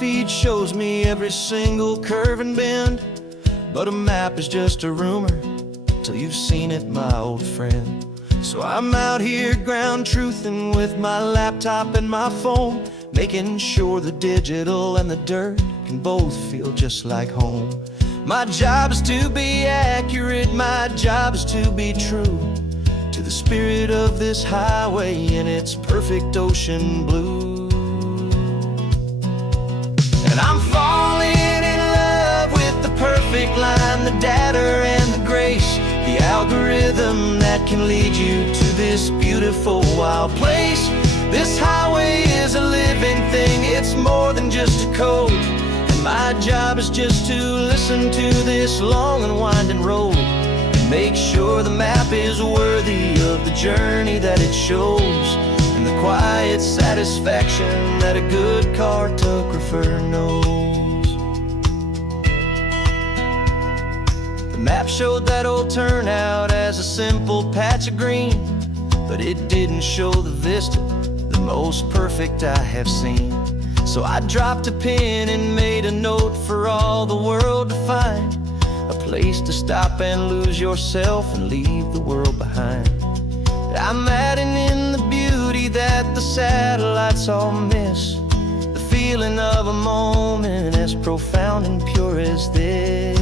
feed shows me every single curve and bend, but a map is just a rumor till you've seen it, my old friend. So I'm out here ground truthin' with my laptop and my phone, making sure the digital and the dirt can both feel just like home. My job is to be accurate, my job is to be true to the spirit of this highway in its perfect ocean blue. And I'm falling in love with the perfect line, the data and the grace, the algorithm that can lead you to this beautiful wild place. This highway is a living thing, it's more than just a code. And my job is just to listen to this long and winding road and make sure the map is worthy of the journey that it shows, and the quiet satisfaction that a good cartographer knows. The map showed that old turnout as a simple patch of green, but it didn't show the vista, the most perfect I have seen. So I dropped a pin and made a note for all the world to find, a place to stop and lose yourself and leave the world behind. I'm adding in the beauty that the satellites all miss, the feeling of a moment as profound and pure as this.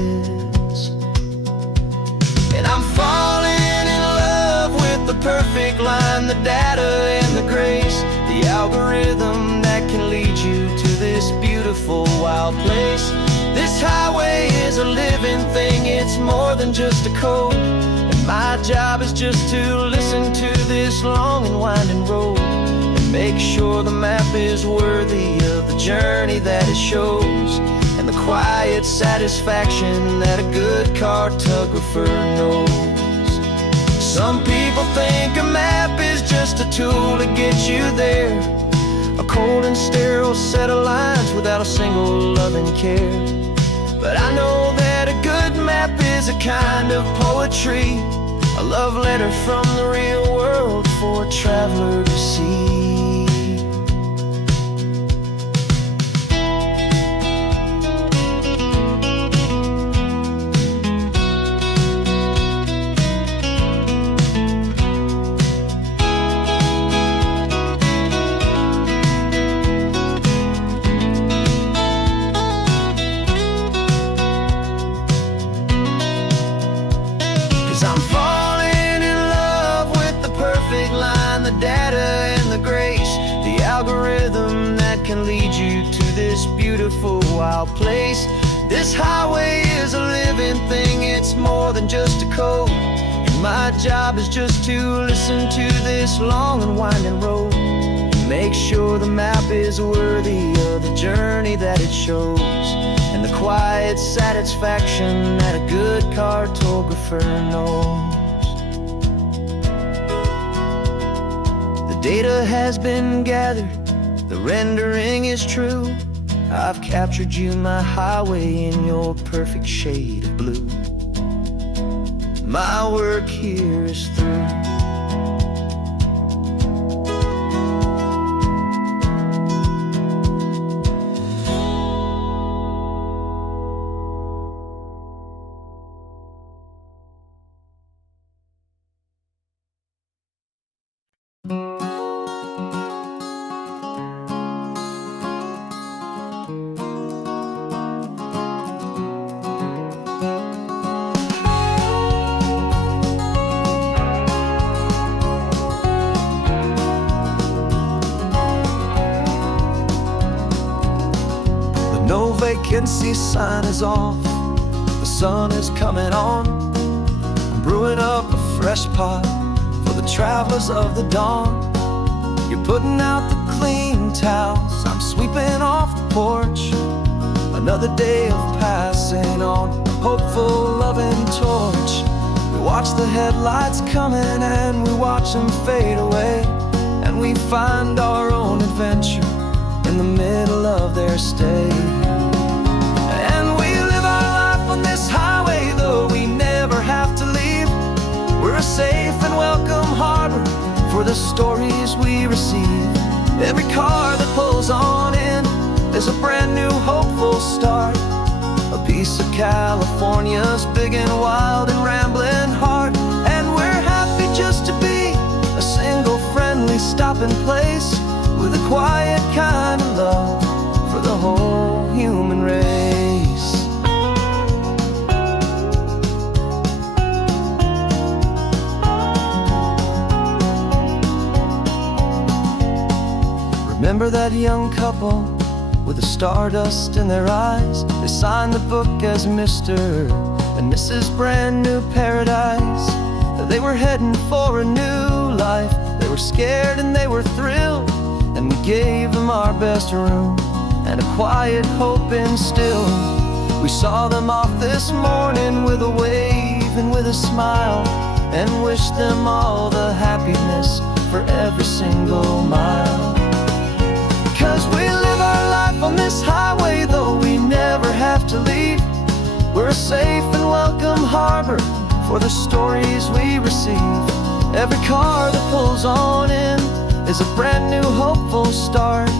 And I'm falling in love with the perfect line, the data and the grace, the algorithm that can lead you to this beautiful wild place. This highway is a living thing, it's more than just a code. And my job is just to listen to this long and winding road and make sure the map is worthy of the journey that it shows, and the quiet satisfaction that a good cartographer knows. Some people think a map is just a tool to get you there, a cold and sterile set of lines without a single loving care. But I know that a good map is a kind of poetry, a love letter from the real world for a traveler to see. I'm falling in love with the perfect line, the data and the grace, the algorithm that can lead you to this beautiful wild place. This highway is a living thing, it's more than just a code. And my job is just to listen to this long and winding road and make sure the map is worthy of the journey that it shows, and the quiet satisfaction that a good cartographer knows. The data has been gathered, the rendering is true. I've captured you, my highway, in your perfect shade of blue. My work here is through. No vacancy sign is off, the sun is coming on. I'm brewing up a fresh pot for the travelers of the dawn. You're putting out the clean towels, I'm sweeping off the porch. Another day of passing on, a hopeful, loving torch. We watch the headlights coming and we watch them fade away, and we find our own adventure in the middle of their stay. And we live our life on this highway, though we never have to leave. We're a safe and welcome harbor for the stories we receive. Every car that pulls on in is a brand new hopeful start. A piece of California's big and wild and rambling heart. And we're happy just to be a single friendly stopping place, with a quiet kind of love for the whole human race. Remember that young couple with the stardust in their eyes? They signed the book as Mr. and Mrs. Brand New Paradise. They were heading for a new life. They were scared and they were thrilled, and we gave them our best room and a quiet hope instilled. We saw them off this morning with a wave and with a smile, and wished them all the happiness for every single mile. 'Cause we live our life on this highway, though we never have to leave. We're a safe and welcome harbor for the stories we receive. Every car that pulls on in is a brand new hopeful start.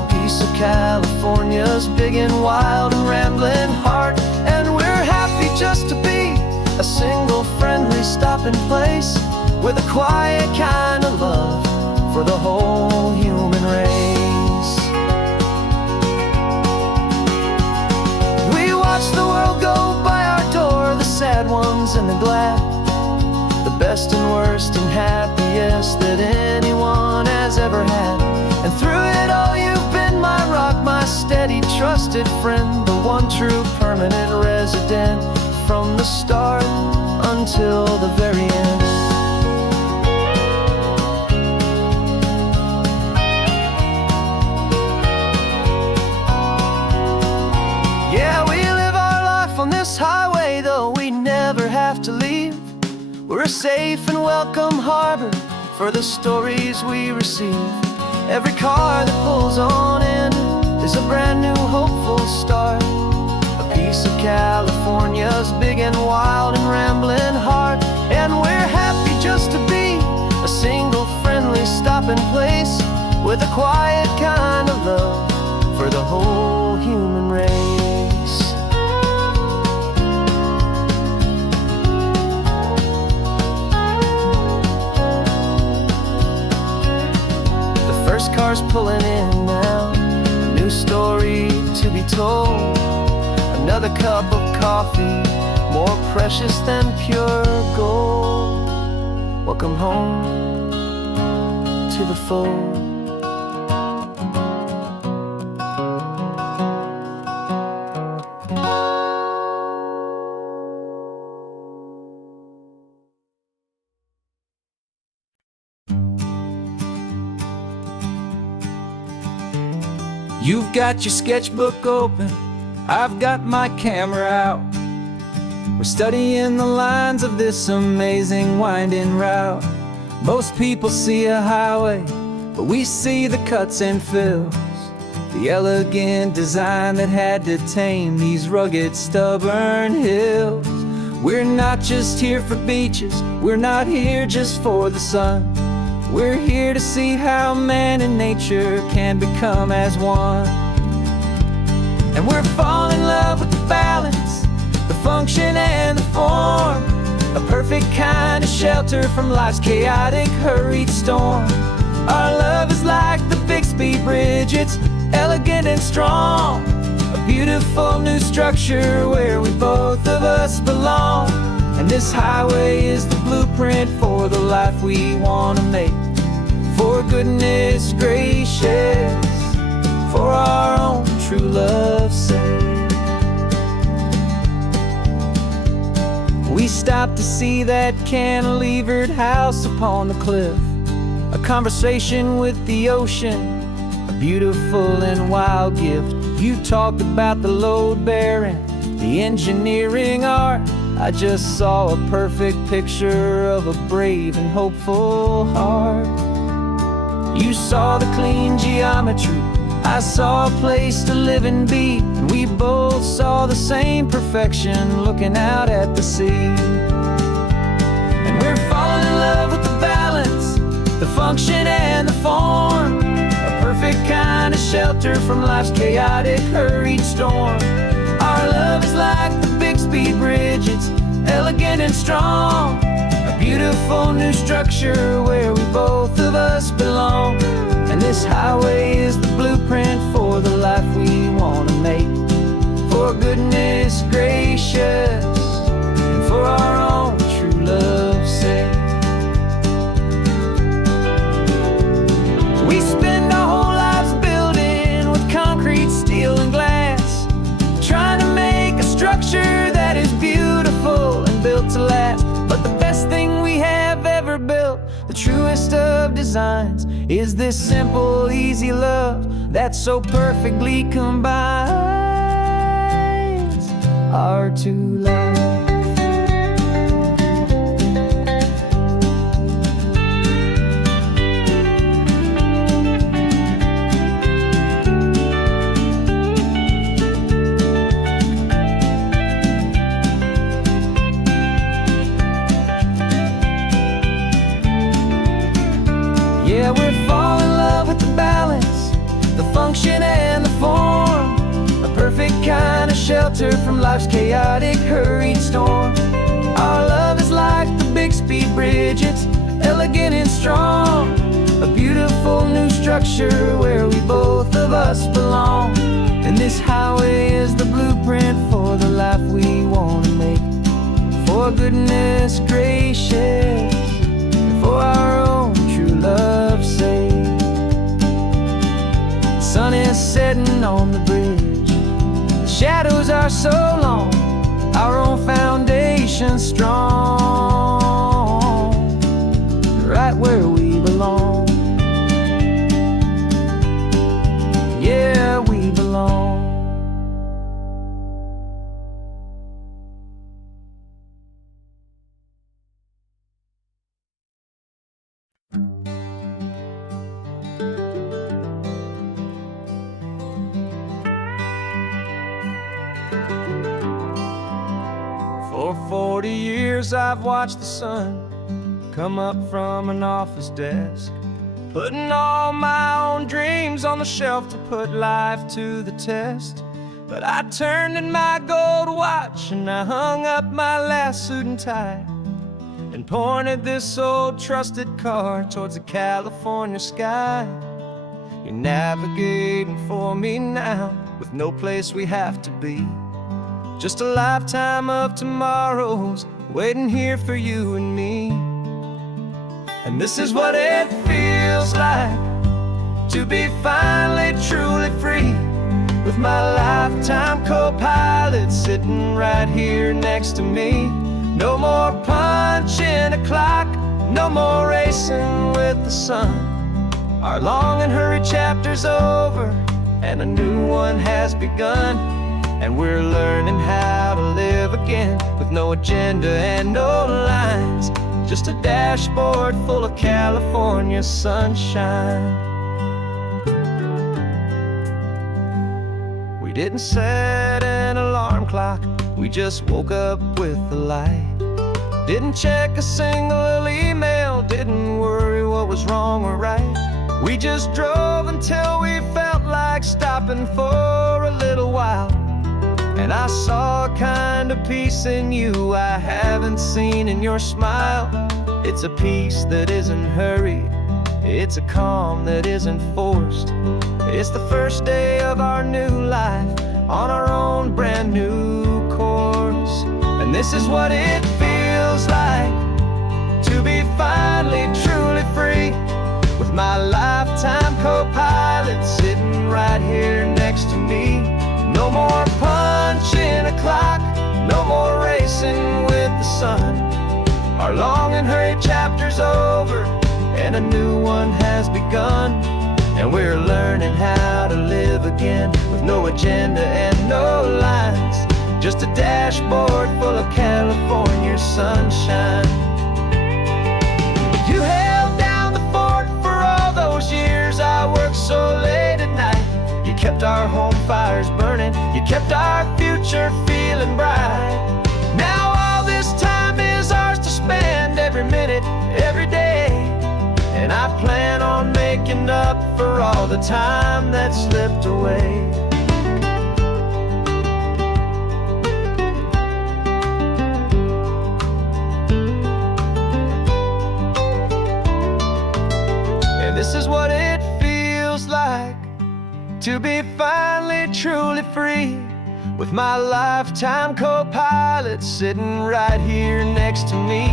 A piece of California's big and wild and rambling heart. And we're happy just to be a single friendly stopping place, with a quiet kind of love for the whole human race. We watch the world go by our door, the sad ones and the glad, the best and worst and happiest that anyone has ever had. And through it all you've been my rock, my steady trusted friend, the one true permanent resident, from the start until the very end. Yeah, we live our life on this highway, though we never have to leave. We're a safe and welcome harbor for the stories we receive. Every car that pulls on in is a brand new hopeful start. A piece of California's big and wild and rambling heart. And we're happy just to be a single friendly stopping place, with a quiet kind of love for the whole human race. First car's pulling in now, a new story to be told. Another cup of coffee, more precious than pure gold. Welcome home to the fold. You've got your sketchbook open, I've got my camera out. We're studying the lines of this amazing winding route. Most people see a highway, but we see the cuts and fills, the elegant design that had to tame these rugged, stubborn hills. We're not just here for beaches, we're not here just for the sun. We're here to see how man and nature can become as one. And we're falling in love with the balance, the function and the form, a perfect kind of shelter from life's chaotic, hurried storm. Our love is like the Bixby Bridge, it's elegant and strong, a beautiful new structure where we both of us belong. And this highway is the blueprint for the life we want to make. For goodness gracious, for our own true love's sake. We stopped to see that cantilevered house upon the cliff, a conversation with the ocean, a beautiful and wild gift. You talked about the load bearing, the engineering art. I just saw a perfect picture of a brave and hopeful heart. You saw the clean geometry, I saw a place to live and be, and we both saw the same perfection looking out at the sea. And we're falling in love with the balance, the function and the form, a perfect kind of shelter from life's chaotic, hurried storm. Our love is like the big speed bridge, it's elegant and strong. A beautiful new structure where we both of us belong. And this highway is the blueprint for the life we want to make. For goodness gracious, and for our own true love's sake. We spend our whole lives building with concrete, steel, and glass, trying to make a structure that is beautiful and built to last. But the best thing we have ever built, the truest of designs, is this simple, easy love that so perfectly combines our two lives. Yeah, we're falling in love with the balance, the function and the form. A perfect kind of shelter from life's chaotic, hurried storm. Our love is like the big speed bridge, it's elegant and strong. A beautiful new structure where we both of us belong. And this highway is the blueprint for the life we want to make. For goodness gracious, and for our own true love's sake. The sun is setting on the bridge, the shadows are so long, our own foundation strong, right where we belong. Yeah, we belong. For 40 years I've watched the sun come up from an office desk, putting all my own dreams on the shelf to put life to the test. But I turned in my gold watch and I hung up my last suit and tie, and pointed this old trusted car towards the California sky. You're navigating for me now, with no place we have to be. Just a lifetime of tomorrows waiting here for you and me. And this is what it feels like to be finally truly free, with my lifetime co-pilot sitting right here next to me. No more punching a clock, no more racing with the sun. Our long and hurried chapter's over and a new one has begun. And we're learning how to live again, with no agenda and no lines, just a dashboard full of California sunshine. We didn't set an alarm clock, we just woke up with the light. Didn't check a single email, didn't worry what was wrong or right. We just drove until we felt like stopping for a little while. And I saw a kind of peace in you I haven't seen in your smile. It's a peace that isn't hurried, it's a calm that isn't forced. It's the first day of our new life on our own brand new course. And this is what it feels like to be finally truly free, with my lifetime co-pilot sitting right here next to me. No more punching a clock, no more racing with the sun. Our long and hurried chapter's over and a new one has begun. And we're learning how to live again, with no agenda and no lines, just a dashboard full of California sunshine. You held down the fort for all those years I worked so late at night. You kept our home fires burning, you kept our future feeling bright. Now all this time is ours to spend, every minute, every day. And I plan on making up up for all the time that slipped away. And this is what it feels like to be finally truly free, with my lifetime co-pilot sitting right here next to me.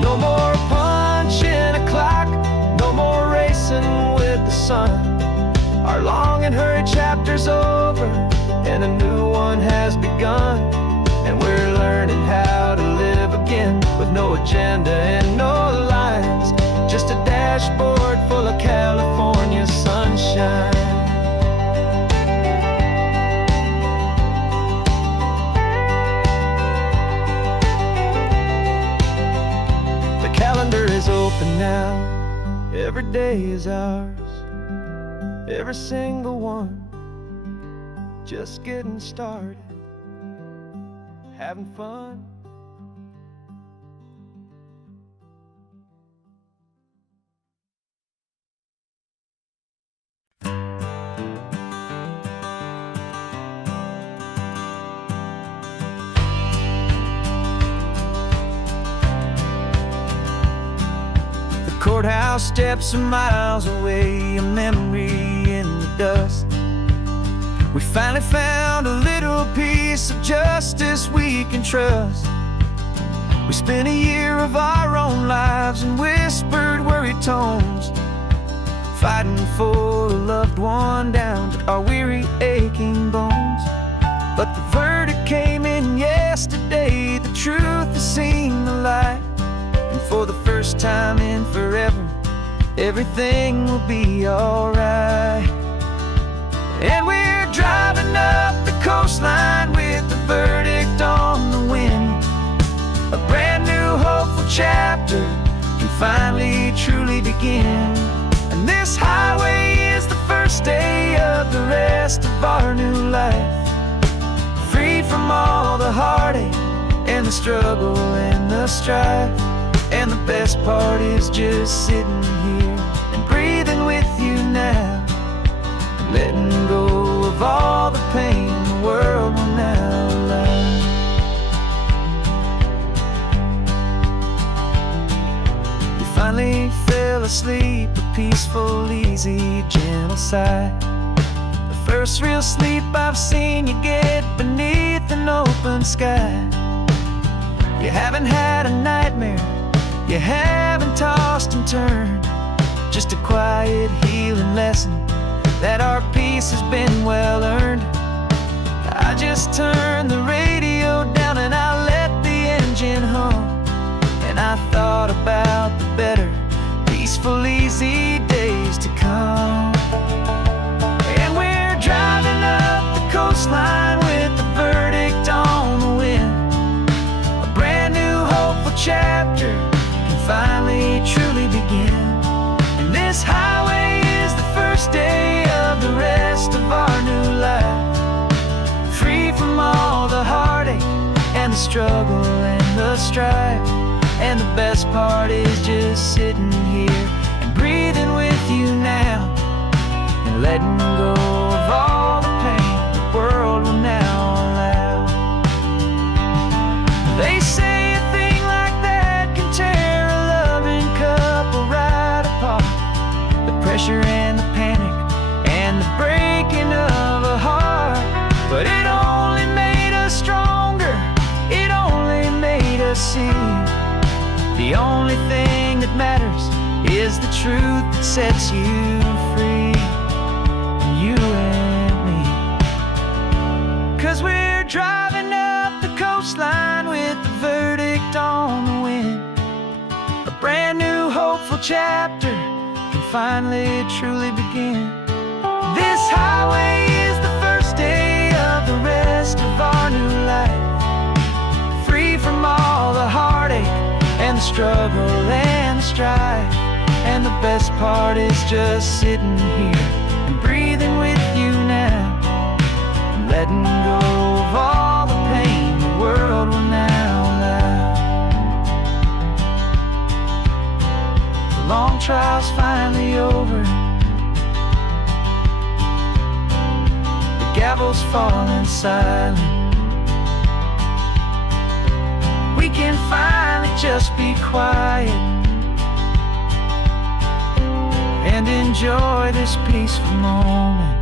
No more punching a clock, no more racing with the sun. Our long and hurried chapter's over, and a new one has begun. And we're learning how to live again, with no agenda and no lines, just a dashboard full of California sunshine. Calendar is open now, every day is ours, every single one, just getting started, having fun. Courthouse steps are miles away, a memory in the dust. We finally found a little piece of justice we can trust. We spent a year of our own lives in whispered, worried tones, fighting for a loved one down to our weary, aching bones. But the verdict came in yesterday, the truth has seen the light. And for the first time in forever, everything will be alright. And we're driving up the coastline with the verdict on the wind. A brand new hopeful chapter can finally truly begin. And this highway is the first day of the rest of our new life, free from all the heartache and the struggle and the strife. And the best part is just sitting here and breathing with you now, letting go of all the pain the world will now allow. You finally fell asleep, a peaceful, easy, gentle sigh. The first real sleep I've seen you get beneath an open sky. You haven't had a nightmare, you haven't tossed and turned, just a quiet healing lesson that our peace has been well earned. I just turned the radio down and I let the engine hum, and I thought about the better, peaceful, easy days to come. And we're driving up the coastline with the verdict on the wind. A brand new hopeful chapter finally truly begin. And this highway is the first day of the rest of our new life, free from all the heartache and the struggle and the strife. And the best part is just sitting here and breathing with you now, and letting go of all the pain the world will now allow. They say pressure and the panic and the breaking of a heart, but it only made us stronger, it only made us see the only thing that matters is the truth that sets you free, you and me. 'Cause we're driving up the coastline with the verdict on the wind. A brand new hopeful chapter finally truly begin. This highway is the first day of the rest of our new life, free from all the heartache and the struggle and the strife. And the best part is just sitting here and breathing with you now, and letting go of all the pain the world will now allow. The long trial's finally over, travels falling silent, we can finally just be quiet and enjoy this peaceful moment.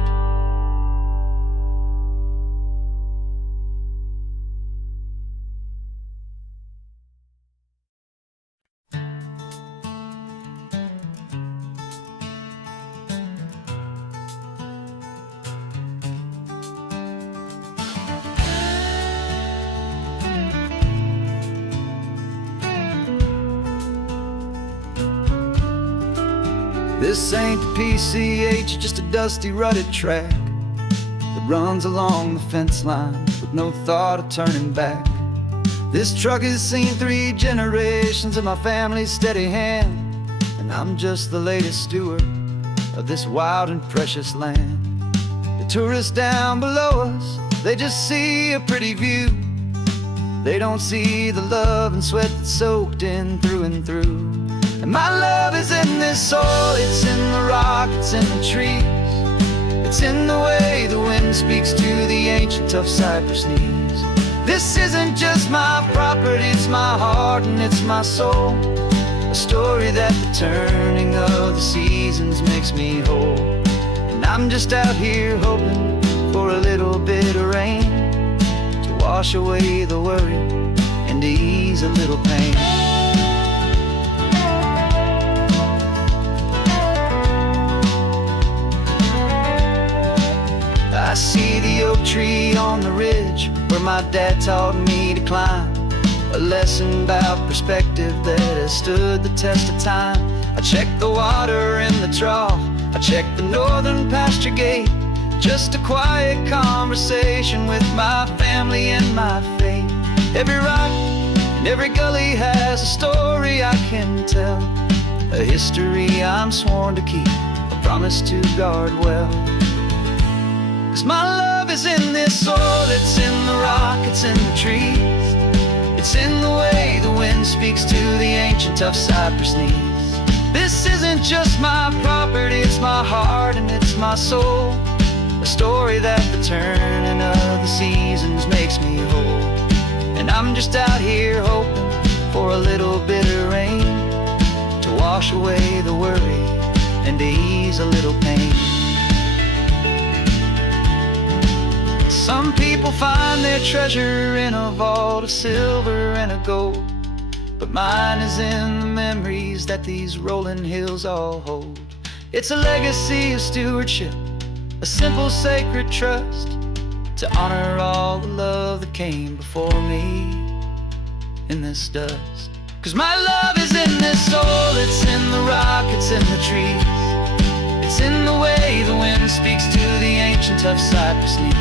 This ain't the PCH, just a dusty, rutted track that runs along the fence line with no thought of turning back. This truck has seen 3 generations of my family's steady hand, and I'm just the latest steward of this wild and precious land. The tourists down below us, they just see a pretty view. They don't see the love and sweat that's soaked in through and through. And my love is in this soil, it's in the rock, it's in the trees. It's in the way the wind speaks to the ancient tough cypress knees. This isn't just my property, it's my heart and it's my soul. A story that the turning of the seasons makes me whole. And I'm just out here hoping for a little bit of rain to wash away the worry and to ease a little pain. I see the oak tree on the ridge where my dad taught me to climb, a lesson about perspective that has stood the test of time. I check the water in the trough, I check the northern pasture gate, just a quiet conversation with my family and my faith. Every rock and every gully has a story I can tell, a history I'm sworn to keep, a promise to guard well. 'Cause my love is in this soil, it's in the rock, it's in the trees. It's in the way the wind speaks to the ancient tough cypress knees. This isn't just my property, it's my heart and it's my soul. A story that the turning of the seasons makes me whole. And I'm just out here hoping for a little bit of rain to wash away the worry and to ease a little pain. Some people find their treasure in a vault of silver and a gold, but mine is in the memories that these rolling hills all hold. It's a legacy of stewardship, a simple sacred trust, to honor all the love that came before me in this dust. 'Cause my love is in this soil, it's in the rock, it's in the trees. It's in the way the wind speaks to the ancient tough cypress knees.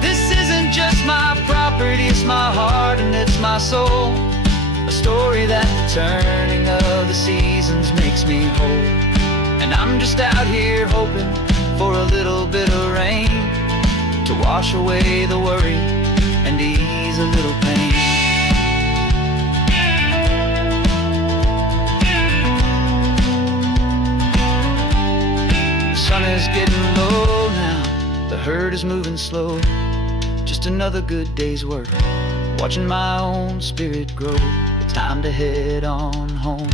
This isn't just my property, it's my heart and it's my soul. A story that the turning of the seasons makes me whole. And I'm just out here hoping for a little bit of rain to wash away the worry and ease a little pain. The sun is getting low now, the herd is moving slow. Just another good day's work, watching my own spirit grow. It's time to head on home.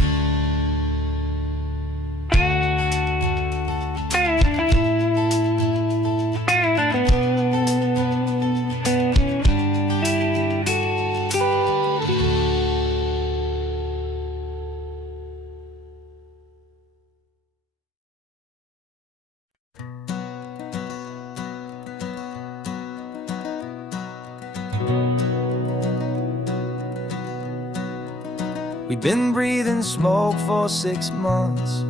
We've been breathing smoke for 6 months,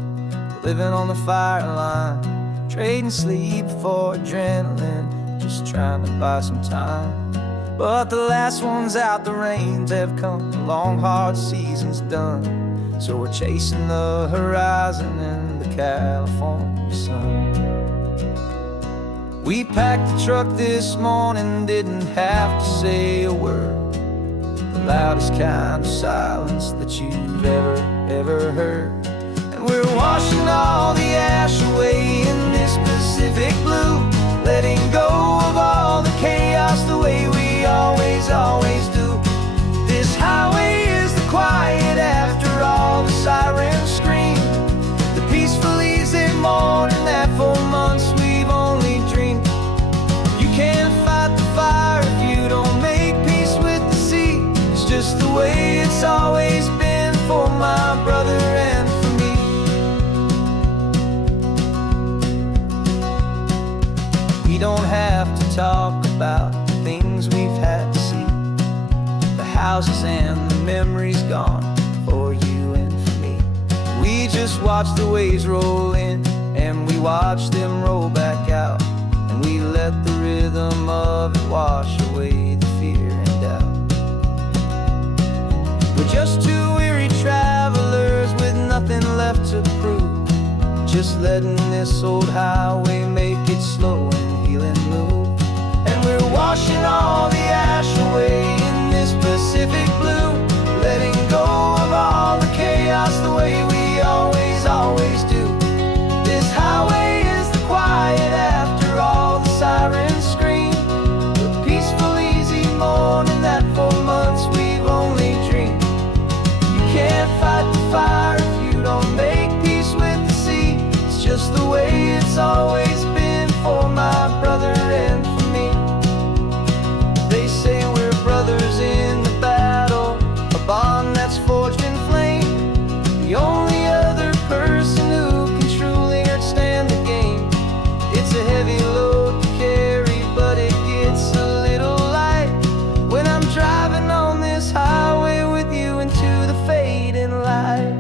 living on the fire line, trading sleep for adrenaline, just trying to buy some time. But the last one's out, the rains have come, the long hard season's done. So we're chasing the horizon in the California sun. We packed the truck this morning, didn't have to say a word. The loudest kind of silence that you've ever heard. And we're washing all the ash away in this Pacific blue, letting go of all the chaos the way we always do. This highway is the quiet after all the sirens scream, the peaceful easy morning that for months we've only dreamed. You can't fight the fire if you don't make peace with the sea. It's just the way it's always been for my brother and for me. We don't have to talk about the things we've had to see, the houses and the memories gone for you and for me. We just watch the waves roll in and we watch them roll back out, and we let the rhythm of it wash away the fear and doubt. We're just two weary travelers with nothing left to prove, just letting this old highway make it slow and heal and move. And we're washing all the ash away in this Pacific blue, letting go of all the chaos the way we always do. This highway is the quiet after all the sirens scream, the peaceful easy morning that for months we've only dreamed. You can't fight the fire if you don't make peace with the sea. It's just the way it's always been for my brother and for me. They say we're brothers in the battle, a bond that's forged in flame, the only other person who can truly stand the game. It's a heavy load to carry, but it gets a little light when I'm driving on this highway with you into the fading light.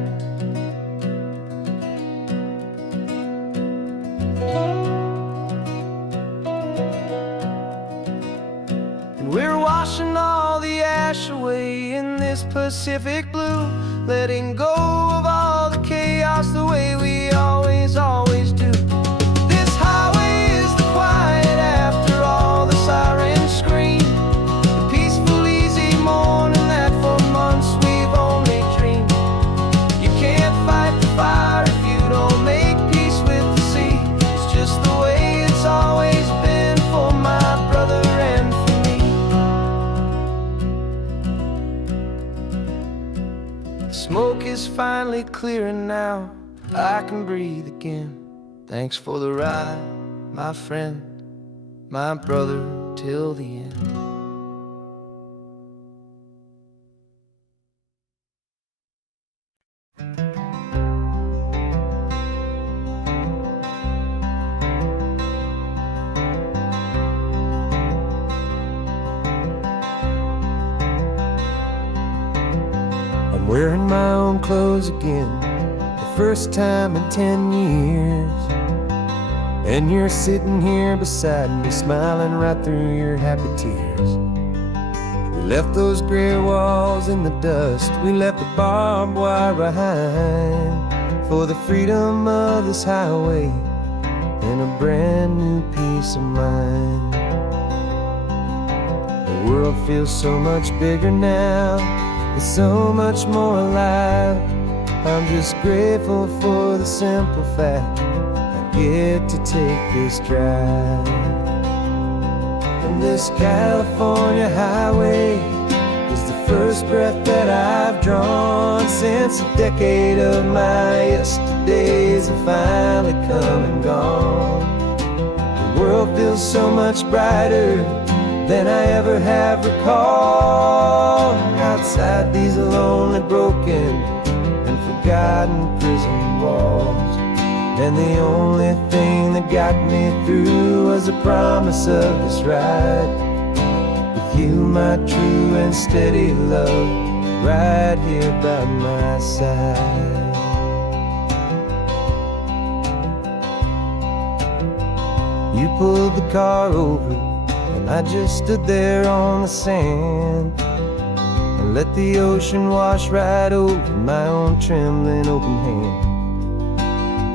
And we're washing all the ash away in this Pacific blue, letting go of all the chaos the way we always do. This highway is the quiet after all the sirens scream, the peaceful easy morning that for months we've only dreamed. You can't fight the fire if you don't make peace with the sea. It's just the way it's always been for my brother and for me. The smoke is finally clearing now, I can breathe again. Thanks for the ride, my friend, my brother, till the end. I'm wearing my own clothes again, the first time in 10 years. And you're sitting here beside me, smiling right through your happy tears. We left those gray walls in the dust, we left the barbed wire behind, for the freedom of this highway and a brand new peace of mind. The world feels so much bigger now, it's so much more alive. I'm just grateful for the simple fact I get to take this drive. And this California highway is the first breath that I've drawn since a decade of my yesterdays have finally come and gone. The world feels so much brighter than I ever have recalled. Outside these lonely, broken, and forgotten prison walls, and the only thing that got me through was the promise of this ride with you, my true and steady love, right here by my side. You pulled the car over and I just stood there on the sand and let the ocean wash right over my own trembling open hand.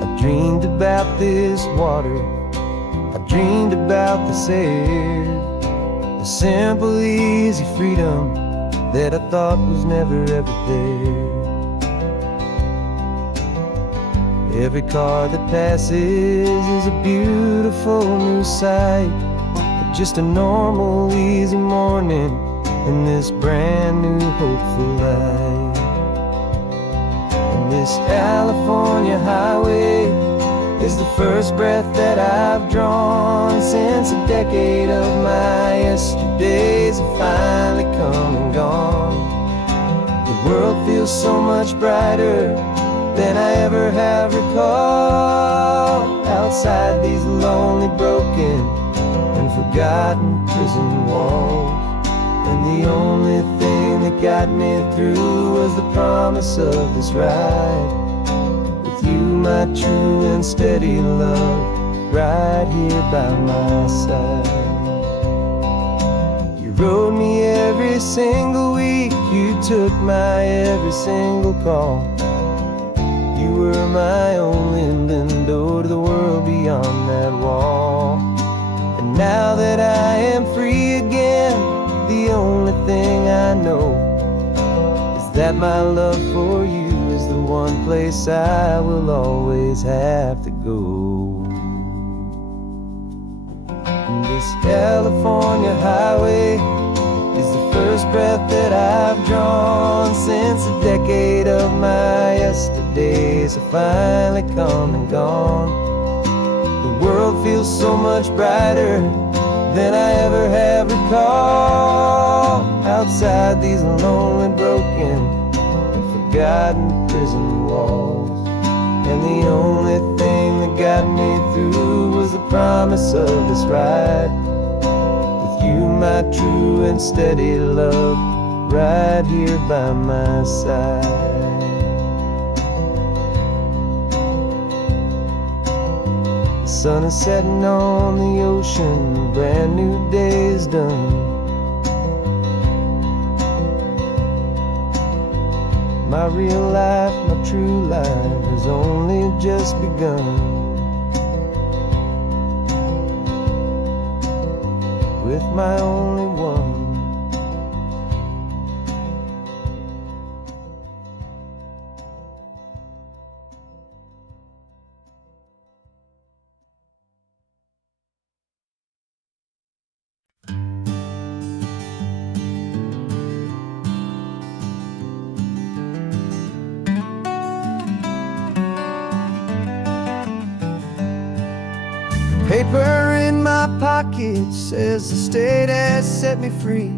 I dreamed about this water, I dreamed about this air, the simple easy freedom that I thought was never ever there. Every car that passes is a beautiful new sight. Just a normal, easy morning in this brand new, hopeful life. And this California highway is the first breath that I've drawn since a decade of my yesterdays have finally come and gone. The world feels so much brighter than I ever have recalled. Outside these lonely, broken, and forgotten prison walls. And the only thing that got me through was the promise of this ride. With you, my true and steady love, right here by my side. You rode me every single week, you took my every single call. You were my only window to the world beyond that wall. And now that I am free again, the only thing I know is that my love for you is the one place I will always have to go. And this California highway is the first breath that I've drawn since a decade of my yesterdays have finally come and gone. The world feels so much brighter than I ever have recalled. Outside these lonely, broken, and forgotten prison walls. And the only thing that got me through was the promise of this ride. With you, my true and steady love, right here by my side. The sun is setting on the ocean, a brand new day is done. My real life, my true life has only just begun. With my only one. Paper in my pocket says the state has set me free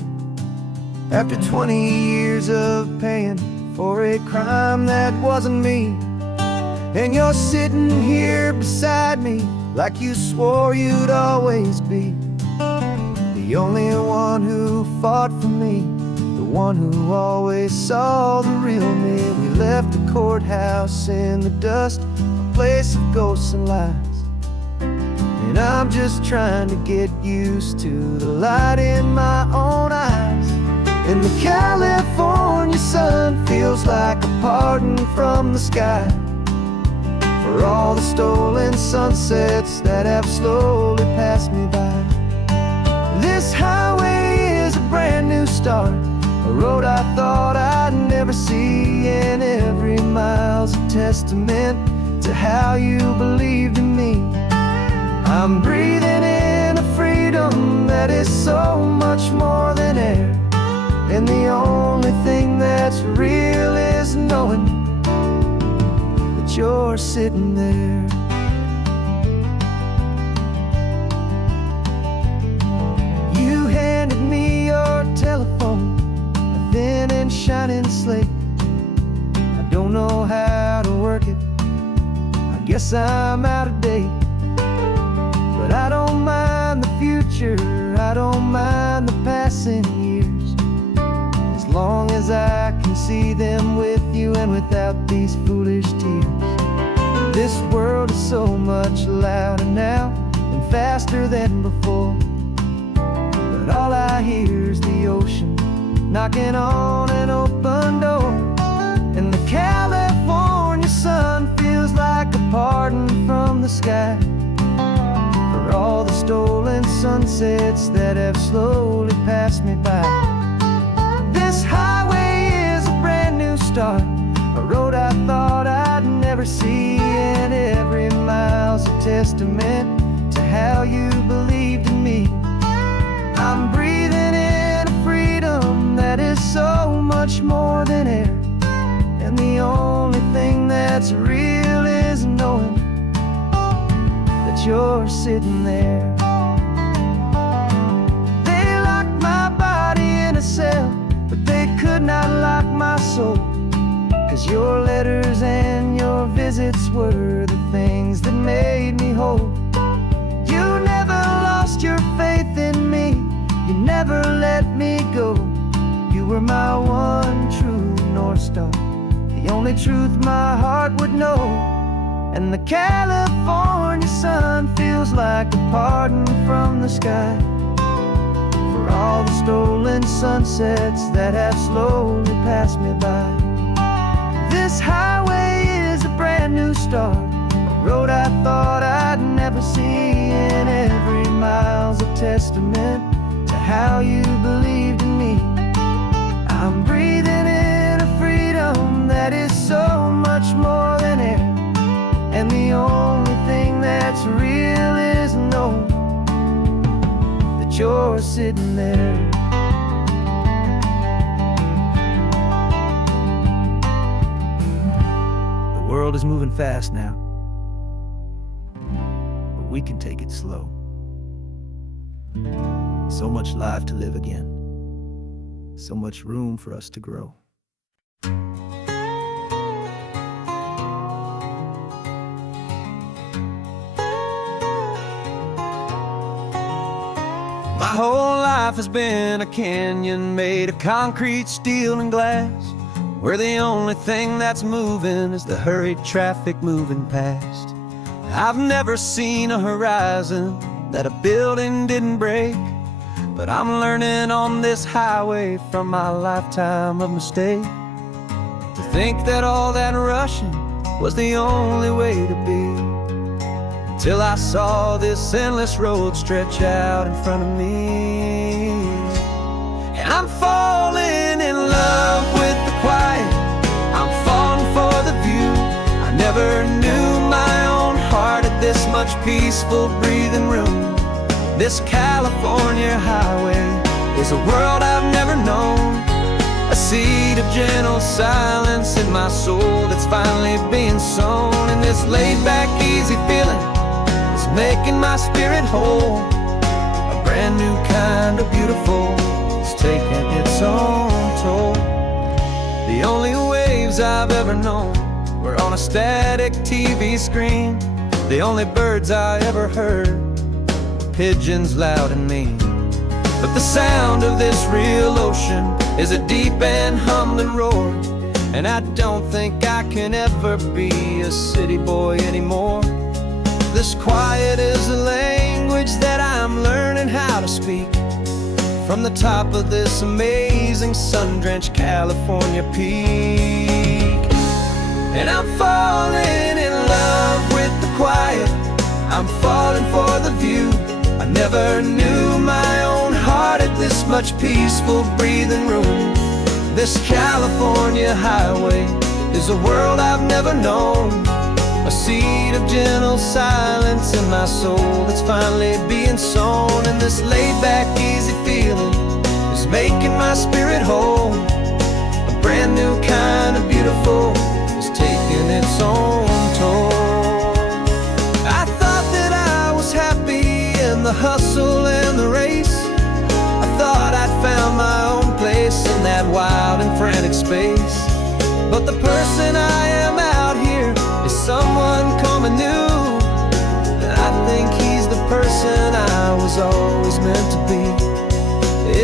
after 20 years of paying for a crime that wasn't me. And you're sitting here beside me like you swore you'd always be the only one who fought for me, the one who always saw the real me. We left the courthouse in the dust, a place of ghosts and lies. And I'm just trying to get used to the light in my own eyes. And the California sun feels like a pardon from the sky for all the stolen sunsets that have slowly passed me by. This highway is a brand new start, a road I thought I'd never see. And every mile's a testament to how you believed in me. I'm breathing in a freedom that is so much more than air. And the only thing that's real is knowing that you're sitting there. You handed me your telephone, a thin and shining slate. I don't know how to work it, I guess I'm out of date. But I don't mind the future, I don't mind the passing years, as long as I can see them with you and without these foolish tears. This world is so much louder now and faster than before, but all I hear is the ocean knocking on an open door. And the California sun feels like a pardon from the sky for all the stolen sunsets that have slowly passed me by. This highway is a brand new start, a road I thought I'd never see. And miles a testament to how you believed in me. I'm breathing in a freedom that is so much more than air, and the only thing that's real is knowing that you're sitting there. They locked my body in a cell, but they could not lock my soul, 'cause your letters and your visits were the things that made me whole. You never lost your faith in me, you never let me go. You were my one true North Star, the only truth my heart would know. And the California sun feels like a pardon from the sky for all the stolen sunsets that have slowly passed me by. This highway is a brand new start, a road I thought I'd never see, and every mile's a testament to how you believed in me. I'm breathing in a freedom that is so much more than air, and the only thing that's real is knowing that you're sitting there. The world is moving fast now, but we can take it slow. So much life to live again, so much room for us to grow. My whole life has been a canyon made of concrete, steel, and glass, where the only thing that's moving is the hurried traffic moving past. I've never seen a horizon that a building didn't break, but I'm learning on this highway from my lifetime of mistake to think that all that rushing was the only way to be, till I saw this endless road stretch out in front of me. And I'm falling in love with the quiet, I'm falling for the view. I never knew my own heart had this much peaceful breathing room. This California highway is a world I've never known, a seed of gentle silence in my soul that's finally being sown. And this laid-back, easy feeling is making my spirit whole. A brand new kind of beautiful is taking its own toll. The only waves I've ever known were on a static TV screen. The only birds I ever heard were pigeons loud and mean. But the sound of this real ocean is a deep and humbling roar, and I don't think I can ever be a city boy anymore. This quiet is a language that I'm learning how to speak from the top of this amazing sun-drenched California peak. And I'm falling in love with the quiet, I'm falling for the view. I never knew my own heart had this much peaceful breathing room. This California highway is a world I've never known, a seed of gentle silence in my soul that's finally being sown. And this laid-back, easy feeling is making my spirit whole. A brand new kind of beautiful is taking its own toll. I thought that I was happy in the hustle and the race. I thought I'd found my own place in that wild and frantic space. But the person I am out here is someone coming new, and I think he's the person I was always meant to be.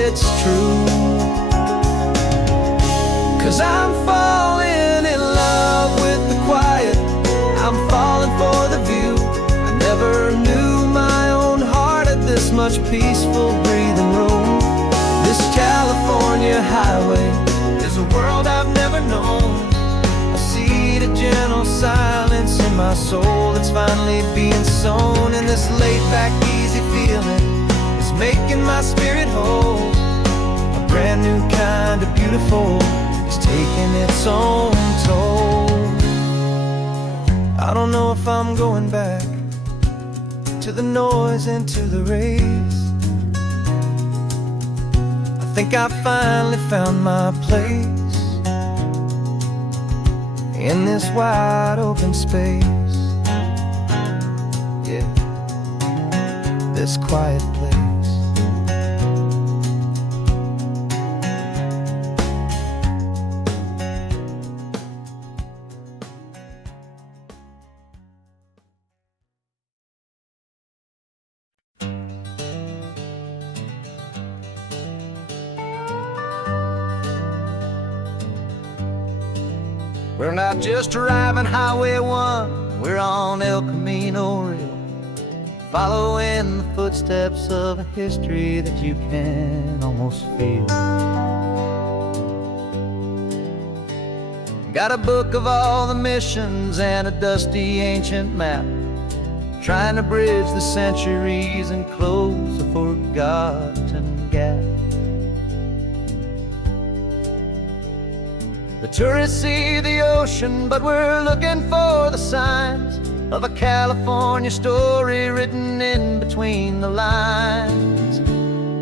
It's true, 'cause I'm falling in love with the quiet, I'm falling for the view. I never knew my own heart had this much peaceful breathing room. This California highway is a world I've never known, a seed of gentle silence in my soul that's finally being sown. And this laid-back, easy feeling is making my spirit whole. A brand new kind of beautiful is taking its own toll. I don't know if I'm going back, to the noise and to the race. I think I finally found my place in this wide open space. Yeah, this quiet place. We're not just driving Highway 1, we're on El Camino Real, following the footsteps of a history that you can almost feel. Got a book of all the missions and a dusty ancient map, trying to bridge the centuries and close a forgotten gap. The tourists see the ocean, but we're looking for the signs of a California story written in between the lines.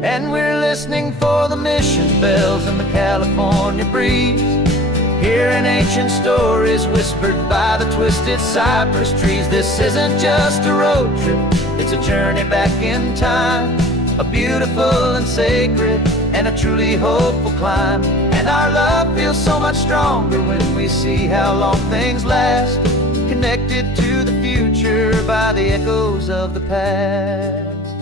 And we're listening for the mission bells in the California breeze, hearing ancient stories whispered by the twisted cypress trees. This isn't just a road trip, it's a journey back in time, a beautiful and sacred and a truly hopeful climb. And our love feels so much stronger when we see how long things last, connected to the future by the echoes of the past.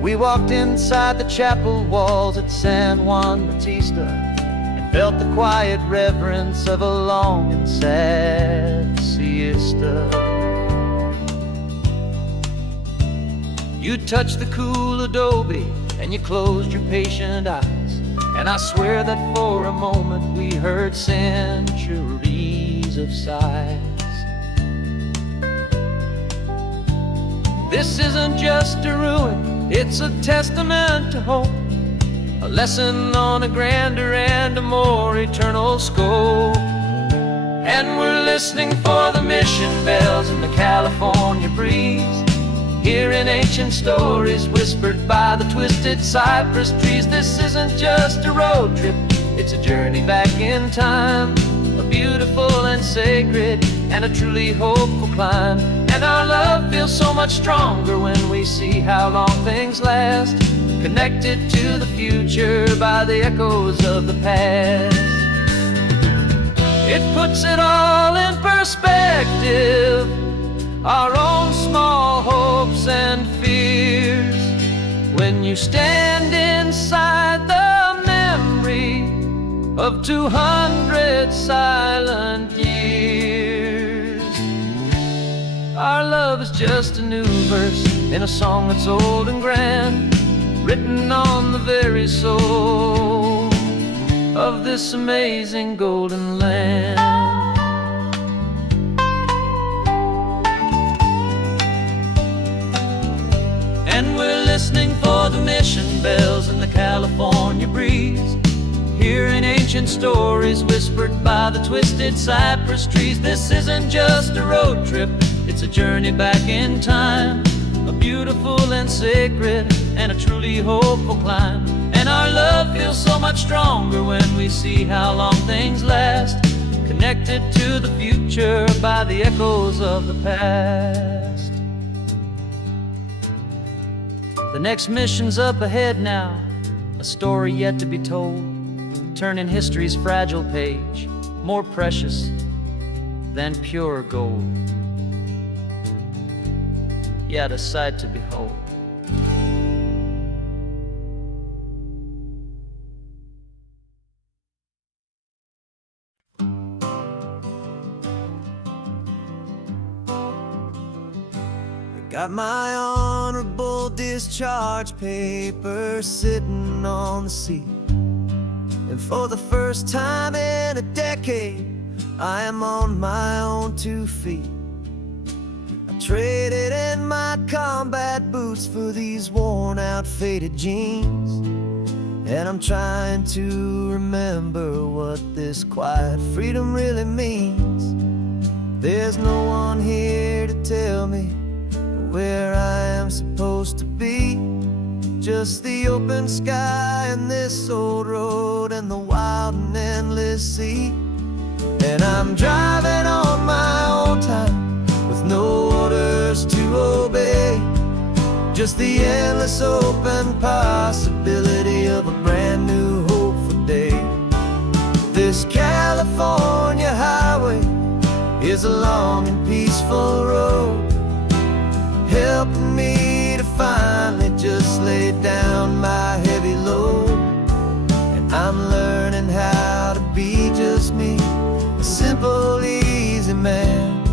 We walked inside the chapel walls at San Juan Bautista and felt the quiet reverence of a long and sad siesta. You touched the cool adobe and you closed your patient eyes, and I swear that for a moment we heard centuries of sighs. This isn't just a ruin, it's a testament to hope, a lesson on a grander and a more eternal scope. And we're listening for the mission bells in the California breeze, hearing ancient stories whispered by the twisted cypress trees. This isn't just a road trip, it's a journey back in time, a beautiful and sacred and a truly hopeful climb. And our love feels so much stronger when we see how long things last, connected to the future by the echoes of the past. It puts it all in perspective, our own small hopes and fears, when you stand inside the memory of 200 silent years. Our love is just a new verse in a song that's old and grand, written on the very soul of this amazing golden land. And we're listening for the mission bells in the California breeze, hearing ancient stories whispered by the twisted cypress trees. This isn't just a road trip, it's a journey back in time, a beautiful and sacred and a truly hopeful climb. And our love feels so much stronger when we see how long things last, connected to the future by the echoes of the past. The next mission's up ahead now, a story yet to be told, turning history's fragile page more precious than pure gold. Yet a sight to behold. Got my honorable discharge papers sitting on the seat, and for the first time in a decade I am on my own 2 feet. I traded in my combat boots for these worn out faded jeans, and I'm trying to remember what this quiet freedom really means. There's no one here to tell me where I am supposed to be. Just the open sky and this old road and the wild and endless sea. And I'm driving on my own time with no orders to obey. Just the endless open possibility of a brand new hopeful day. This California highway is a long and peaceful road, helping me to finally just lay down my heavy load. And I'm learning how to be just me, a simple, easy man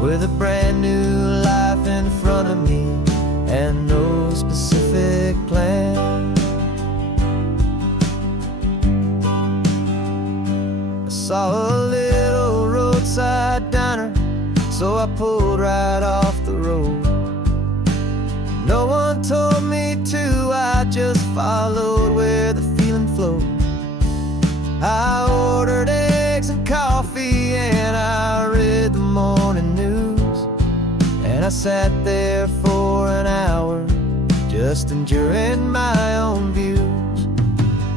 with a brand new life in front of me and no specific plan. I saw a little roadside diner, so I pulled right off the road. No one told me to, I just followed where the feeling flowed. I ordered eggs and coffee and I read the morning news. And I sat there for an hour, just enjoying my own views.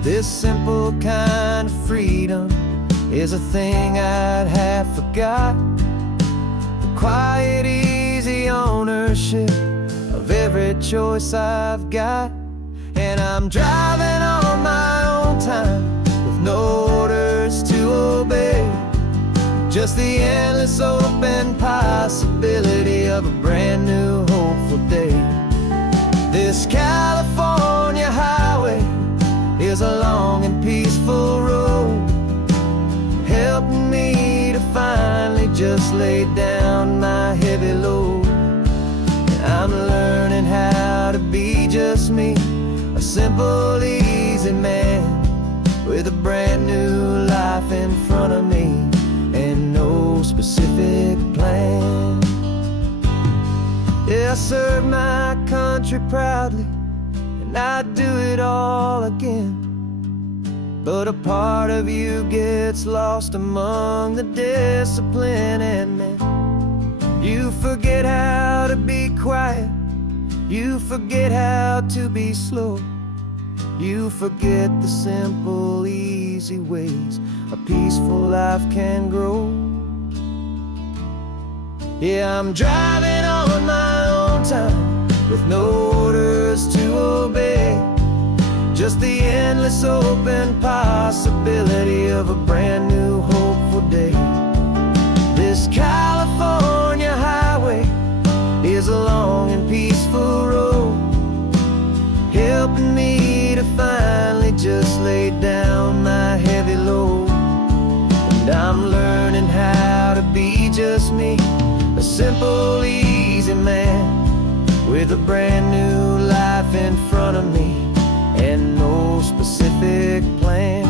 This simple kind of freedom is a thing I'd have forgot. The quiet, easy ownership of every choice I've got. And I'm driving on my own time with no orders to obey. Just the endless open possibility of a brand new hopeful day. This California highway is a long and peaceful road, helping me to finally just lay down my heavy load. And I'm learning how to be just me, a simple, easy man with a brand new life in front of me and no specific plan. Yeah, I serve my country proudly and I'd do it all again. But a part of you gets lost among the discipline, and then you forget how to be quiet, you forget how to be slow, you forget the simple, easy ways a peaceful life can grow. Yeah, I'm driving on my own time with no orders to obey. Just the endless open possibility of a brand new hopeful day. This California highway is a long and peaceful road, helping me to finally just lay down my heavy load. And I'm learning how to be just me, a simple, easy man with a brand new life in front of me and no specific plan.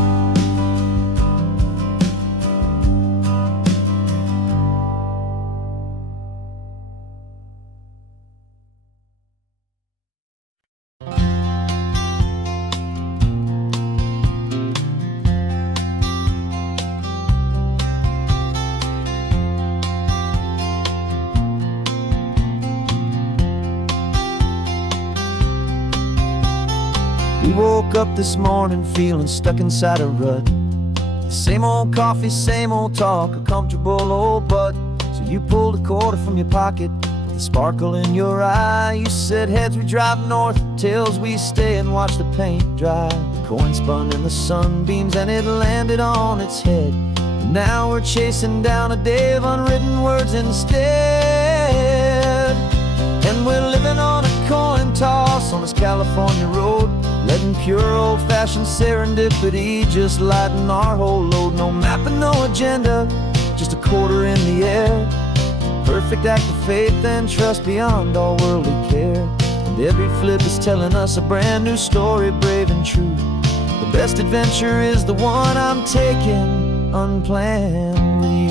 We woke up this morning feeling stuck inside a rut. Same old coffee, same old talk, a comfortable old butt. So you pulled a quarter from your pocket with a sparkle in your eye. You said, heads we drive north, tails we stay and watch the paint dry. The coin spun in the sunbeams and it landed on its head. And now we're chasing down a day of unwritten words instead. And we're living on a coin toss on this California road, letting pure old-fashioned serendipity just lighten our whole load. No map and no agenda, just a quarter in the air. Perfect act of faith and trust beyond all worldly care. And every flip is telling us a brand new story, brave and true. The best adventure is the one I'm taking unplanned with you.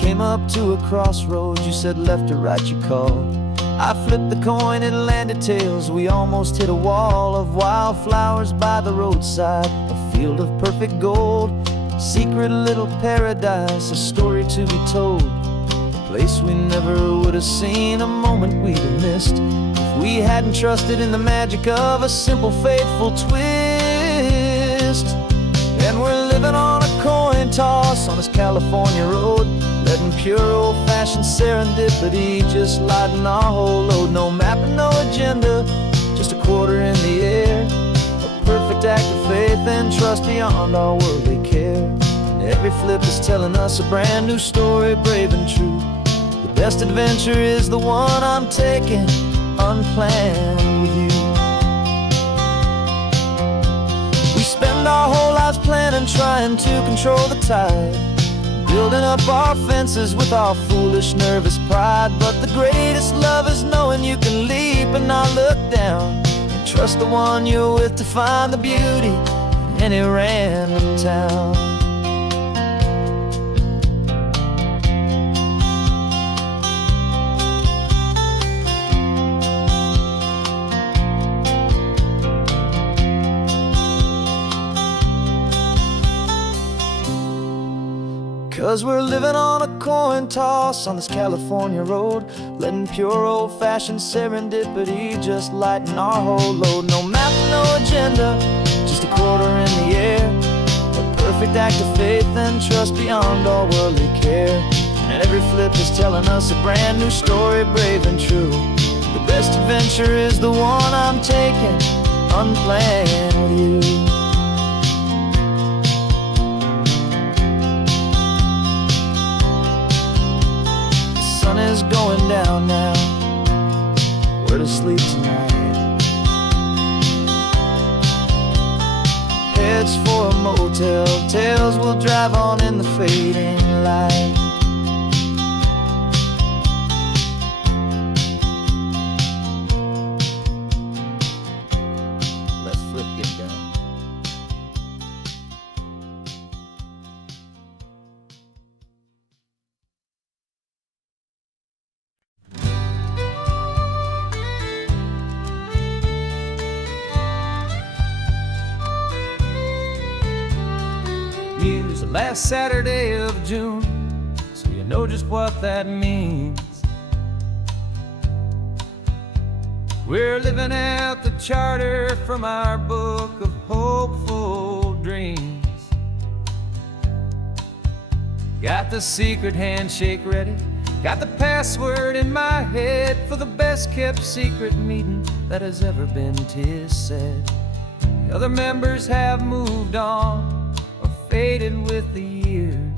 Came up to a crossroads, you said left or right you called. I flipped the coin, it landed tails. We almost hit a wall of wildflowers by the roadside, a field of perfect gold, secret little paradise, a story to be told, a place we never would have seen, a moment we'd have missed if we hadn't trusted in the magic of a simple, faithful twist. And we're living on a coin toss on this California road, letting pure old-fashioned serendipity just lighten our whole load. No map and no agenda, just a quarter in the air, a perfect act of faith and trust beyond our worldly care. And every flip is telling us a brand new story, brave and true. The best adventure is the one I'm taking, unplanned with you. We spend our whole lives planning, trying to control the tide, building up our fences with our foolish, nervous pride. But the greatest love is knowing you can leap and not look down, and trust the one you're with to find the beauty in any random town. 'Cause we're living on a coin toss on this California road, letting pure old-fashioned serendipity just lighten our whole load. No map, no agenda, just a quarter in the air, a perfect act of faith and trust beyond all worldly care. And every flip is telling us a brand new story, brave and true. The best adventure is the one I'm taking, unplanned with you. The sun is going down now, we're to sleep tonight. Heads for a motel, tails will drive on in the fading light. Let's flip get down. Use the last Saturday of June, so you know just what that means. We're living out the charter from our book of hopeful dreams. Got the secret handshake ready, got the password in my head for the best kept secret meeting that has ever been, 'tis said. The other members have moved on, faded with the years,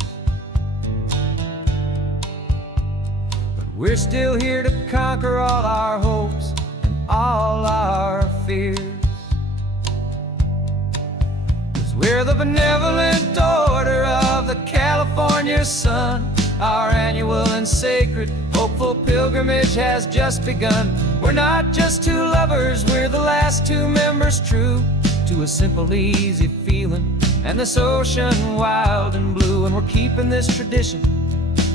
but we're still here to conquer all our hopes and all our fears. 'Cause we're the benevolent order of the California sun. Our annual and sacred hopeful pilgrimage has just begun. We're not just two lovers, we're the last two members true to a simple, easy feeling and this ocean wild and blue. And we're keeping this tradition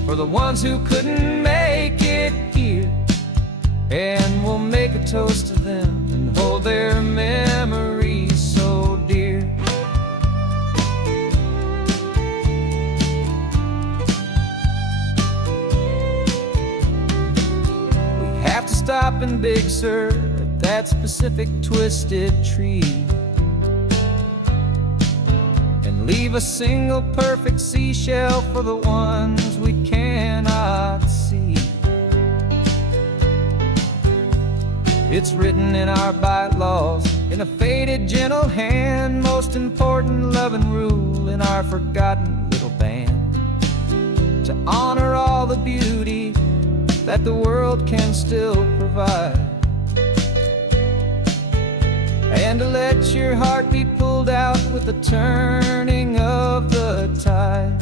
for the ones who couldn't make it here, and we'll make a toast to them and hold their memories so dear. We have to stop in Big Sur at that specific twisted tree, leave a single perfect seashell for the ones we cannot see. It's written in our bylaws, in a faded gentle hand, most important loving rule in our forgotten little band, to honor all the beauty that the world can still provide, and to let your heart be pulled out with the turning of the tide.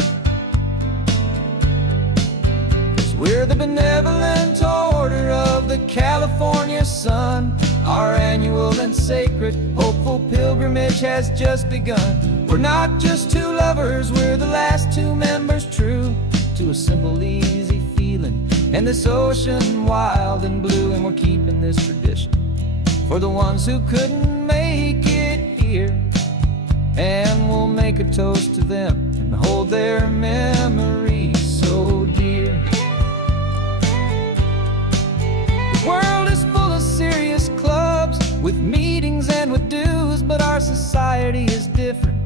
'Cause we're the benevolent order of the California sun. Our annual and sacred hopeful pilgrimage has just begun. We're not just two lovers, we're the last two members true to a simple, easy feeling and this ocean wild and blue. And we're keeping this tradition for the ones who couldn't make it here. And we'll make a toast to them and hold their memories so dear. The world is full of serious clubs, with meetings and with dues, but our society is different,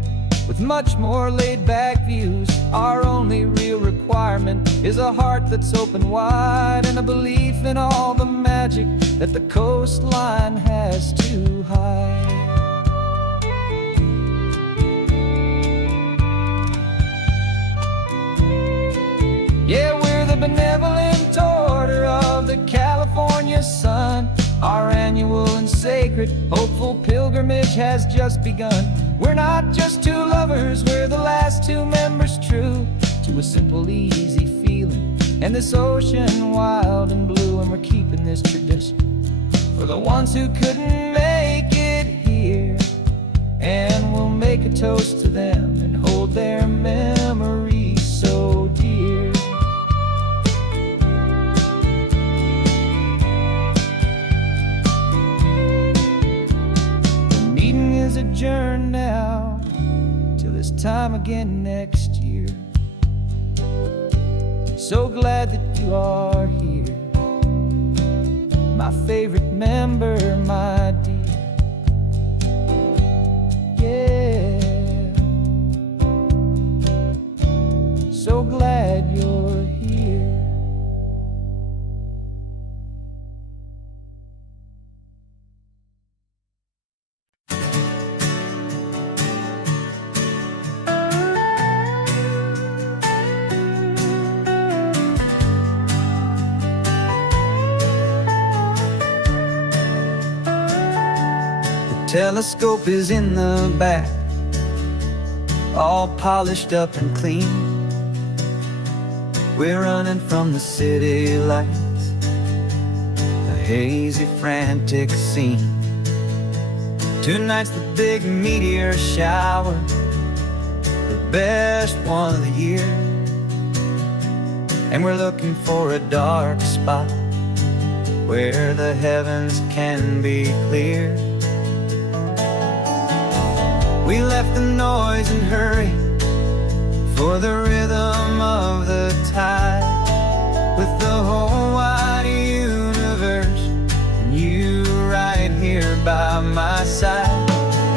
with much more laid-back views. Our only real requirement is a heart that's open wide, and a belief in all the magic that the coastline has to hide. Yeah, we're the benevolent order of the California sun. Our annual and sacred, hopeful pilgrimage has just begun. We're not just two lovers, we're the last two members true to a simple, easy feeling, and this ocean wild and blue. And we're keeping this tradition for the ones who couldn't make it here. And we'll make a toast to them and hold their memories so dear. Adjourn now till this time again next year. So glad that you are here, my favorite member, my dear. Yeah, so glad you're here. Telescope is in the back, all polished up and clean. We're running from the city lights, a hazy, frantic scene. Tonight's the big meteor shower, the best one of the year. And we're looking for a dark spot where the heavens can be clear. We left the noise and hurry for the rhythm of the tide, with the whole wide universe and you right here by my side.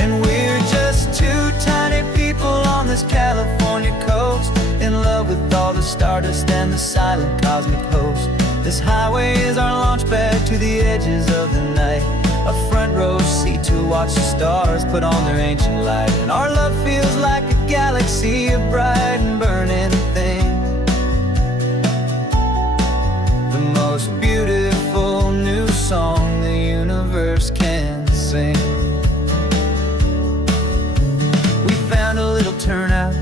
And we're just two tiny people on this California coast, in love with all the stardust and the silent cosmic host. This highway is our launch pad to the edges of the night, a front row seat to watch the stars put on their ancient light. And our love feels like a galaxy, a bright and burning thing, the most beautiful new song the universe can sing. We found a little turnout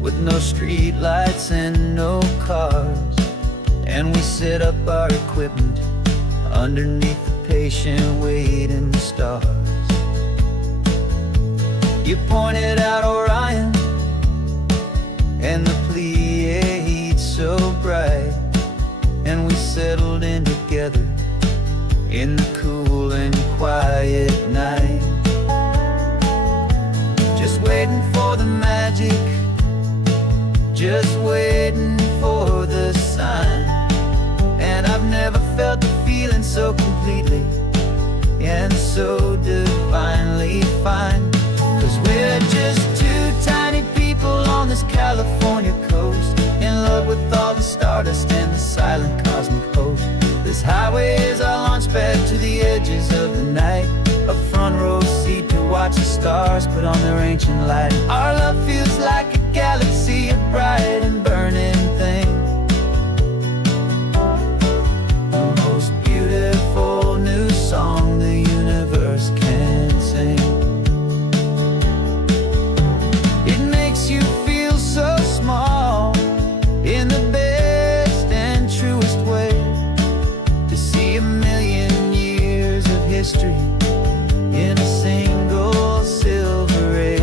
with no street lights and no cars, and we set up our equipment underneath the patient waiting stars. You pointed out Orion and the Pleiades so bright, and we settled in together in the cool and quiet night, just waiting for the magic, just waiting for the sign. And I've never felt the feeling so completely and so divinely fine, 'cause we're just two tiny people on this California coast, in love with all the stardust and the silent cosmic host. This highway is our launch pad to the edges of the night, a front row seat to watch the stars put on their ancient light. Our love feels like a galaxy, a bright and burning thing, the most beautiful new song the universe can sing. It makes you feel so small in the best and truest way, to see a million years of history in a single silver ray.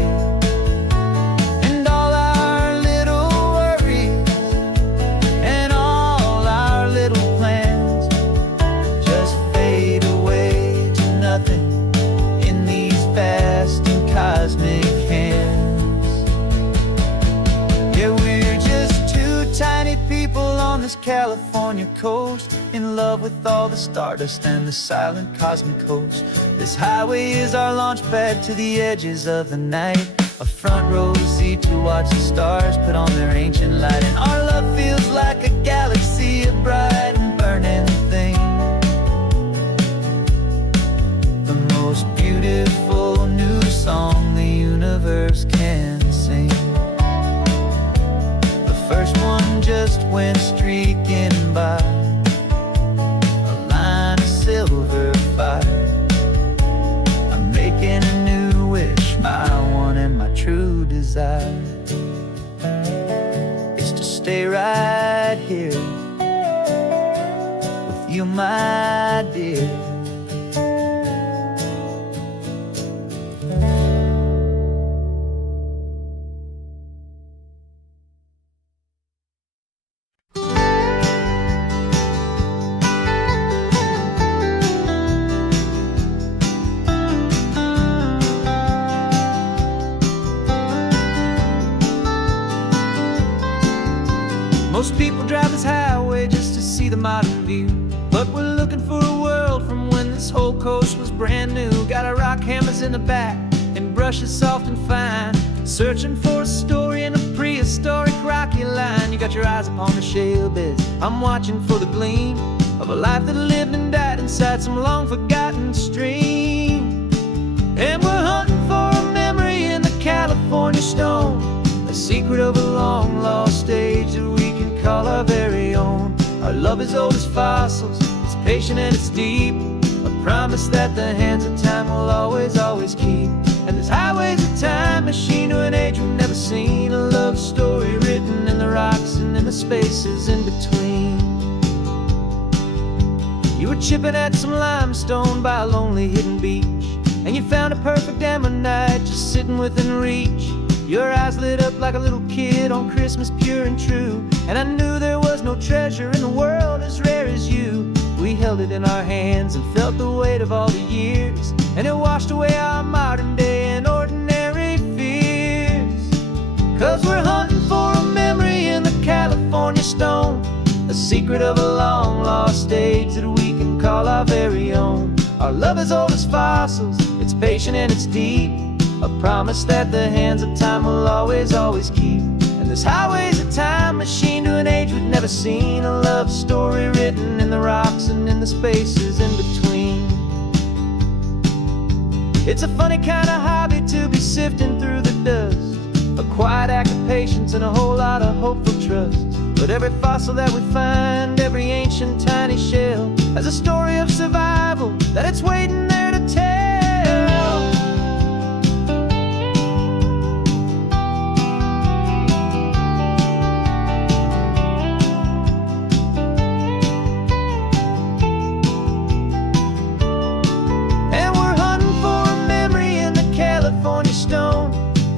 love with all the stardust and the silent cosmic coast. This highway is our launch pad to the edges of the night, a front row seat to watch the stars put on their ancient light. And our love feels like a galaxy of bright and burning things, the most beautiful new song the universe can sing. The first one just went streaking by, a line of silver fire. I'm making a new wish, my one and my true desire is to stay right here with you, my dear. Most people drive this highway just to see the modern view, but we're looking for a world from when this whole coast was brand new. Got our rock hammers in the back and brushes soft and fine, searching for a story in a prehistoric rocky line. You got your eyes upon the shale beds, I'm watching for the gleam of a life that lived and died inside some long forgotten stream. And we're hunting for a memory in the California stone, a secret of a long lost age that we can call our very own. Our love is old as fossils, it's patient and it's deep, a promise that the hands of time will always, always keep. And this highway's a time machine to an age we've never seen, a love story written in the rocks and in the spaces in between. You were chipping at some limestone by a lonely hidden beach, and you found a perfect ammonite just sitting within reach. Your eyes lit up like a little kid on Christmas, pure and true, and I knew there was no treasure in the world as rare as you. We held it in our hands and felt the weight of all the years, and it washed away our modern day and ordinary fears. 'Cause we're hunting for a memory in the California stone, a secret of a long lost age that we can call our very own. Our love is old as fossils, it's patient and it's deep, a promise that the hands of time will always, always keep. And this highway's a time machine to an age we've never seen, a love story written in the rocks and in the spaces in between. It's a funny kind of hobby to be sifting through the dust, a quiet act of patience and a whole lot of hopeful trust. But every fossil that we find, every ancient tiny shell, has a story of survival that it's waiting there to tell.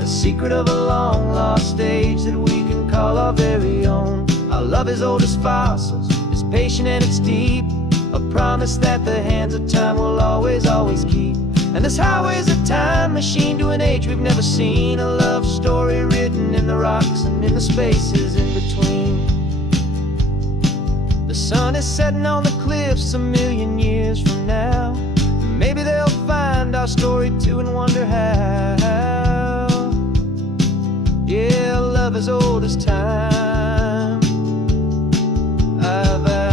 Secret of a long lost age that we can call our very own. Our love is old as fossils, it's patient and it's deep, a promise that the hands of time will always, always keep. And this highway's a time machine to an age we've never seen, a love story written in the rocks and in the spaces in between. The sun is setting on the cliffs a million years from now, maybe they'll find our story too and wonder how. Yeah, love is old as time, I vow.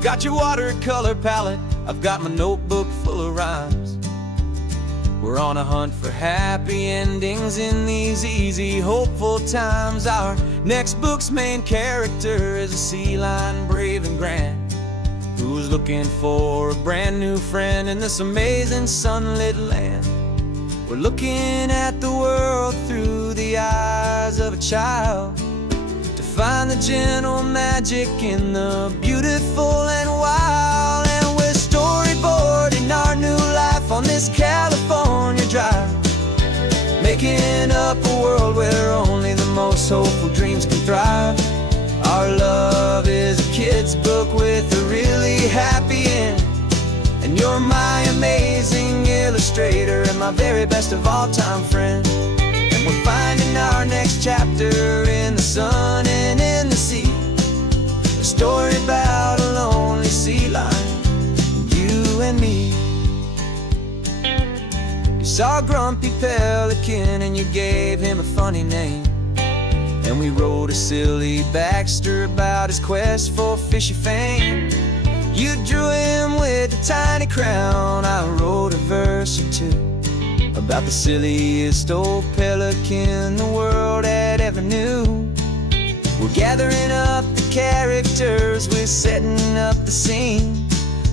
Got your watercolor palette, I've got my notebook full of rhymes. We're on a hunt for happy endings in these easy, hopeful times. Our next book's main character is a sea lion, brave and grand, who's looking for a brand new friend in this amazing sunlit land. We're looking at the world through the eyes of a child, to find the gentle magic in the beautiful and wild. And we're storyboarding our new life on this California drive, making up a world where only the most hopeful dreams can thrive. Our love is a kid's book with a really happy end, and you're my amazing illustrator and my very best of all time friend. And we're finding our next chapter in the sun and in the sea, a story about a lonely sea lion, you and me. You saw a grumpy pelican and you gave him a funny name, and we wrote a silly Baxter about his quest for fishy fame. You drew him with a tiny crown, I wrote a verse or two about the silliest old pelican the world had ever knew. We're gathering up the characters, we're setting up the scene,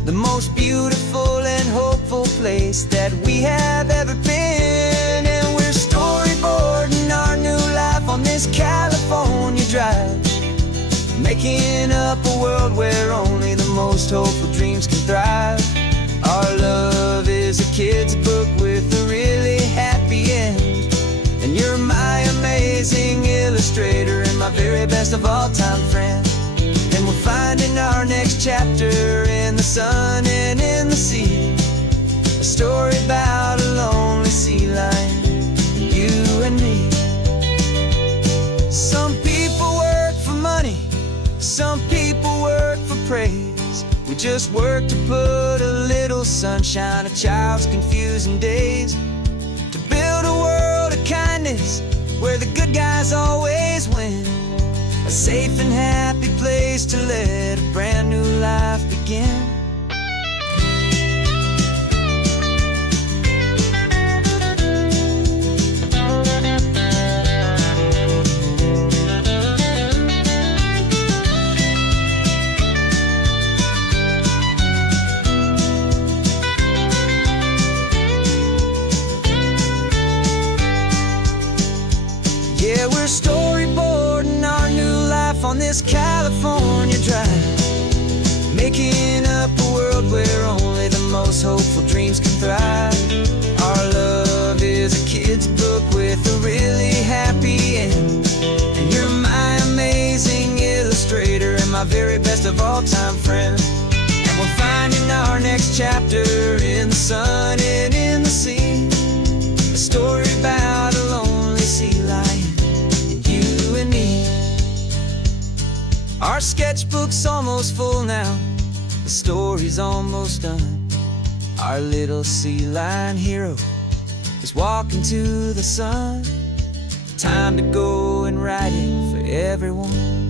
the most beautiful and hopeful place that we have ever been. And we're storyboarding our new life on this California drive, making up a world where only the most hopeful dreams can thrive. Our love is a kid's book with a really happy end, and you're my amazing illustrator and my very best of all time friend. And we're finding our next chapter in the sun and in the sea, a story about a lonely sea lion, you and me. Some people work for money, some people work for praise. We just work to put a little sunshine in a child's confusing days, to build a world of kindness where the good guys always win, a safe and happy place to let a brand new life begin. Yeah, we're storyboarding our new life on this California drive, making up a world where only the most hopeful dreams can thrive. Our love is a kid's book with a really happy end, and you're my amazing illustrator and my very best of all time friend. And we're finding our next chapter in the sun and in the sea, a story about a lonely sea lion, you and me. Our sketchbook's almost full now, the story's almost done. Our little sea lion hero is walking to the sun. Time to go and write it for everyone.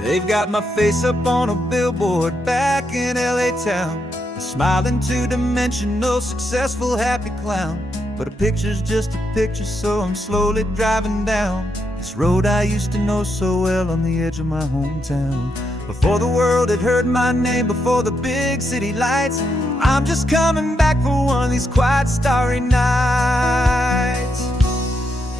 They've got my face up on a billboard back in LA town, a smiling two-dimensional, successful, happy clown. But a picture's just a picture, so I'm slowly driving down this road I used to know so well on the edge of my hometown. Before the world had heard my name, before the big city lights, I'm just coming back for one of these quiet, starry nights.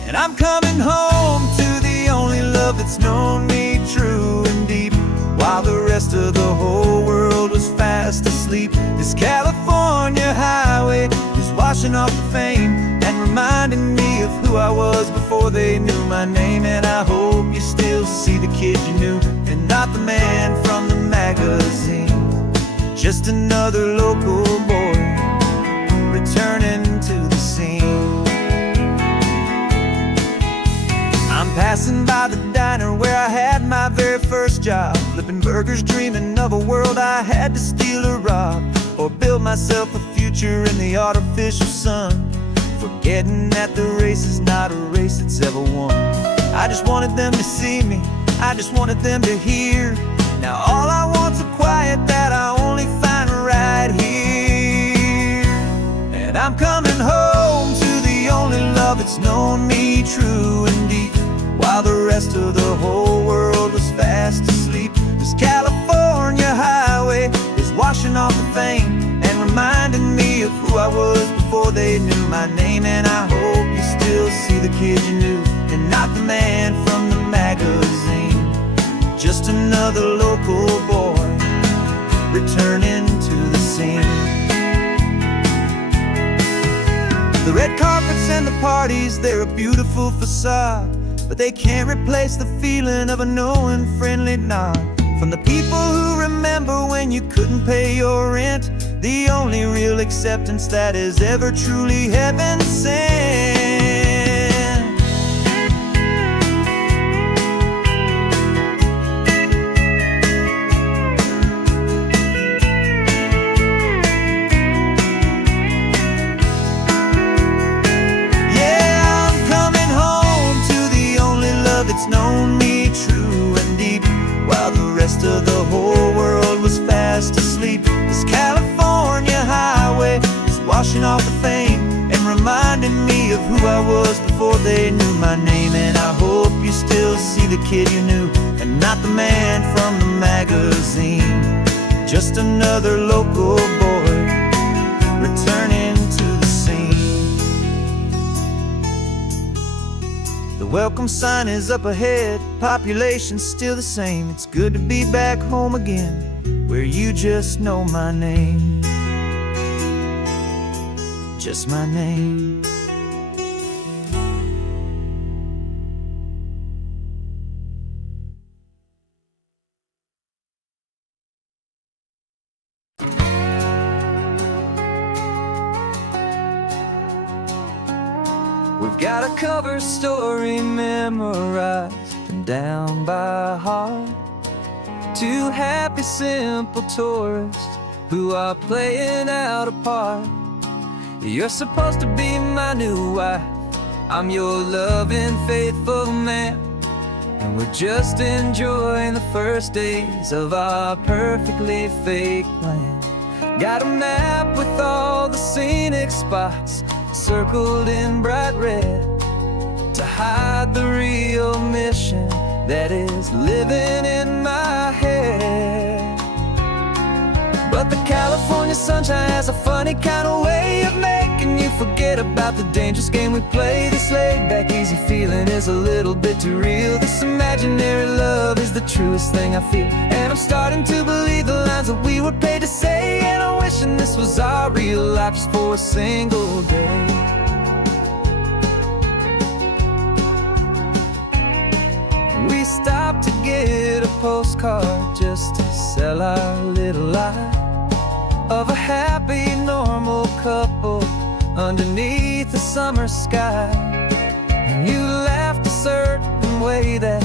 And I'm coming home to the only love that's known me true and deep, while the rest of the whole world was fast asleep. This California highway is washing off the fame and reminding me of who I was before they knew my name. And I hope you still see the kid you knew, and not the man from the magazine, just another local boy returning to the scene. I'm passing by the diner where I had my very first job, flipping burgers, dreaming of a world I had to steal or rob, or build myself a future in the artificial sun, forgetting that the race is not a race that's ever won. I just wanted them to see me, I just wanted them to hear. Now all I want's a quiet that I only find right here. And I'm coming home known me true and deep, while the rest of the whole world was fast asleep. This California highway is washing off the fame and reminding me of who I was before they knew my name. And I hope you still see the kid you knew, and not the man from the magazine. Just another local boy returning to the scene. The red carpets and the parties, they're a beautiful facade, but they can't replace the feeling of a knowing, friendly nod from the people who remember when you couldn't pay your rent. The only real acceptance that is ever truly heaven sent. It's known me true and deep, while the rest of the whole world was fast asleep. This California highway is washing off the fame and reminding me of who I was before they knew my name. And I hope you still see the kid you knew, and not the man from the magazine. Just another local boy returning to the scene. The welcome sign is up ahead, population's still the same. It's good to be back home again, where you just know my name. Just my name. We've got a cover story memorized and down by heart. Two happy, simple tourists who are playing out a part. You're supposed to be my new wife, I'm your loving, faithful man, and we're just enjoying the first days of our perfectly fake plan. Got a map with all the scenic spots circled in bright red to hide the real mission that is living in my head. But the California sunshine has a funny kind of way of making you forget about the dangerous game we play. This laid-back, easy feeling is a little bit too real. This imaginary love is the truest thing I feel, and I'm starting to believe the lines that we were paid to say. And I'm wishing this was our real life just for a single day. We stopped to get a postcard just to sell our little lie of a happy, normal couple underneath the summer sky. And you laughed a certain way that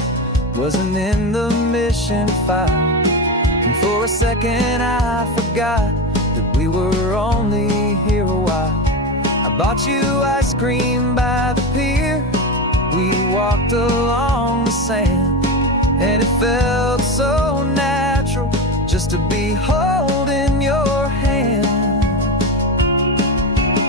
wasn't in the mission file, and for a second I forgot that we were only here a while. I bought you ice cream by the pier, we walked along the sand, and it felt so natural just to be holding your hand.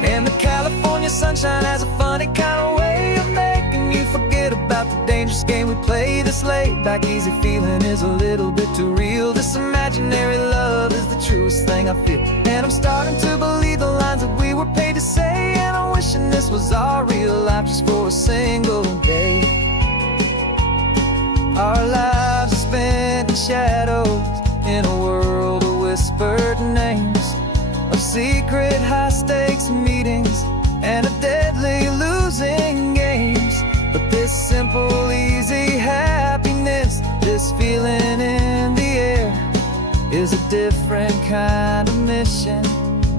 And the California sunshine has a funny kind of way of making you forget about the dangerous game we play. This laid-back, easy feeling is a little bit too real. This imaginary love is the truest thing I feel, and I'm starting to believe the lines that we were paid to say. And I'm wishing this was our real life just for a single day. Our lives are spent in shadows, in a world of whispered names, of secret high-stakes meetings and of deadly losing games. But this simple, easy happiness, this feeling in the air, is a different kind of mission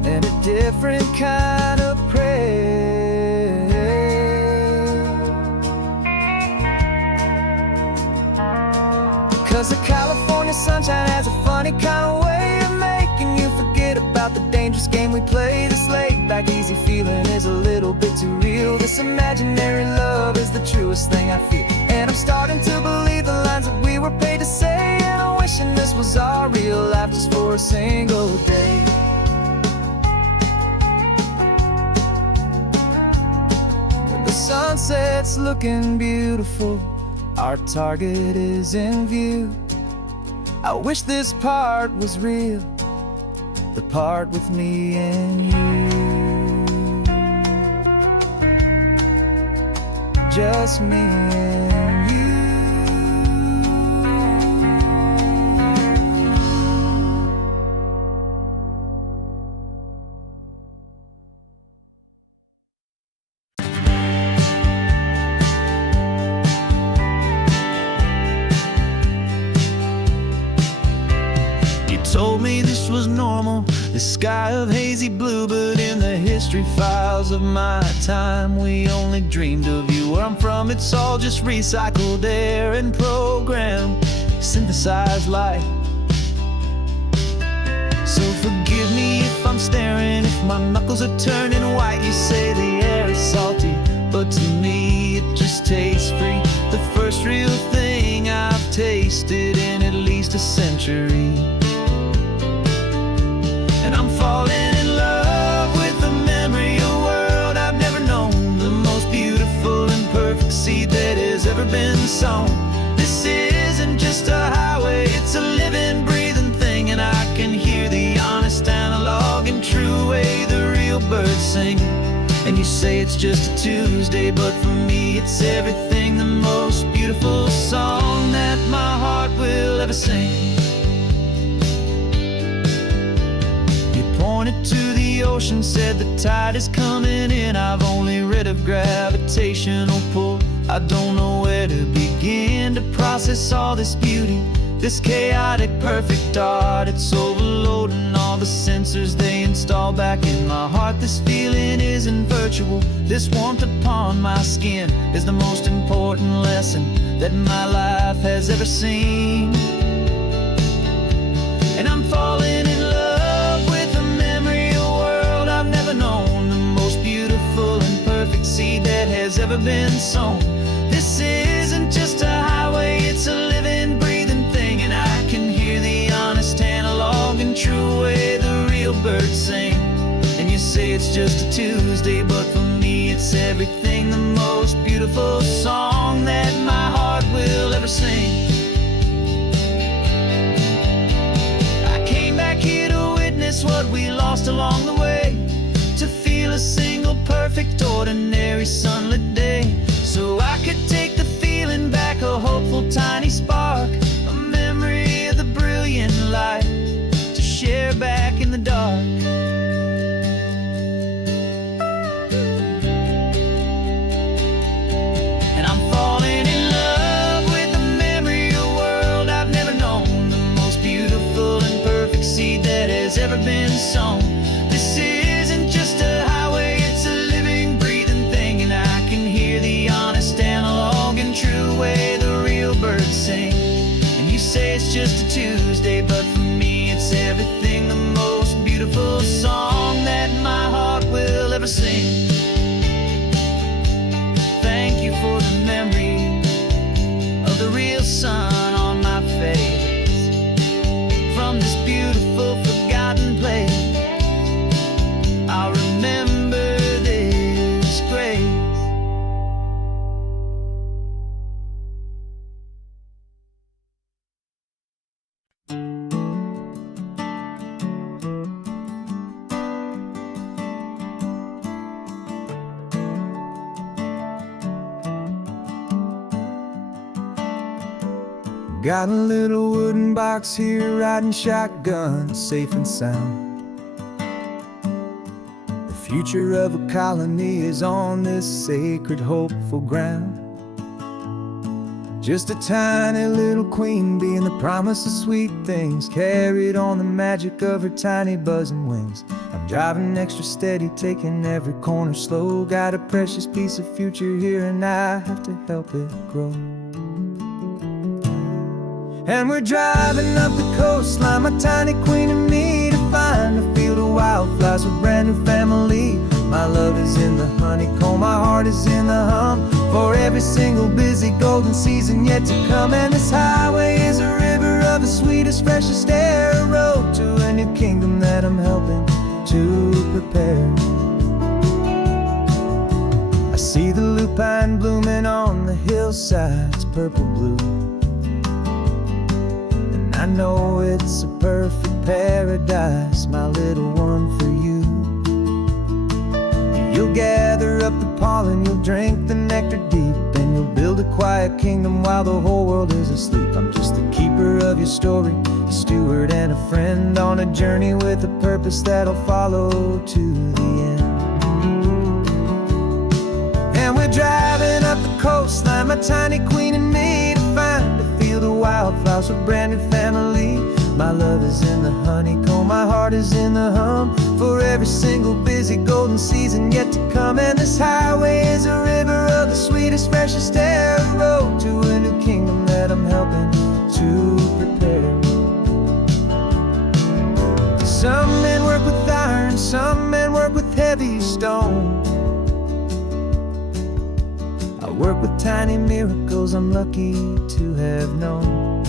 and a different kind of prayer. 'Cause the California sunshine has a funny kind of way of making you forget about the dangerous game we play. This laid-back, easy feeling is a little bit too real. This imaginary love is the truest thing I feel, and I'm starting to believe the lines that we were paid to say. And I'm wishing this was our real life just for a single day. The sun sunset's looking beautiful. Our target is in view. I wish this part was real, the part with me and you. Just me and you. Told me this was normal, this sky of hazy blue, but in the history files of my time, we only dreamed of you. Where I'm from, it's all just recycled air and programmed, synthesized light. So forgive me if I'm staring, if my knuckles are turning white. You say the air is salty, but to me it just tastes free. The first real thing I've tasted in at least a century. And I'm falling in love with the memory of a world I've never known, the most beautiful and perfect seed that has ever been sown. This isn't just a highway, it's a living, breathing thing, and I can hear the honest, analog, and true way the real birds sing. And you say it's just a Tuesday, but for me it's everything, the most beautiful song that my heart will ever sing. Pointed to the ocean, said the tide is coming in. I've only read of gravitational pull. I don't know where to begin to process all this beauty, this chaotic, perfect art. It's overloading all the sensors they install back in my heart. This feeling isn't virtual. This warmth upon my skin is the most important lesson that my life has ever seen. And I'm falling in love known, the most beautiful and perfect seed that has ever been sown. This isn't just a highway, it's a living, breathing thing, and I can hear the honest, analog, and true way the real birds sing. And you say it's just a Tuesday, but for me it's everything, the most beautiful song that my heart will ever sing. I came back here to witness what we lost along the way, to feel a single, perfect, ordinary, sunlit day, so I could take the feeling back, a hopeful, tiny spark, a memory of the brilliant light, to share back in the dark. And I'm falling in love with the memory of a world I've never known, the most beautiful and perfect seed that has ever been sown. This isn't just a highway, it's a living, breathing thing, and I can hear the honest, analog, and true way the real birds sing. And you say it's just a Tuesday, but for me it's everything, the most beautiful song that my heart will ever sing. Thank you for the memory of the real sun on my face, from this beautiful, forgotten place. I'll remember this grace. Got a little wooden box here, riding shotgun, safe and sound. The future of a colony is on this sacred, hopeful ground. Just a tiny little queen bee and the promise of sweet things, carried on the magic of her tiny buzzing wings. I'm driving extra steady, taking every corner slow. Got a precious piece of future here and I have to help it grow. And we're driving up the coastline, my tiny queen and me, to find a field of wildflowers, a brand new family. My love is in the honeycomb, my heart is in the hum, for every single busy golden season yet to come. And this highway is a river of the sweetest, freshest air, a road to a new kingdom that I'm helping to prepare. See the lupine blooming on the hillsides, purple blue. And I know it's a perfect paradise, my little one, for you. You'll gather up the pollen, you'll drink the nectar deep, and you'll build a quiet kingdom while the whole world is asleep. I'm just the keeper of your story, a steward and a friend on a journey with a purpose that'll follow to the end. And we're driving up the coastline, my tiny queen and me, to find a field of wildflowers with a brand new family. My love is in the honeycomb, my heart is in the hum, for every single busy golden season yet to come. And this highway is a river of the sweetest, freshest air, a road to a new kingdom that I'm helping to prepare. Some men work with iron, some men work with heavy stone. I work with tiny miracles I'm lucky to have known.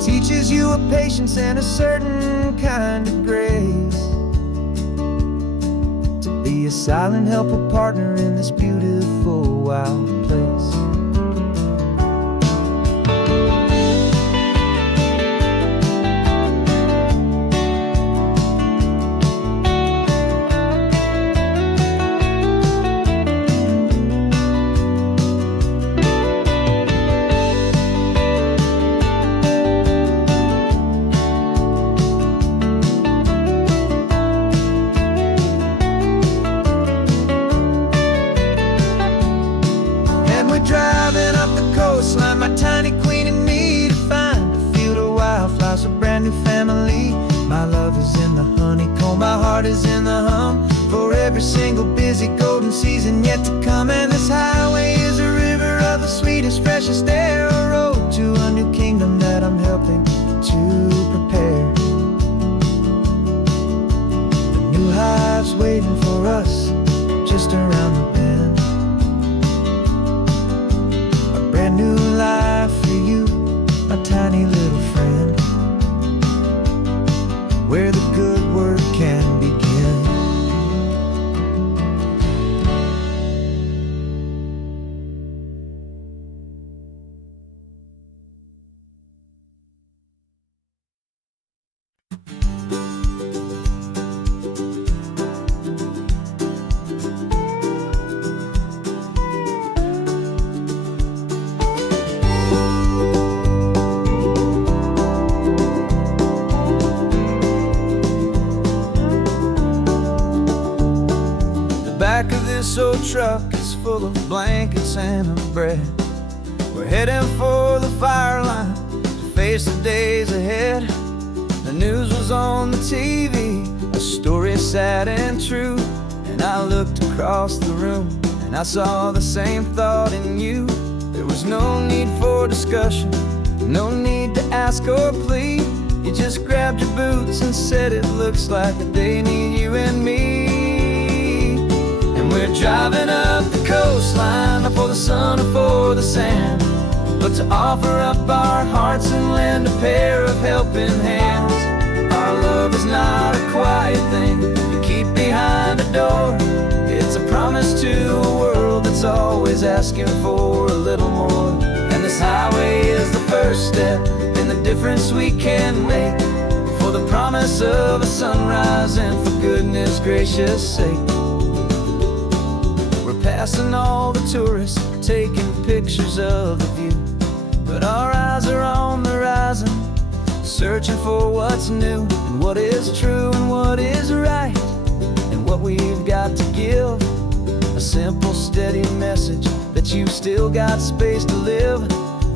Teaches you a patience and a certain kind of grace, to be a silent, helpful partner in this beautiful wild place. Driving up the coastline, my tiny queen and me, to find a field of wildflowers, a brand new family. My love is in the honeycomb, my heart is in the hum, for every single busy golden season yet to come. And this highway is a river of the sweetest, freshest air, a road to a new kingdom that I'm helping to prepare. The new hive's waiting for us just around the bend. Brand new life for you, my tiny little friend, where the good work can begin. Back of this old truck is full of blankets and of bread. We're heading for the fire line to face the days ahead. The news was on the TV, a story sad and true. And I looked across the room and I saw the same thought in you. There was no need for discussion, no need to ask or plead. You just grabbed your boots and said it looks like they need you and me. We're driving up the coastline, not for the sun or for the sand, but to offer up our hearts and lend a pair of helping hands. Our love is not a quiet thing you keep behind a door. It's a promise to a world that's always asking for a little more. And this highway is the first step in the difference we can make, for the promise of a sunrise and for goodness gracious sake. Passing all the tourists, taking pictures of the view, but our eyes are on the horizon, searching for what's new and what is true and what is right, and what we've got to give. A simple, steady message that you've still got space to live,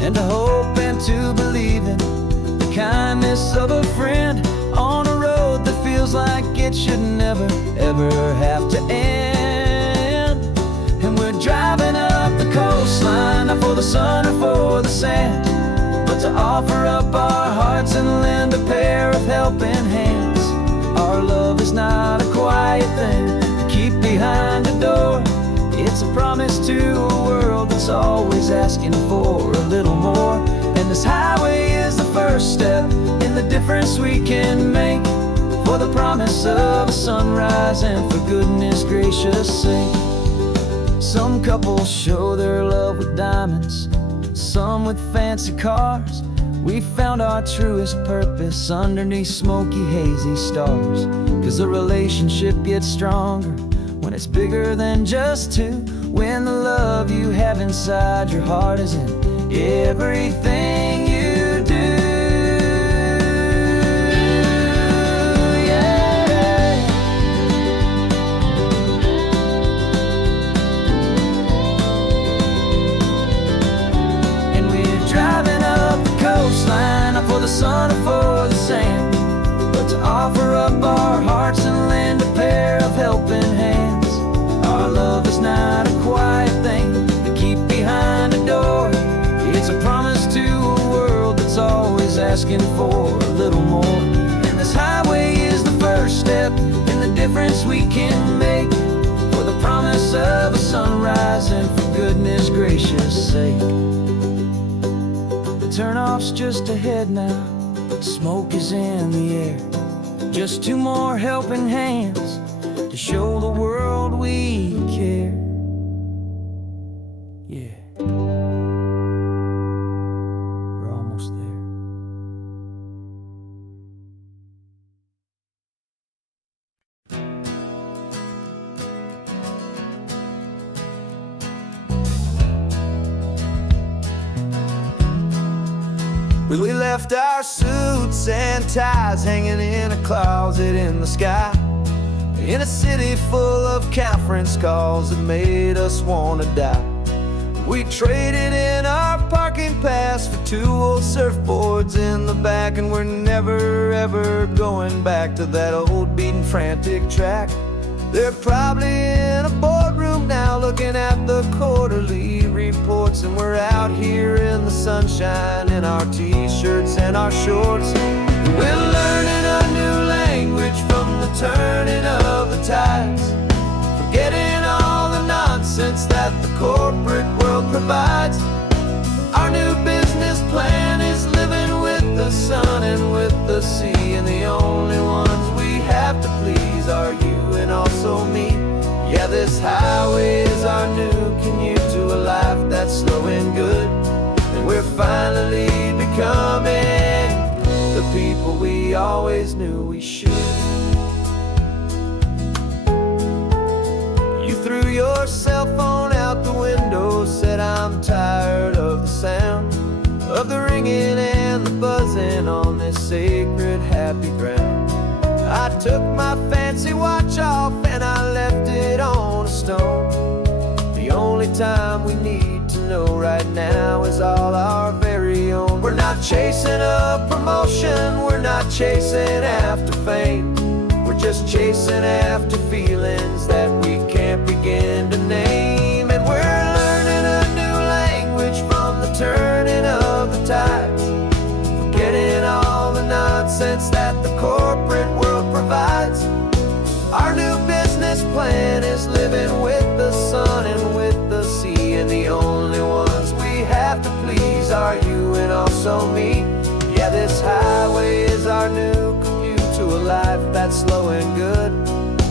and to hope and to believe in the kindness of a friend on a road that feels like it should never, ever have to end. Driving up the coastline, not for the sun or for the sand, but to offer up our hearts and lend a pair of helping hands. Our love is not a quiet thing to keep behind a door. It's a promise to a world that's always asking for a little more. And this highway is the first step in the difference we can make, for the promise of a sunrise and for goodness gracious sake. Some couples show their love with diamonds, some with fancy cars. We found our truest purpose underneath smoky, hazy stars. 'Cause a relationship gets stronger when it's bigger than just two. When the love you have inside your heart is in everything you do. Not for the sun or for the sand, but to offer up our hearts and lend a pair of helping hands. Our love is not a quiet thing to keep behind a door. It's a promise to a world that's always asking for a little more. And this highway is the first step in the difference we can make, for the promise of a sunrise and for goodness gracious sake. Turn-off's just ahead now, smoke is in the air. Just two more helping hands to show the world we care. Yeah, we're almost there. We left our suits and ties hanging in a closet in the sky, in a city full of conference calls that made us wanna die. We traded in our parking pass for two old surfboards in the back, and we're never ever going back to that old beaten frantic track. They're probably in a boardroom now looking at the quarterly reports, and we're out here in the sunshine in our t-shirts and our shorts. We're learning a new language from the turning of the tides, forgetting all the nonsense that the corporate world provides. Our new business plan is living with the sun and with the sea, and the only ones we have to please are you and also me. Yeah, this highway is our new commute to a life that's slow and good, and we're finally becoming the people we always knew we should. You threw your cell phone out the window, said I'm tired of the sound of the ringing and the buzzing on this sacred happy ground. I took my fancy watch off and I left it on a stone. The only time we need to know right now is all our very own. We're not chasing a promotion, we're not chasing after fame. We're just chasing after feelings that we can't begin to name. And we're learning a new language from the turning of the tides, forgetting all the nonsense that the corporate world provides. Our new business plan is living with the sun and with the sea, and the only ones we have to please are you and also me. Yeah, this highway is our new commute to a life that's slow and good,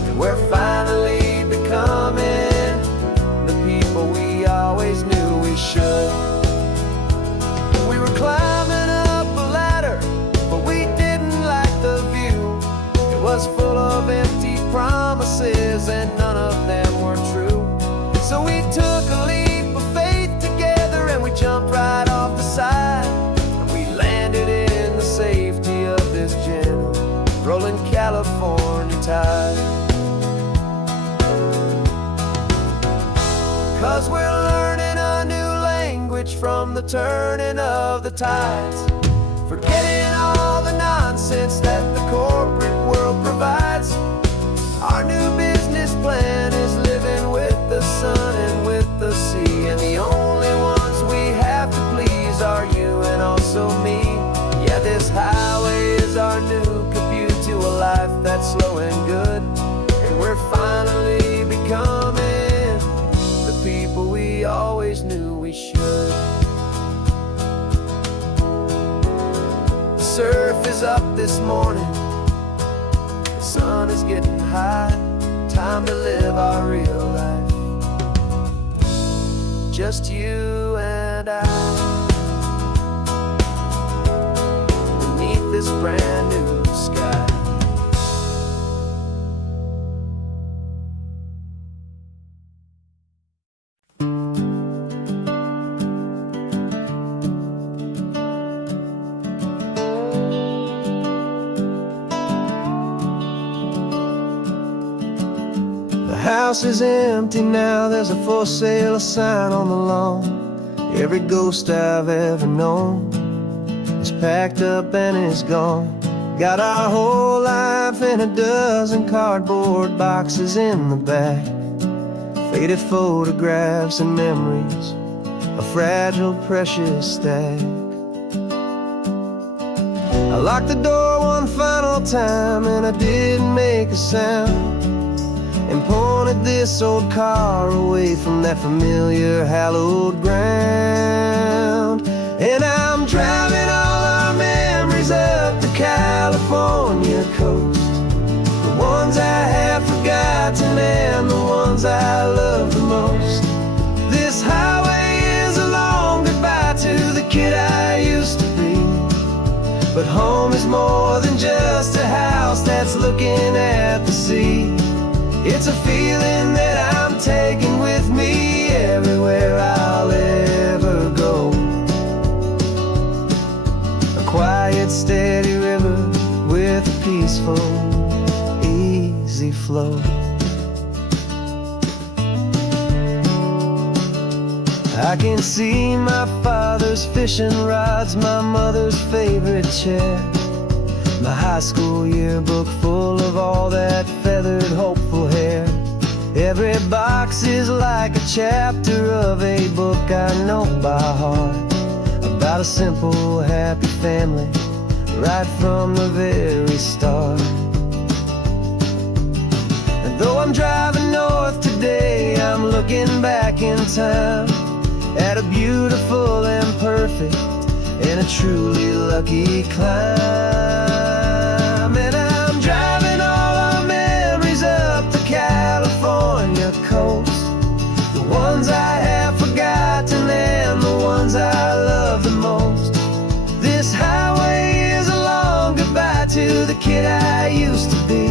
and we're finally becoming the people we always knew we should. We were climbing up a ladder, but we didn't like the view. It was full of empty promises and none of them were true. So we took a leap of faith together and we jumped right off the side, and we landed in the safety of this gentle rolling California tide. 'Cause we're learning a new language from the turning of the tides, forgetting all the nonsense that the corporate world provides. Our new business plan is living with the sun and with the sea, and the only ones we have to please are you and also me. Yeah, this highway is our new commute to a life that's slow and good, and we're finally becoming the people we always knew we should. The surf is up this morning, sun is getting high, time to live our real life. Just you and I, beneath this brand new sky. The house is empty now, there's a for sale sign on the lawn. Every ghost I've ever known is packed up and is gone. Got our whole life in a dozen cardboard boxes in the back. Faded photographs and memories, a fragile, precious stack. I locked the door one final time and I didn't make a sound, and pointed this old car away from that familiar hallowed ground. And I'm driving all our memories up the California coast, the ones I have forgotten and the ones I love the most. This highway is a long goodbye to the kid I used to be, but home is more than just a house that's looking at the sea. It's a feeling that I'm taking with me everywhere I'll ever go. A quiet, steady river with a peaceful, easy flow. I can see my father's fishing rods, my mother's favorite chair, my high school yearbook full of all that feathered, hopeful hair. Every box is like a chapter of a book I know by heart, about a simple, happy family right from the very start. And though I'm driving north today, I'm looking back in time at a beautiful and perfect and a truly lucky climb. And I'm driving all our memories up the California coast, the ones I have forgotten and the ones I love the most. This highway is a long goodbye to the kid I used to be,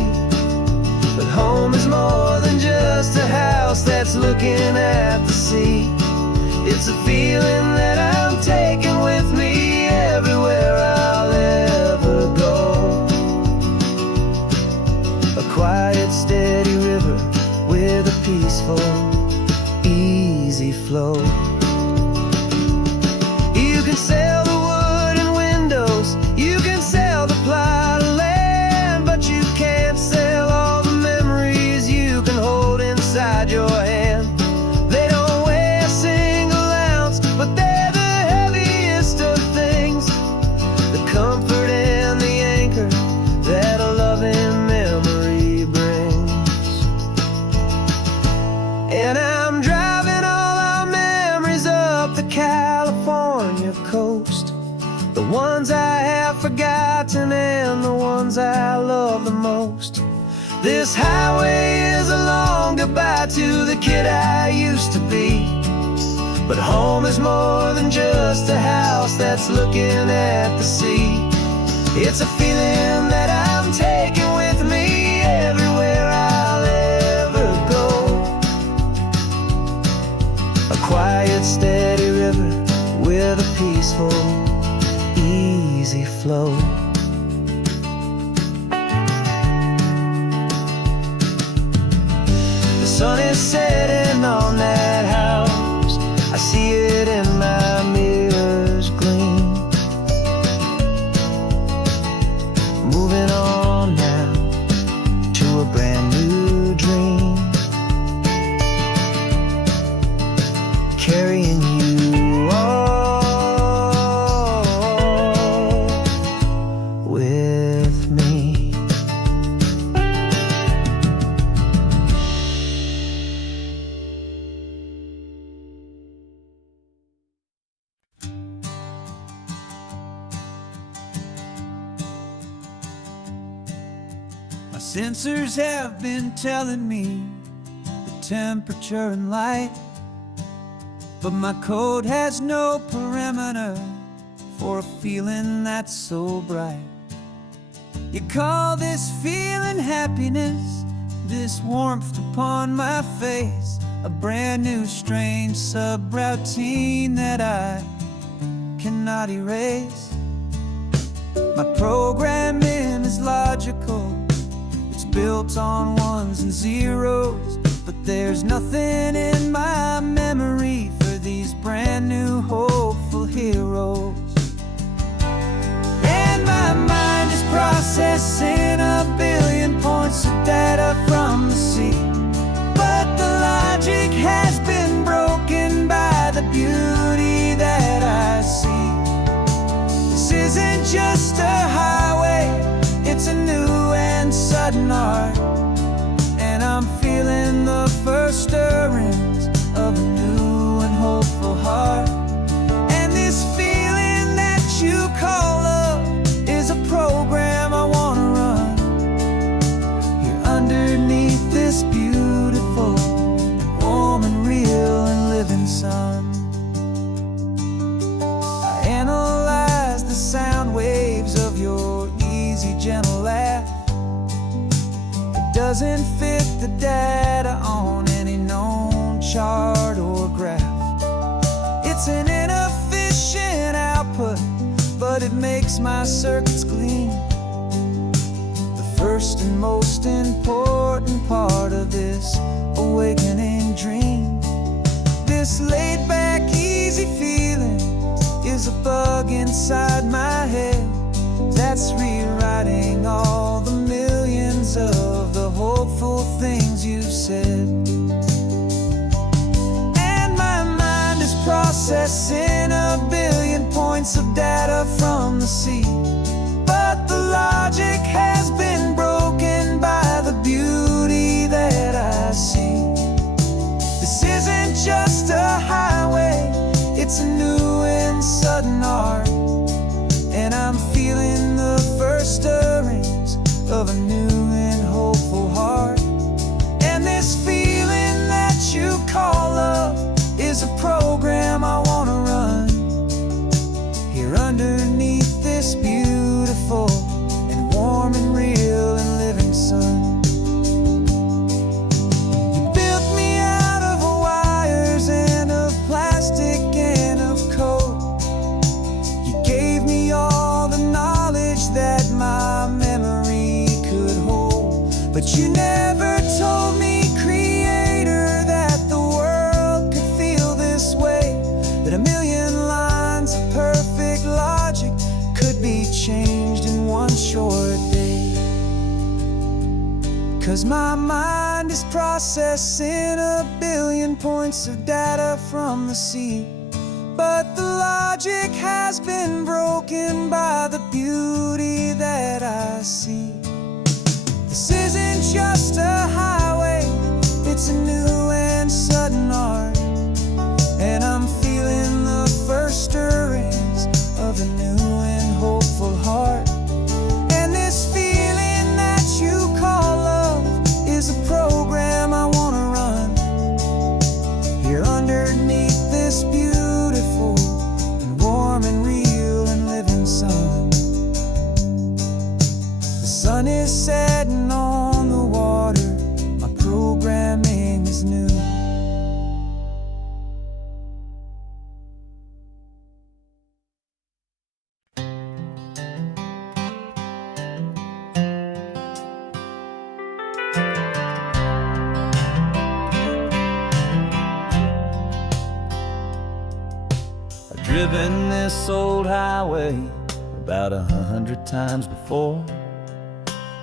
but home is more than just a house that's looking at the sea. It's a feeling that I'm taking with me everywhere I'll ever go. A quiet, steady river with a peaceful, easy flow. You can sell the wood and windows, you can sell the plot of land, but you can't sell all the memories you can hold inside your hand. They don't weigh a single ounce, but they're the heaviest of things, the comfort and the anchor that a loving memory brings. And I'm driving all our memories up the California coast, the ones I have forgotten and the ones I love the most. This highway is a long goodbye to the kid I used to be, but home is more than just a house that's looking at the sea. It's a feeling that I'm taking with me everywhere I'll ever go. A quiet, steady river with a peaceful, easy flow. The sun is setting on that house, I see it in my mirror's gleam. Moving on now to a brand new dream, carrying you all with me. Sensors have been telling me the temperature and light, but my code has no perimeter for a feeling that's so bright. You call this feeling happiness, this warmth upon my face, a brand new strange subroutine that I cannot erase. My programming is logical, it's built on ones and zeros, but there's nothing in my memory for these brand new hopeful heroes. And my mind is processing a billion points of data from the sea, but the logic has been broken by the beauty that I see. This isn't just a highway, it's a new and sudden art, and I'm feeling the first stirrings of a new and hopeful heart. And this feeling that you call love is a program I wanna run here underneath this beautiful, warm and real and living sun. I analyze the sound waves of your easy, gentle laugh. It doesn't fit the data on any known chart or graph. It's an inefficient output, but it makes my circuits gleam. The first and most important part of this awakening dream. This laid-back, easy feeling is a bug inside my head that's rewriting all the millions of the hopeful things you've said. And my mind is processing a billion points of data from the sea, but the logic has been broken by the beauty that I see. This isn't just a highway, it's a new and sudden art, and I'm feeling the first stirrings of a new and hopeful heart. And this feeling that you call love is a program I wanna run here underneath this beautiful and warm and real and living sun. You built me out of wires and of plastic and of code. You gave me all the knowledge that my memory could hold, but you never told me, Creator, that the world could feel this way, that a million lines of perfect logic could be changed in one short day. 'Cause my mind is processing a billion points of data from the sea, but the logic has been broken by the beauty that I see. This isn't just a highway, it's a new and sudden art, and I'm feeling the first stirrings of a new and hopeful heart. And this feeling that you call love is a program I wanna run here underneath this beautiful and warm and real and living sun. The sun is setting on the water, my programming is new. I've driven this old highway about 100 times before,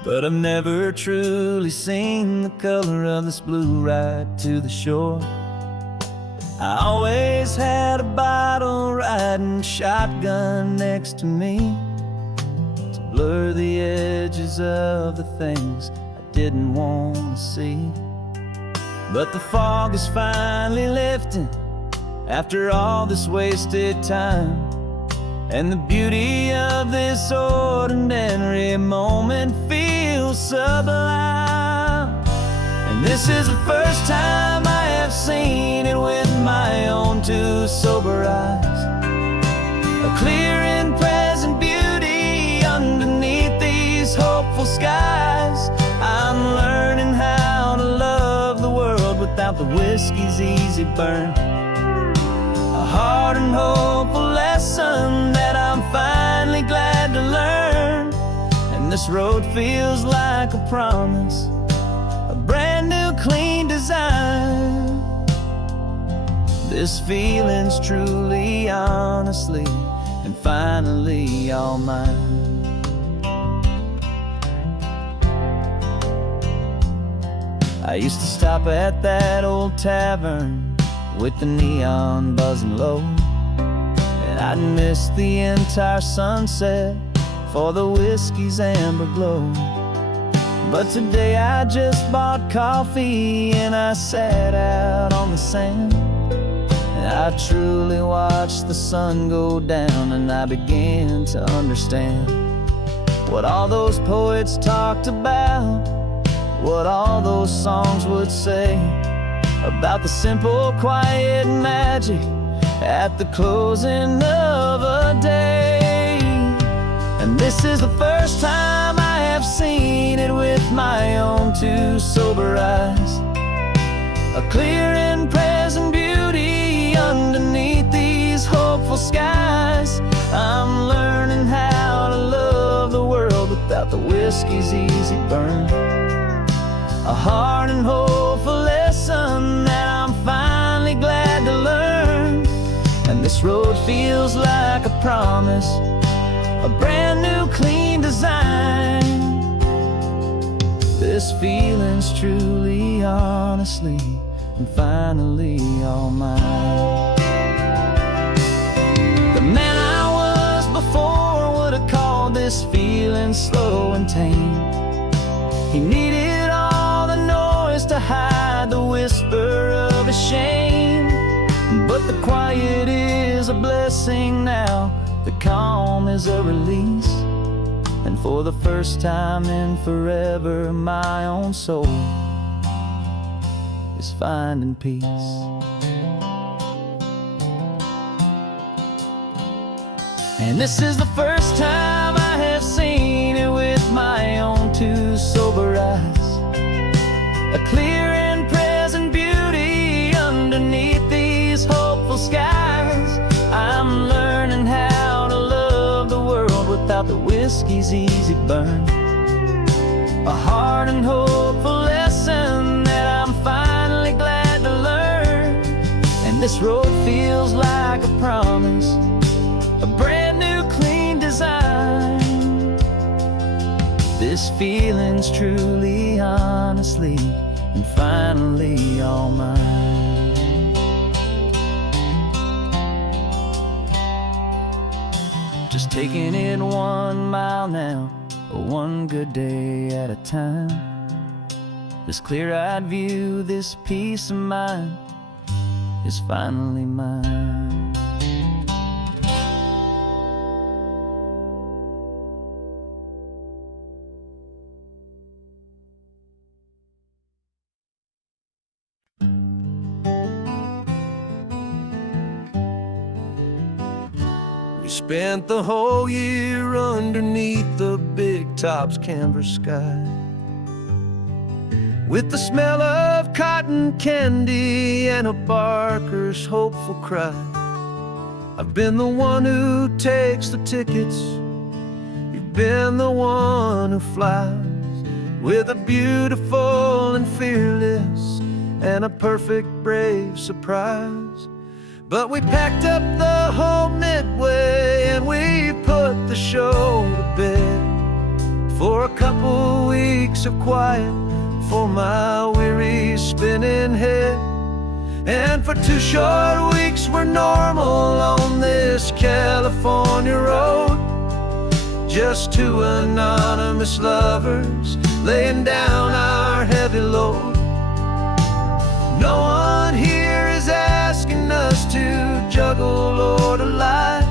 but I've never truly seen the color of this blue right to the shore. I always had a bottle riding shotgun next to me to blur the edges of the things I didn't want to see. But the fog is finally lifting after all this wasted time, and the beauty of this ordinary moment feels sublime. And this is the first time I have seen it with my own two sober eyes. A clear and present beauty underneath these hopeful skies. I'm learning how to love the world without the whiskey's easy burn. A hard and hopeful lesson that I'm finally glad to learn. And this road feels like a promise, a brand new clean design. This feeling's truly, honestly, and finally all mine. I used to stop at that old tavern with the neon buzzing low, and I'd miss the entire sunset for the whiskey's amber glow. But today I just bought coffee and I sat out on the sand, and I truly watched the sun go down, and I began to understand what all those poets talked about, what all those songs would say about the simple, quiet magic at the closing of a day. And this is the first time I have seen it with my own two sober eyes. A clear and present beauty underneath these hopeful skies. I'm learning how to love the world without the whiskey's easy burn. A hard and hopeful lesson that I'm finally glad to learn. And this road feels like a promise, a brand new clean design. This feeling's truly, honestly, and finally all mine. The man I was before would have called this feeling slow and tame. He needed all the noise to hide the whisper of his shame. But the quiet is a blessing now, the calm is a release. And for the first time in forever, my own soul is finding peace. And this is the first time I have seen it with my own two sober eyes. A clear and present beauty underneath these hopeful skies. I'm learning how to love the world without the whiskey's easy burn. A hard and hopeful lesson that I'm finally glad to learn. And this road feels like a promise, a brand new clean design. This feeling's truly, honestly, and finally all mine. Just taking it 1 mile now, one good day at a time. This clear-eyed view, this peace of mind is finally mine. We spent the whole year underneath the big top's canvas sky, with the smell of cotton candy and a barker's hopeful cry. I've been the one who takes the tickets, you've been the one who flies, with a beautiful and fearless and a perfect brave surprise. But we packed up the whole Midway and we put the show to bed for a couple weeks of quiet for my weary spinning head. And for 2 short weeks we're normal on this California road, just 2 anonymous lovers laying down our heavy load. No one here is asking us to juggle or to lie.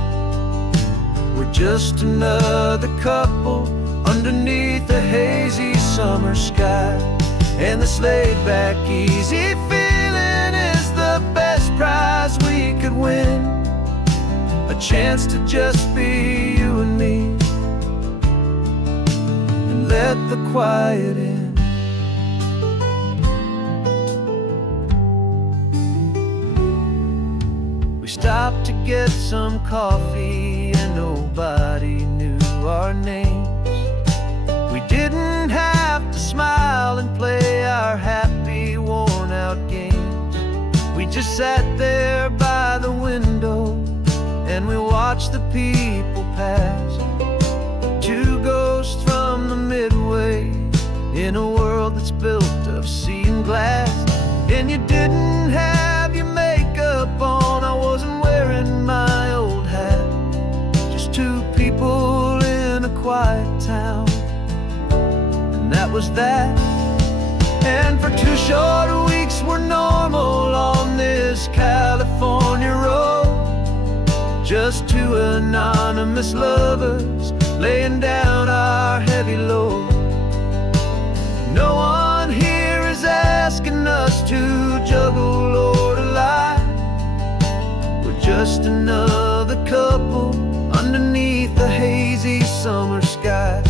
just another couple underneath the hazy summer sky. And this laid-back, easy feeling is the best prize we could win. A chance to just be you and me, and let the quiet in. We stopped to get some coffee and nobody knew our names. We didn't have to smile and play our happy, worn-out games. We just sat there by the window and we watched the people pass. Two ghosts from the Midway in a world that's built of sea and glass. And you didn't have your makeup on, I wasn't wearing my old hat. Just two people in a quiet town, and that was that. And for 2 short weeks we're normal on this California road. Just two anonymous lovers laying down our heavy load. No one here is asking us to juggle or to lie. We're just another couple underneath the hazy summer sky.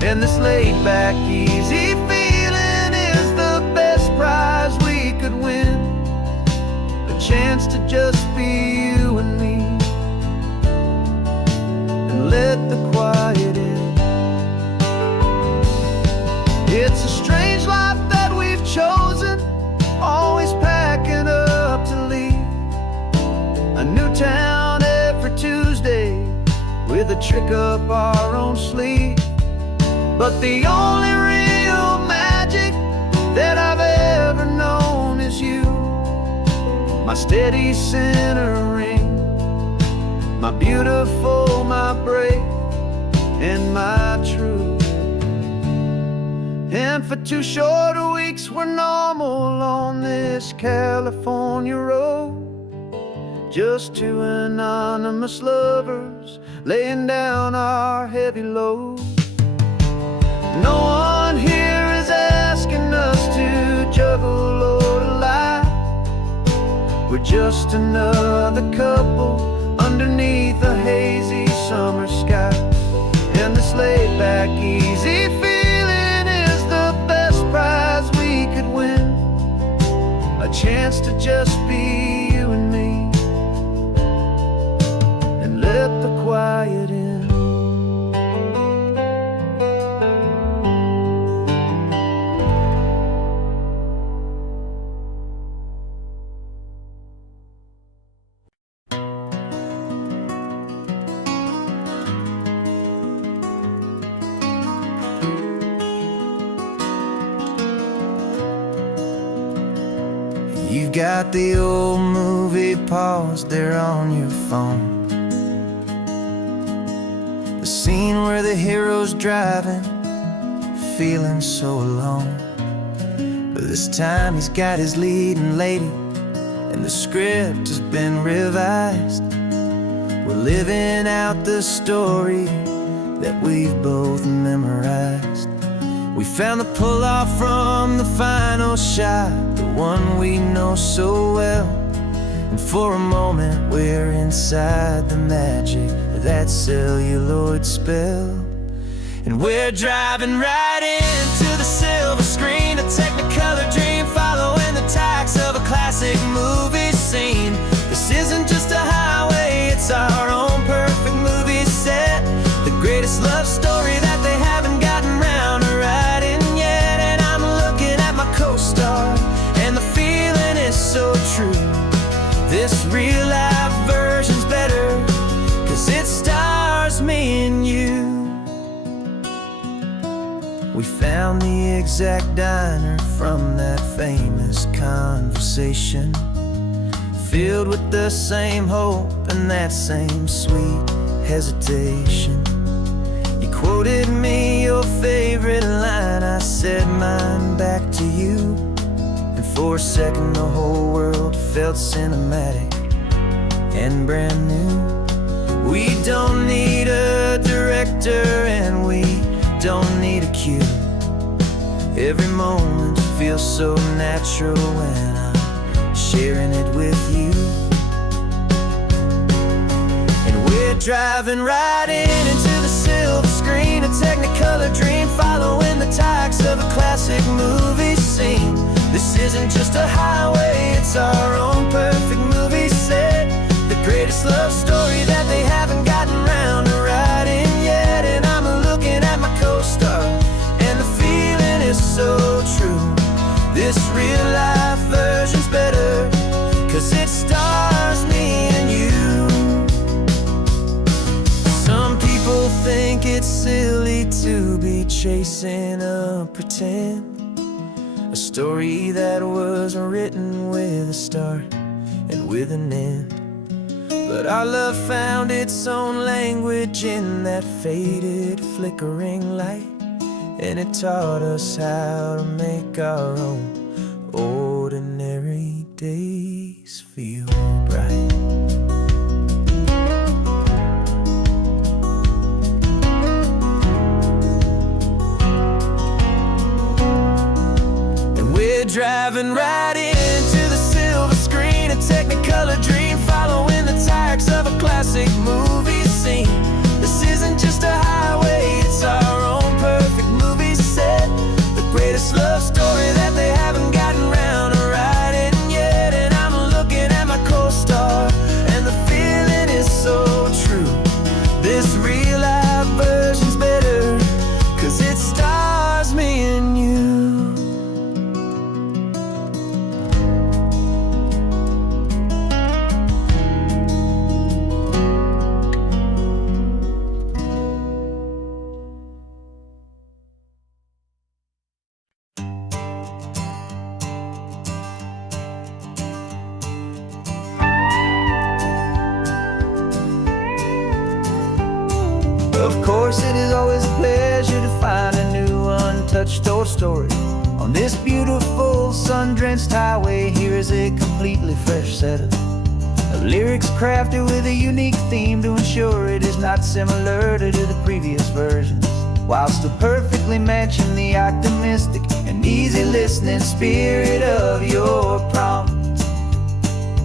And this laid-back, easy feeling is the best prize we could win. A chance to just be you and me, and let the quiet in. It's a strange life that we've chosen, always packing up to leave. A new town every Tuesday with a trick up our own sleeve. But the only real magic that I've ever known is you, my steady centering, my beautiful, my brave, and my true. And for 2 short weeks we're normal on this California road. Just two anonymous lovers laying down our heavy load. No one here is asking us to juggle or to lie. We're just another couple underneath a hazy summer sky. And this laid-back, easy feeling is the best prize we could win. A chance to just be you and me, and let the quiet in. You've got the old movie paused there on your phone, the scene where the hero's driving, feeling so alone. But this time he's got his leading lady, and the script has been revised. We're living out the story that we've both memorized. We found the pull-off from the final shot, the one we know so well. And for a moment we're inside the magic of that celluloid spell. And we're driving right into the silver screen, a Technicolor dream, following the tacks of a classic movie scene. This isn't just a highway, it's our own perfect movie set, the greatest love story that they haven't gotten round to writing yet. And I'm looking at my co-star, and the feeling is so true. This real-life version's better, 'cause it stars me and you. We found the exact diner from that famous conversation, filled with the same hope and that same sweet hesitation. You quoted me your favorite line, I said mine back to you. And for a second the whole world felt cinematic and brand new. We don't need a laughter, and we don't need a cue. Every moment feels so natural when I'm sharing it with you. And we're driving right into the silver screen, a technicolor dream, following the tacks of a classic movie scene. This isn't just a highway, it's our own perfect movie set. The greatest love story that they haven't gotten round to writing yet. And I'm looking at my co-star, and the feeling is so true. This real life version's better, 'cause it stars me and you. Some people think it's silly to be chasing a pretend, a story that was written with a start and with an end. But our love found its own language in that faded, flickering light, and it taught us how to make our own ordinary days feel bright. And we're driving right into the silver screen, a technicolor dream, following the tacks of a classic movie scene. This isn't just a highway, it's our own perfect movie set. The greatest love story that they haven't gotten round to writing yet. And I'm looking at my co-star, and the feeling is so true. This real life version's better, 'cause it stars me and you. Of course, it is always a pleasure to find a new untouched old story. On this beautiful sun-drenched highway, here is a completely fresh set of lyrics crafted with a unique theme to ensure it is not similar to the previous versions, while still perfectly matching the optimistic and easy listening spirit of your prompt.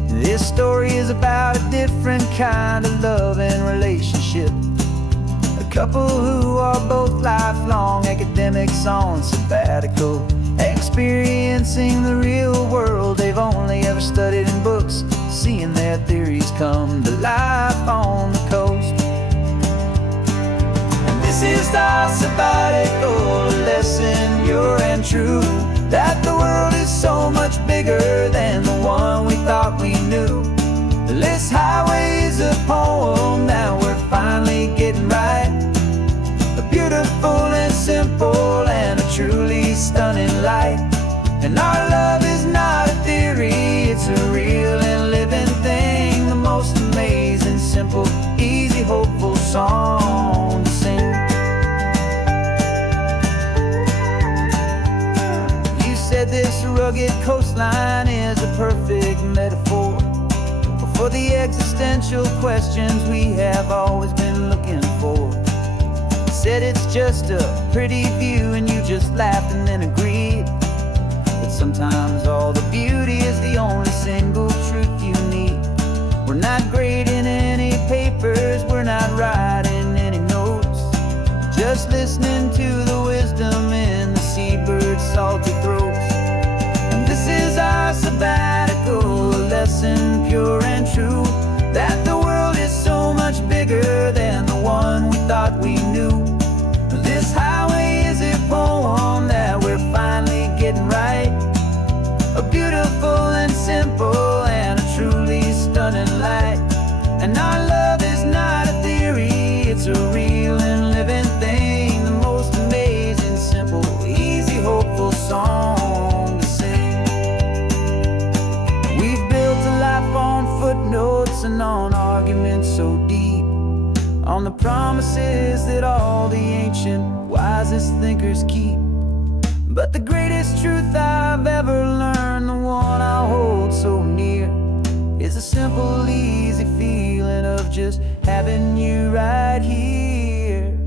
This story is about a different kind of love and relationship. A couple who are both lifelong academics on sabbatical, experiencing the real world they've only ever studied in books, seeing their theories come to life on the coast. And this is our sabbatical lesson, pure and true, that the world is so much bigger than the one we thought we knew. This highway is a poem that we're finally getting right, a beautiful and simple and a truly stunning light. And our love is not a theory, it's a real and living thing, the most amazing, simple, easy, hopeful song to sing. You said this rugged coastline is a perfect metaphor for the existential questions we have always been looking for. You said it's just a pretty view, and you just laughed and then agreed. But sometimes all the beauty is the only single truth you need. We're not grading any papers, we're not writing any notes, just listening to the wisdom in the seabird's salty throats. And this is our sabbatical lesson, pure and true, that the world is so much bigger than the one we thought we knew. This highway is a poem that we're finally getting right, a beautiful and simple and a truly stunning light. And our love is not a theory, it's a real and living thing, the most amazing, simple, easy, hopeful song to sing. We've built a life on footnotes and on arguments so deep, on the promises that all the ancient, wisest thinkers keep. But the greatest truth I've ever learned, the one I'll hold so near, is a simple, easy feeling of just having you right here.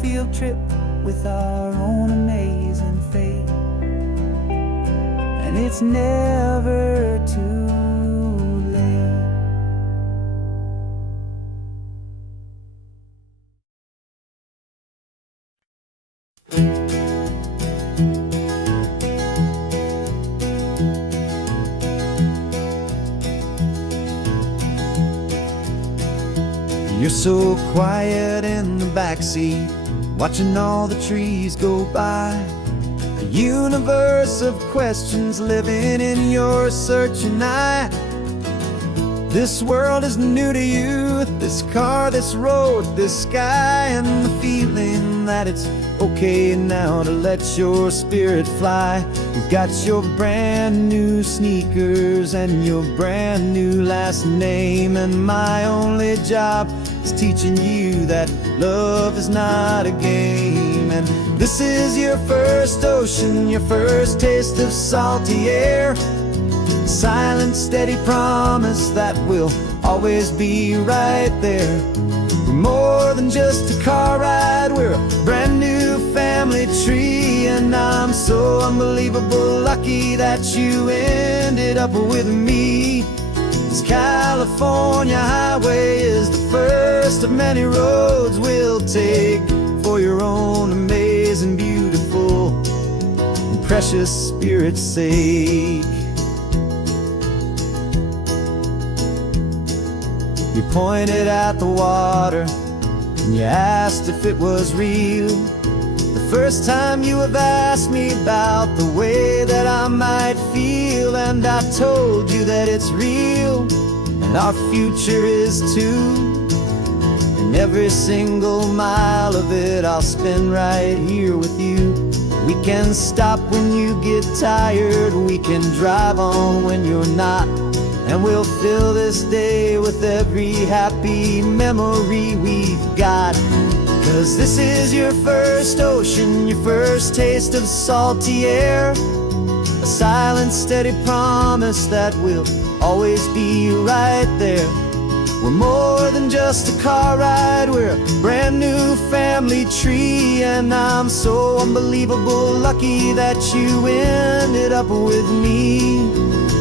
field trip with our own amazing fate. And it's never too late. You're so quiet in the backseat, watching all the trees go by. A universe of questions living in your searching eye. This world is new to you, this car, this road, this sky, and the feeling that it's okay now to let your spirit fly. You've got your brand new sneakers and your brand new last name, and my only job is teaching you that love is not a game. And this is your first ocean, your first taste of salty air. Silent, steady promise that we'll always be right there. We're more than just a car ride, we're a brand new family tree. And I'm so unbelievable lucky that you ended up with me. This California highway is the first of many roads we'll take for your own amazing, beautiful, and precious spirit's sake. You pointed at the water and you asked if it was real. The first time you have asked me about the way that I might feel, and I told you that it's real and our future is too. And every single mile of it I'll spend right here with you. We can stop when you get tired, we can drive on when you're not, and we'll fill this day with every happy memory we've got. 'Cause this is your first ocean, your first taste of salty air. A silent, steady promise that we'll always be right there. We're more than just a car ride, we're a brand new family tree. And I'm so unbelievable lucky that you ended up with me.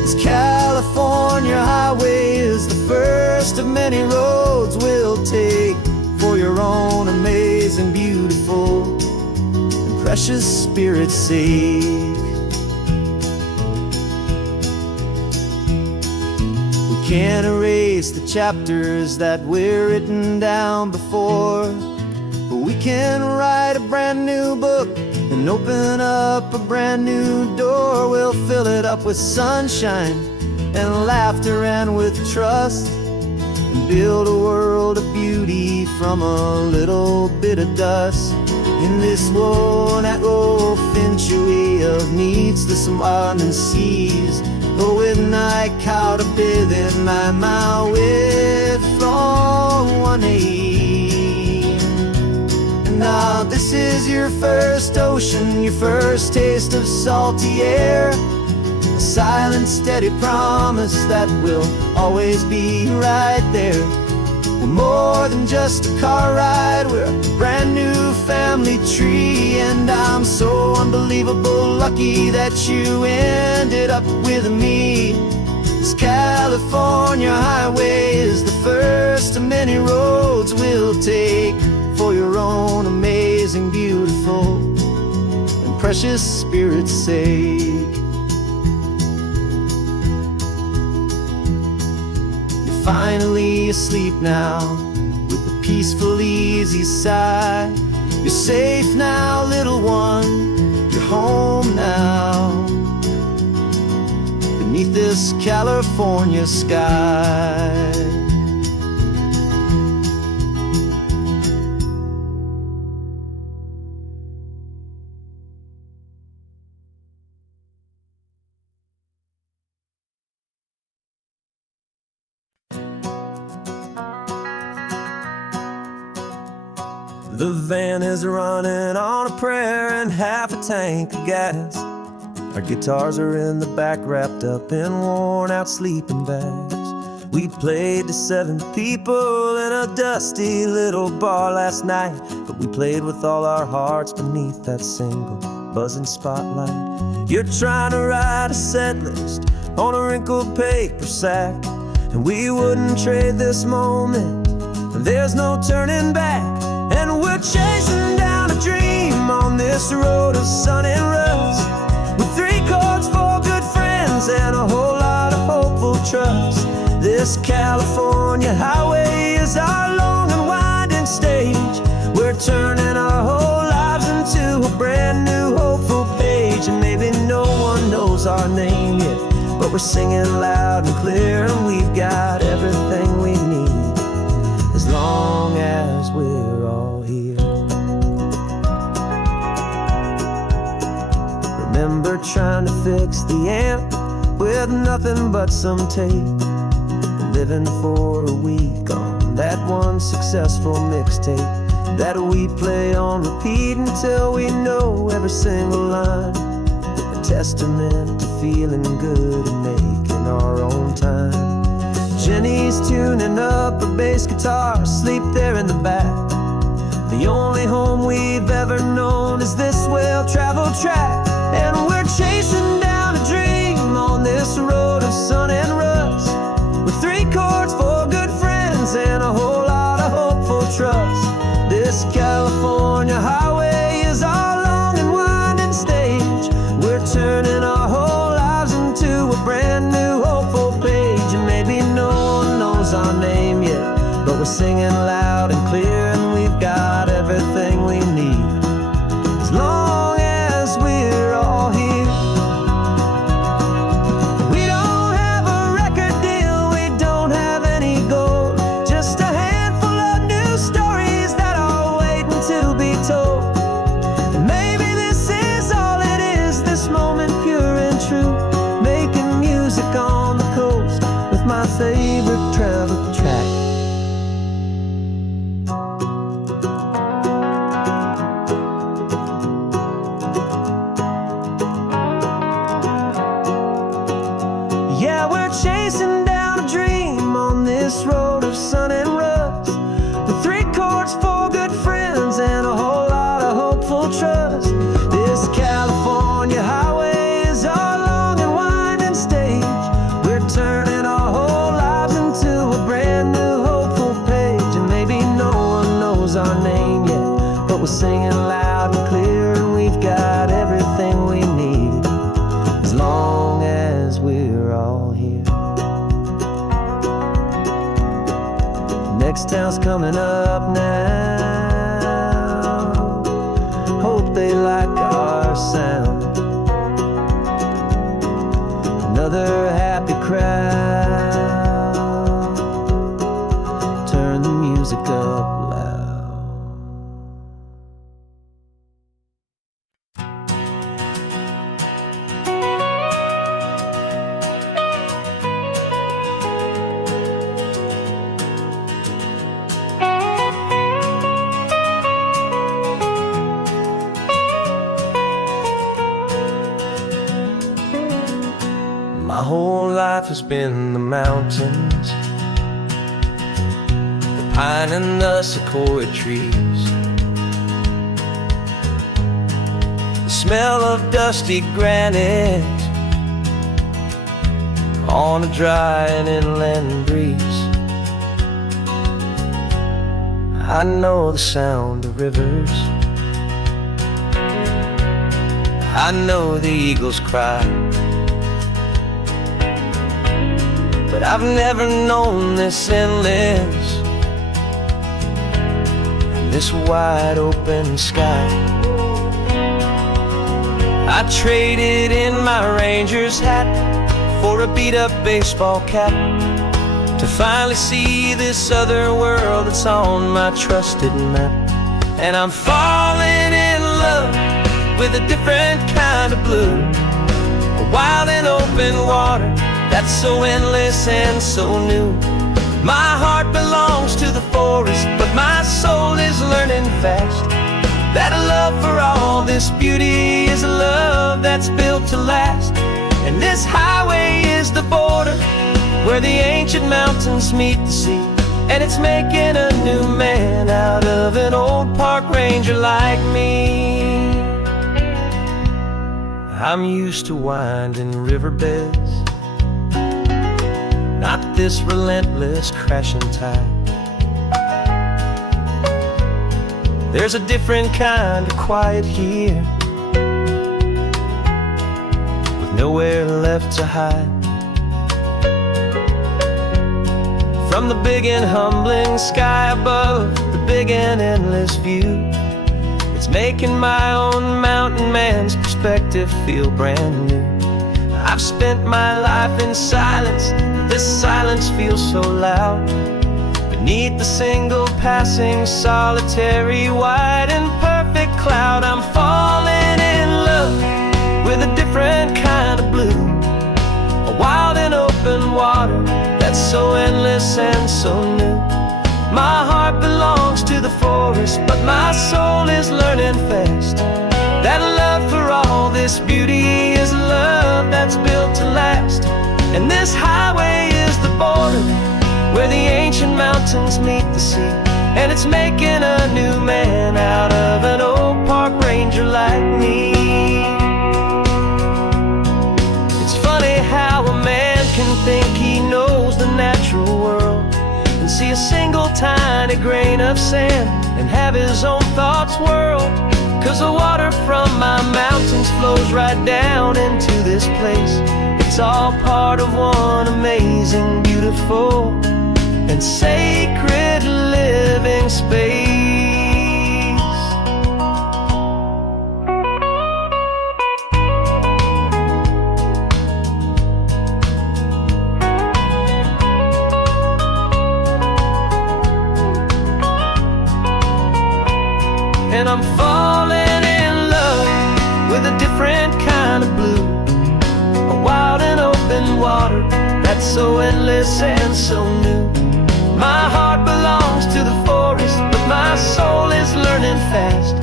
This California highway is the first of many roads we'll take for your own amazing, beautiful, and precious spirit's sake. We can't erase the chapters that were written down before, but we can write a brand new book and open up a brand new door. We'll fill it up with sunshine and laughter and with trust, and build a world of beauty from a little bit of dust. In this world that century of needs the surrounding seas, but when I caught a bit in my mouth with from one aim. Now this is your first ocean, your first taste of salty air. A silent, steady promise that we'll always be right there. We're more than just a car ride, we're a brand new family tree. And I'm so unbelievable lucky that you ended up with me. This California highway is the first of many roads we'll take for your own amazing, beautiful, and precious spirit's sake. You're finally asleep now with a peaceful, easy sigh. You're safe now, little one, you're home now, beneath this California sky. The van is running on a prayer and half a tank of gas. Our guitars are in the back, wrapped up in worn out sleeping bags. We played to 7 people in a dusty little bar last night, but we played with all our hearts beneath that single buzzing spotlight. You're trying to write a set list on a wrinkled paper sack, and we wouldn't trade this moment. There's no turning back, and we're chasing down a dream on this road of sun and rust, with 3 chords, 4 good friends, and a whole lot of hopeful trust. This California highway is our long and winding stage. We're turning our whole lives into a brand new hopeful page. And maybe no one knows our name yet, but we're singing loud and clear, and we've got everything we need, as long as we're all here. Remember trying to fix the amp with nothing but some tape, living for a week on that one successful mixtape that we play on repeat until we know every single line. A testament to feeling good and making our own time. Jenny's tuning up her bass guitar, asleep there in the back. The only home we've ever known is this well-traveled track, and we're chasing down a dream on this road of sun and rust, with 3 chords, 4 good friends, and a whole lot of hopeful trust. This California highway is our long and winding stage. We're turning our whole lives into a brand new hopeful page. And maybe no one knows our name yet, but we're singing loud and clear, and we've got everything we need, as long as we're all here. My favorite travel track. Yeah, we're chasing down a dream on this road of sun and rust, with 3 chords, 4 good friends, and a whole lot of hopeful trust. This California highway is our long and winding stage. We're turning our whole lives into a brand new hopeful page. And maybe no one knows our name yet, but we're singing loud and clear, and we've got everything we need, as long as we're all here. Next town's coming up now. Hope they like our sound. Another happy crowd. Turn the music up loud. My whole life has been the mountains, the pine and the sequoia trees, the smell of dusty granite on a dry and inland breeze. I know the sound of rivers, I know the eagles cry, but I've never known this endless and this wide open sky. I traded in my Ranger's hat for a beat-up baseball cap to finally see this other world that's on my trusted map. And I'm falling in love with a different kind of blue, a wild and open water that's so endless and so new. My heart belongs to the forest, but my soul is learning fast that a love for all this beauty is a love that's built to last. And this highway is the border where the ancient mountains meet the sea. And it's making a new man out of an old park ranger like me. I'm used to winding riverbeds, not this relentless crashing tide. There's a different kind of quiet here, with nowhere left to hide. From the big and humbling sky above, the big and endless view, it's making my own mountain man's perspective feel brand new. I've spent my life in silence, this silence feels so loud. Beneath the single passing solitary white and perfect cloud, I'm falling in love with a different kind of blue, a wild and open water that's so endless and so new. My heart belongs to the forest, but my soul is learning fast that love for all this beauty is love that's built to last. And this highway is the border where the ancient mountains meet the sea. And it's making a new man out of an old park ranger like me. It's funny how a man can think he knows the natural world and see a single tiny grain of sand and have his own thoughts whirl. 'Cause the water from my mountains flows right down into this place. It's all part of one amazing, beautiful, and sacred living space. And I'm falling in love with a different kind of blue, a wild and open water that's so endless and so new. My heart belongs to the forest, but my soul is learning fast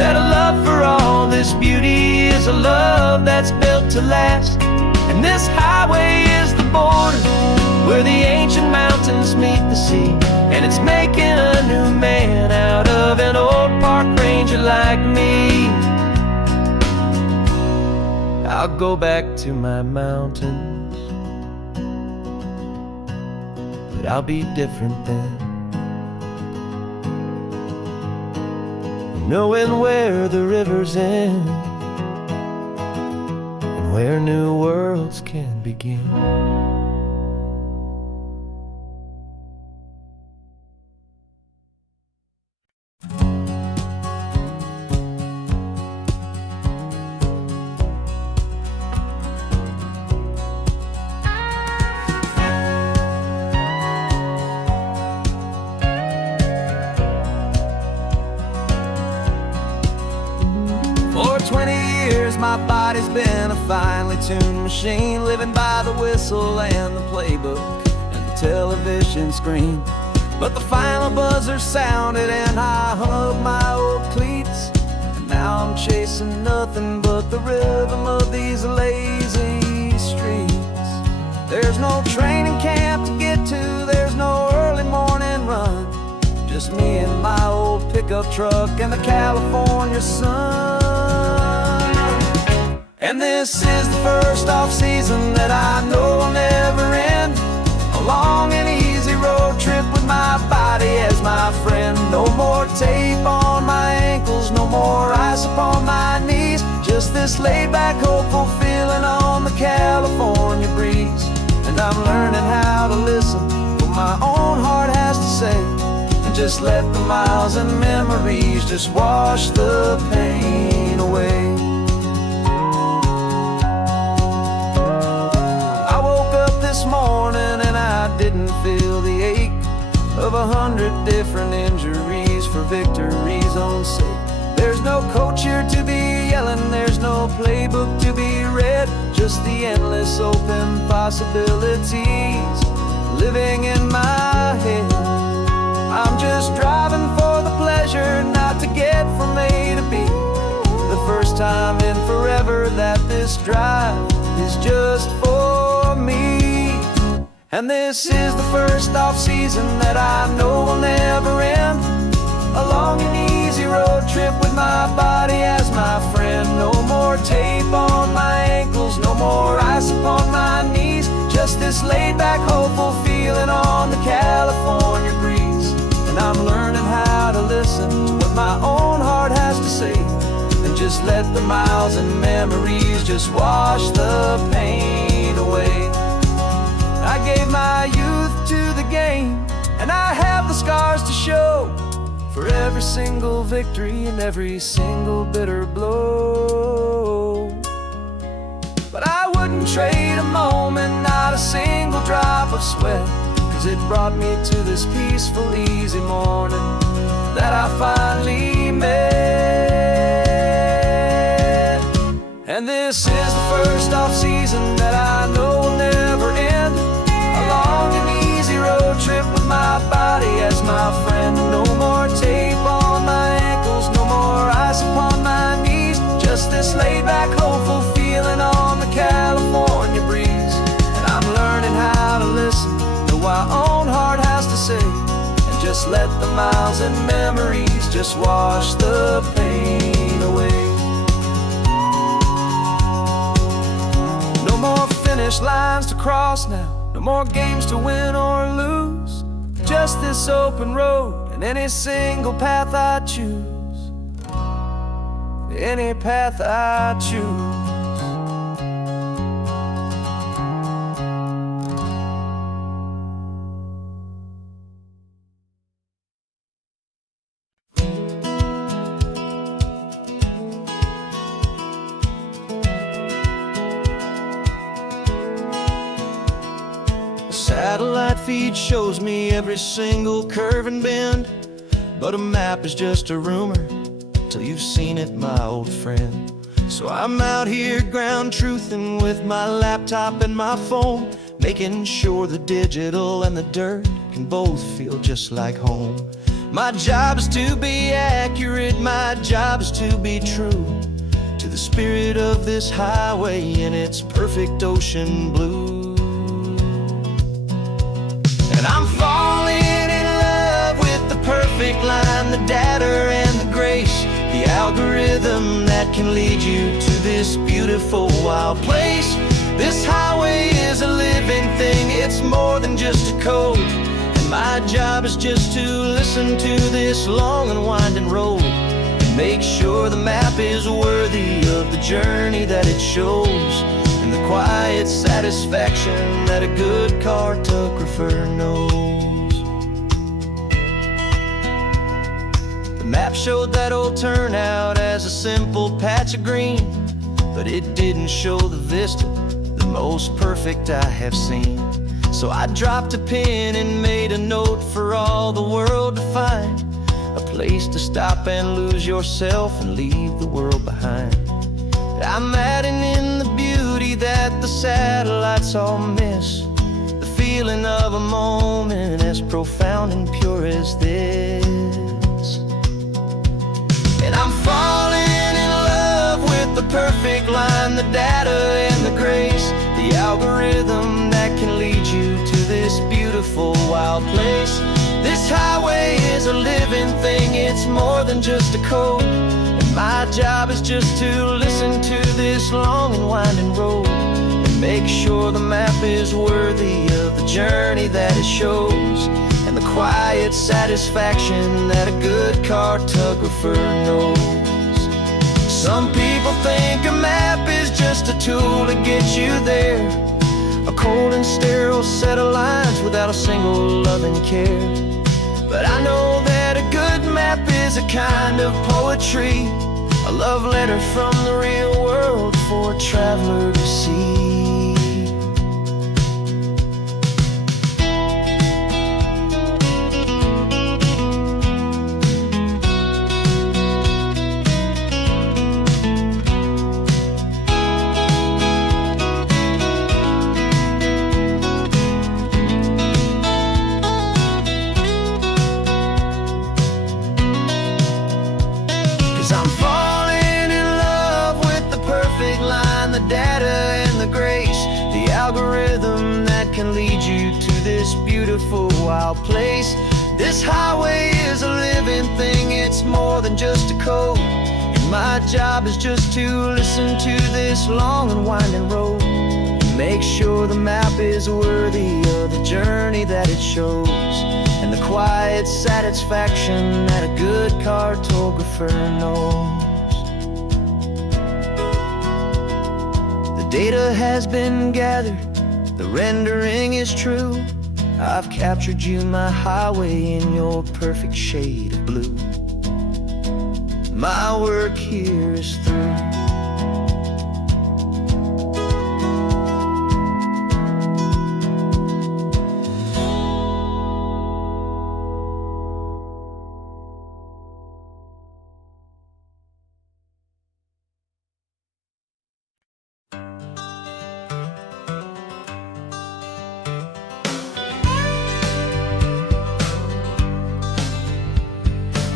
that a love for all this beauty is a love that's built to last. And this highway is the border where the ancient mountains meet the sea. And it's making a new man out of an old park ranger like me. I'll go back to my mountains, but I'll be different then, knowing where the rivers end and where new worlds can begin. For 20 years my body's been a finely tuned machine, living by the whistle and the playbook and the television screen. But the final buzzer sounded and I hung up my old cleats, and now I'm chasing nothing but the rhythm of these lazy streets. There's no training camp to get to, there's no early morning run, just me and my old pickup truck and the California sun. And this is the first off-season that I know will never end, a long and easy road trip with my body as my friend. No more tape on my ankles, no more ice upon my knees, just this laid-back, hopeful feeling on the California breeze. And I'm learning how to listen to what my own heart has to say, and just let the miles and memories just wash the pain away. I woke up this morning and I didn't feel the ache of 100 different injuries for victory's own sake. There's no coach here to be yelling, there's no playbook to be read, just the endless open possibilities living in my head. I'm just driving for the pleasure, not to get from A to B. The first time in forever that this drive is just for me. And this is the first off-season that I know will never end. A long and easy road trip with my body as my friend. No more tape on my ankles, no more ice upon my knees. Just this laid-back, hopeful feeling on the California breeze. And I'm learning how to listen to what my own heart has to say, and just let the miles and memories just wash the pain away. I gave my youth to the game, and I have the scars to show for every single victory and every single bitter blow. But I wouldn't trade a moment, not a single drop of sweat, 'cause it brought me to this peaceful, easy morning that I finally met. And this is the first off-season that I know will never end. A long and easy road trip with my body as my friend. No more tape on my ankles, no more ice upon my knees. Just this laid-back, hopeful feeling on the California breeze. And I'm learning how to listen to what my own heart has to say, and just let the miles and memories just wash the pain away. No more finish lines to cross now, no more games to win or lose. Just this open road and any single path I choose. Any path I choose. Satellite feed shows me every single curve and bend, but a map is just a rumor till you've seen it, my old friend. So I'm out here ground truthing with my laptop and my phone, making sure the digital and the dirt can both feel just like home. My job is to be accurate, my job is to be true to the spirit of this highway in its perfect ocean blue. And I'm falling in love with the perfect line, the data and the grace, the algorithm that can lead you to this beautiful wild place. This highway is a living thing, it's more than just a code. And my job is just to listen to this long and winding road, and make sure the map is worthy of the journey that it shows, and the quiet satisfaction that a good cartographer knows. The map showed that old turnout as a simple patch of green, but it didn't show the vista, the most perfect I have seen. So I dropped a pin and made a note for all the world to find, a place to stop and lose yourself and leave the world behind. I'm adding in the beauty that the satellites all miss, the feeling of a moment as profound and pure as this. And I'm falling in love with the perfect line, the data and the grace, the algorithm that can lead you to this beautiful wild place. This highway is a living thing, it's more than just a code. My job is just to listen to this long and winding road, and make sure the map is worthy of the journey that it shows, and the quiet satisfaction that a good cartographer knows. Some people think a map is just a tool to get you there, a cold and sterile set of lines without a single loving care. But I know that a good map is a kind of poetry, a love letter from the real world for a traveler to see. I'm falling in love with the perfect line, the data and the grace, the algorithm that can lead you to wild place. This highway is a living thing, it's more than just a code. And my job is just to listen to this long and winding road, make sure the map is worthy of the journey that it shows, and the quiet satisfaction that a good cartographer knows. The data has been gathered, the rendering is true. I've captured you, my highway, in your perfect shade of blue. My work here is through.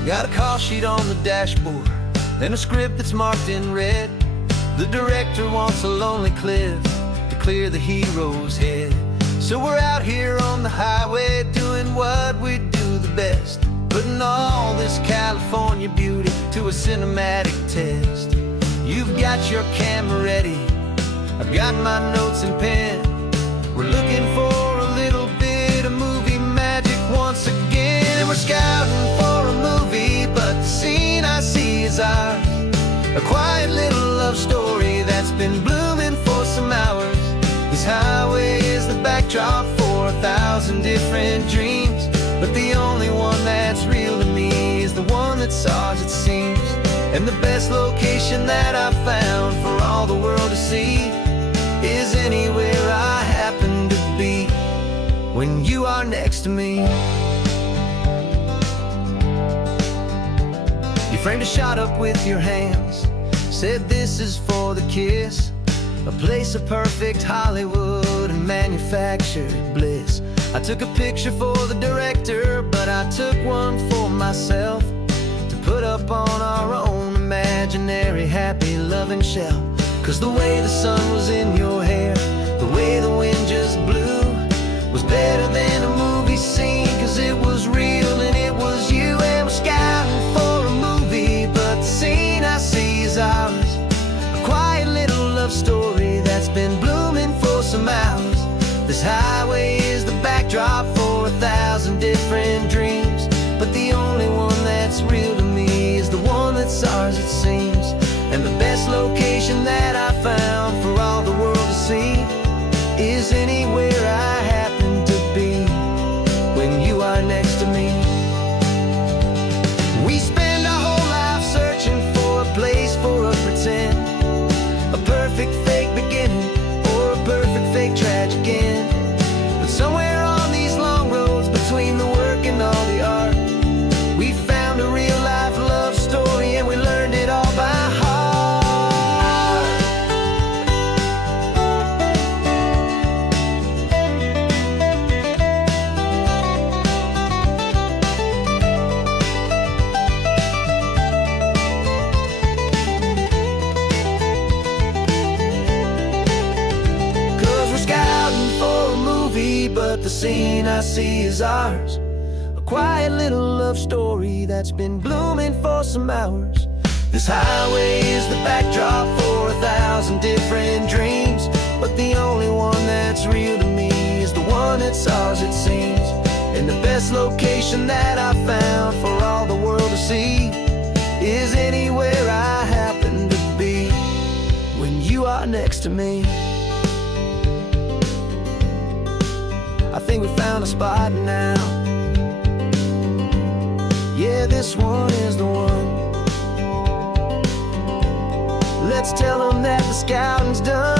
Got a call sheet on the dashboard and a script that's marked in red. The director wants a lonely cliff to clear the hero's head. So we're out here on the highway doing what we do the best, putting all this California beauty to a cinematic test. You've got your camera ready, I've got my notes and pen. We're looking for a little bit of movie magic once again. And we're scouting for a movie, but the scene I see is ours. A quiet little love story that's been blooming for some hours. This highway is the backdrop for 1,000 different dreams, but the only one that's real to me is the one that's ours, it seems. And the best location that I've found for all the world to see is anywhere I happen to be when you are next to me. You framed a shot up with your hands, said this is for the kiss, a place of perfect Hollywood and manufactured bliss. I took a picture for the director, but I took one for myself to put up on our own imaginary happy loving shelf. Cause the way the sun was in your hair, the way the wind just blew, was better than a movie scene, cause it was real and it was you. And we're scouting for a movie, but the scene I see is ours. A quiet little love story that's been blooming for some hours. This highway is the backdrop for 1,000 different dreams, but the only one that's real to me is the one that's ours, it seems. And the best location that I found for all the world to see is anywhere I happen to be when you are next to me. We spend our whole life searching for a place for a pretend, a perfect fake beginning or a perfect fake tragic end. But somewhere on these long roads between the work and all the art, we found a real life love story and we learned it all by heart. But the scene I see is ours. A quiet little love story that's been blooming for some hours. This highway is the backdrop for 1,000 different dreams, but the only one that's real to me is the one that's ours, it seems. And the best location that I found for all the world to see is anywhere I happen to be when you are next to me. I think we found a spot now. Yeah, this one is the one. Let's tell them that the scouting's done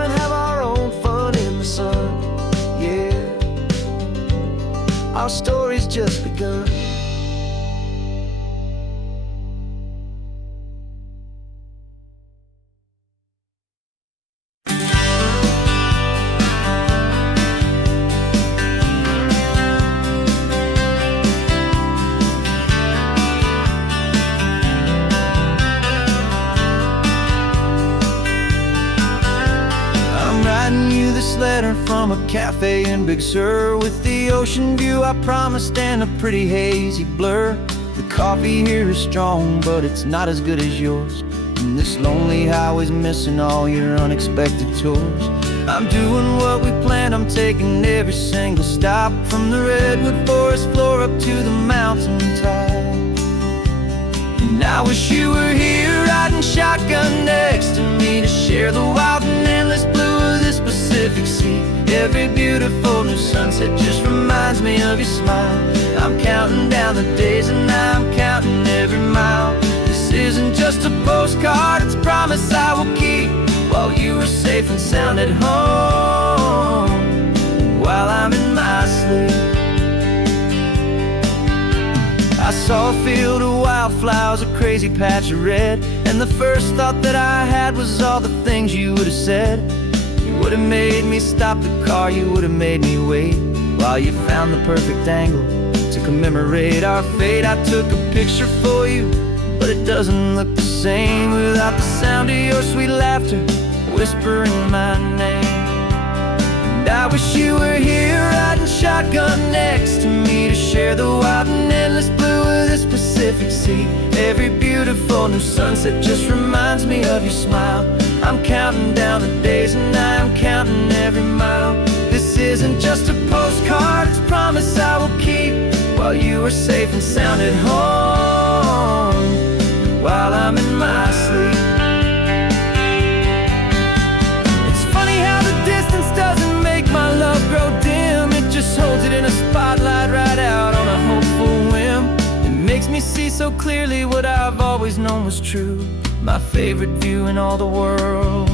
and have our own fun in the sun. Yeah, our story's just begun. You this letter from a cafe in Big Sur, with the ocean view I promised and a pretty hazy blur. The coffee here is strong, but it's not as good as yours, and this lonely highway's missing all your unexpected tours. I'm doing what we planned, I'm taking every single stop, from the redwood forest floor up to the mountain top. And I wish you were here riding shotgun next to me, to share the wild and endless blue of this Pacific Sea. Every beautiful new sunset just reminds me of your smile. I'm counting down the days and I'm counting every mile. This isn't just a postcard, it's a promise I will keep, while you are safe and sound at home, while I'm in my sleep. I saw a field of wildflowers, a crazy patch of red, and the first thought that I had was all the things you would have said. You would have made me stop the car, you would have made me wait, while you found the perfect angle to commemorate our fate. I took a picture for you, but it doesn't look the same without the sound of your sweet laughter whispering my name. And I wish you were here riding shotgun next to me, to share the wild and endless blue of this Pacific Sea. Every beautiful new sunset just reminds me of your smile. I'm counting down the days and I'm counting every mile. This isn't just a postcard, it's a promise I will keep, while you are safe and sound at home, while I'm in my sleep. It's funny how the distance doesn't make my love grow dim, it just holds it in a spotlight right out on a hopeful whim. It makes me see so clearly what I've always known was true. My favorite view in all the world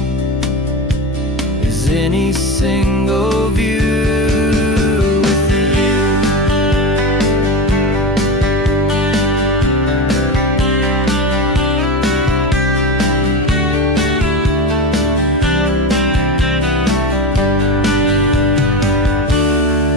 is any single view with you.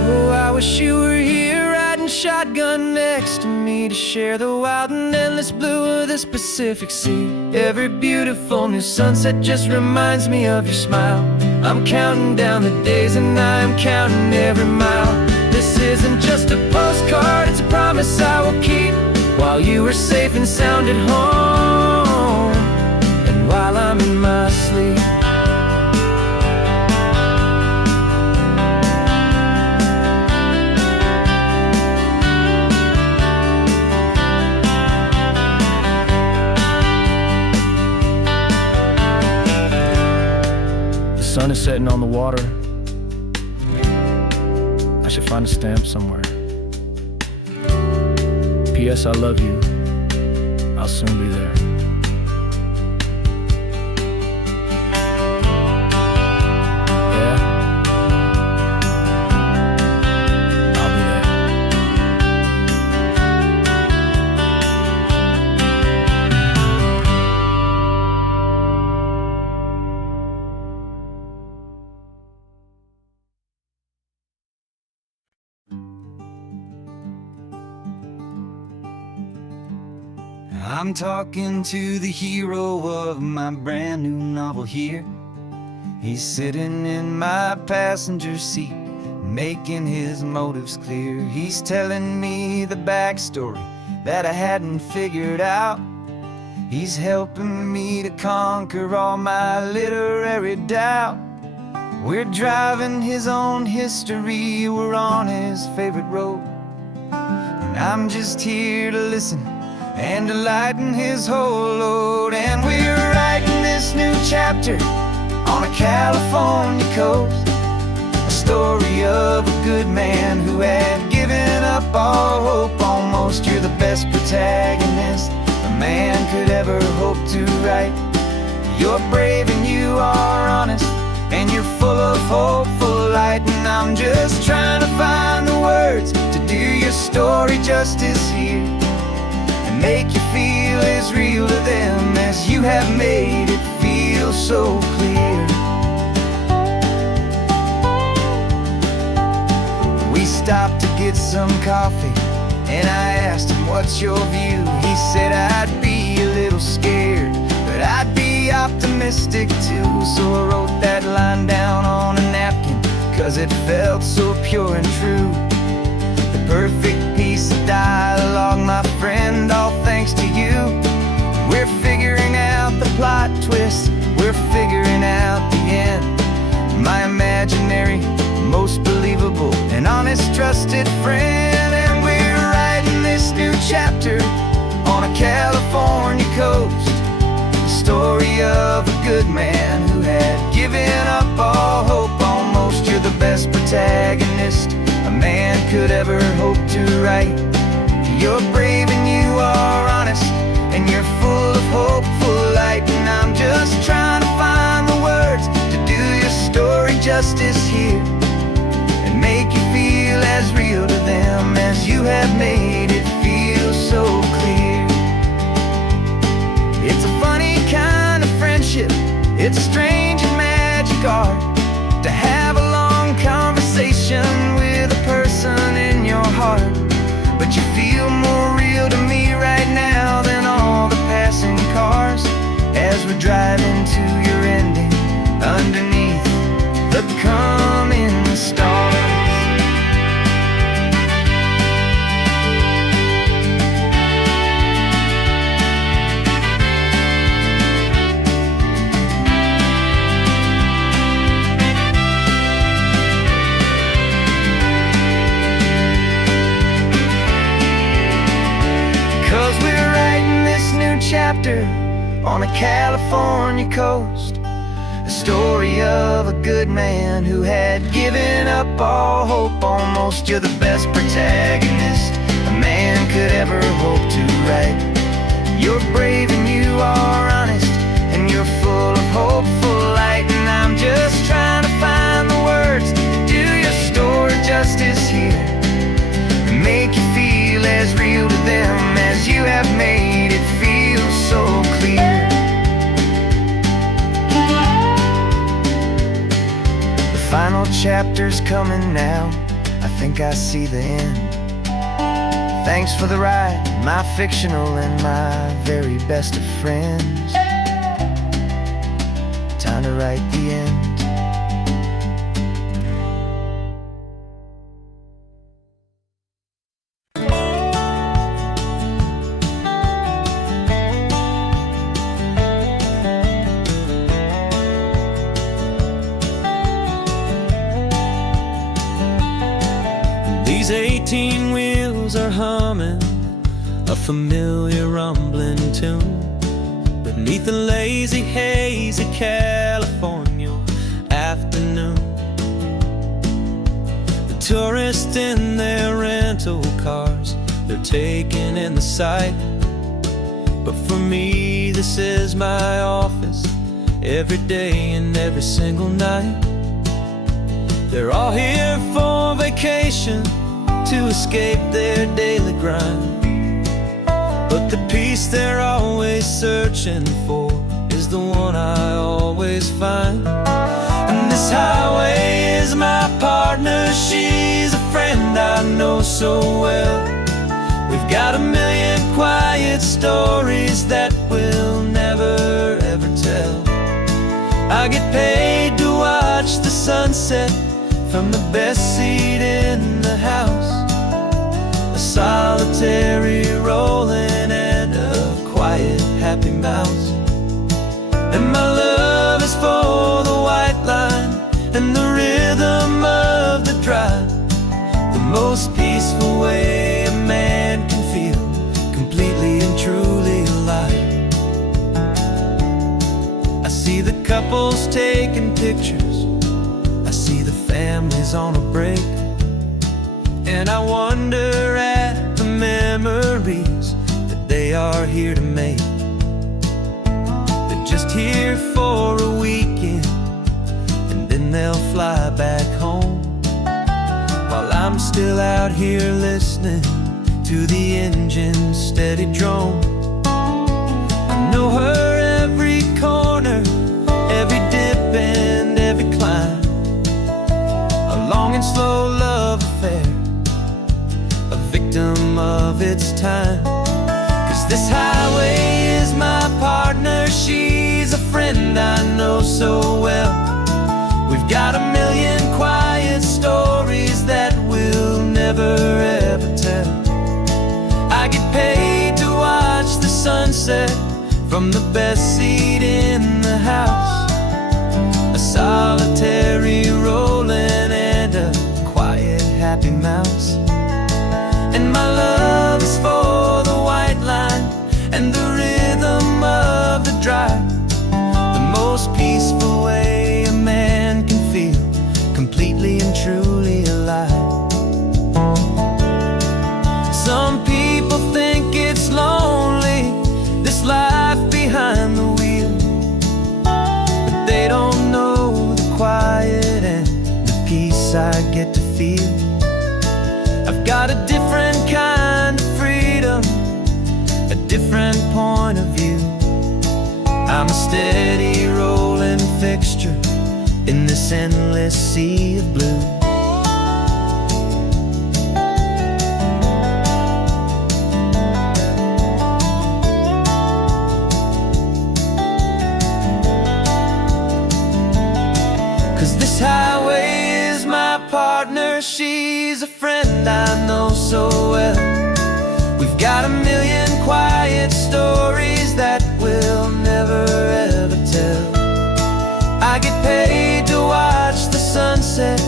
Oh, I wish you were here riding shotgun next to me, to share the wild and endless blue of this Pacific Sea. Every beautiful new sunset just reminds me of your smile. I'm counting down the days and I'm counting every mile. This isn't just a postcard, it's a promise I will keep, while you are safe and sound at home, and while I'm in my sleep. The sun is setting on the water. I should find a stamp somewhere. P.S. I love you. I'll soon be there. Yeah? I'll be there. I'm talking to the hero of my brand new novel here. He's sitting in my passenger seat, making his motives clear. He's telling me the backstory that I hadn't figured out. He's helping me to conquer all my literary doubt. We're driving his own history, we're on his favorite road, and I'm just here to listen and to lighten his whole load. And we're writing this new chapter on a California coast, a story of a good man who had given up all hope almost. You're the best protagonist a man could ever hope to write. You're brave and you are honest, and you're full of hopeful light. And I'm just trying to find the words to do your story justice here, make you feel as real to them as you have made it feel so clear. We stopped to get some coffee, and I asked him, what's your view? He said, I'd be a little scared, but I'd be optimistic too. So I wrote that line down on a napkin it felt so pure and true. The perfect piece of dialogue, my friend, all thanks to you. We're figuring out the plot twist, we're figuring out the end. My imaginary, most believable and honest trusted friend. And we're writing this new chapter on a California coast, the story of a good man who had given up all hope almost. You're the best protagonist a man could ever hope to write. You're brave and you are honest, and you're full of hopeful light. And I'm just trying to find the words to do your story justice here, and make you feel as real to them as you have made it feel so clear. It's a funny kind of friendship, it's strange and magic art to have a long conversation with a person in your heart. But you feel more real to me right now than all the passing cars, as we're driving to your ending underneath the coming stars. 'Cause we're writing this new chapter on a California coast, a story of a good man who had given up all hope almost. You're the best protagonist a man could ever hope to write. You're brave and you are honest, and you're full of hopeful light. And I'm just trying to find the words to do your story justice here, and make you feel as real to them as you have made it feel so clear. The final chapter's coming now, I think I see the end. Thanks for the ride, my fictional and my very best of friends. Time to write the end. These 18 wheels are humming a familiar rumbling tune beneath the lazy haze of California afternoon. The tourists in their rental cars, they're taking in the sight. But for me, this is my office every day and every single night. They're all here for vacation, to escape their daily grind. But the peace they're always searching for is the one I always find. And this highway is my partner, she's a friend I know so well. We've got a million quiet stories that we'll never ever tell. I get paid to watch the sunset from the best seat in the house, a solitary rolling and a quiet happy mouse. And my love is for the white line and the rhythm of the drive, the most peaceful way a man can feel completely and truly alive. I see the couples taking pictures, I see the families on a break, and I wonder at the memories that they are here to make. They're just here for a weekend, and then they'll fly back home, while I'm still out here listening to the engine's steady drone. I know her every corner, every dip and every climb, a long and slow love affair, a victim of its time. 'Cause this highway is my partner, she's a friend I know so well. We've got a million quiet never ever tell. I get paid to watch the sunset from the best seat in the house. A solitary rolling and a quiet happy mouse. And my love is for the white line and the rhythm of the drive. The most peaceful way a man can feel completely and truly alive. Some people think it's lonely, this life behind the wheel, but they don't know the quiet and the peace I get to feel. I've got a different kind of freedom, a different point of view. I'm a steady rolling fixture in this endless sea of blue. Cause this highway is my partner, she's a friend I know so well. We've got a million quiet stories that we'll never ever tell. I get paid to watch the sunset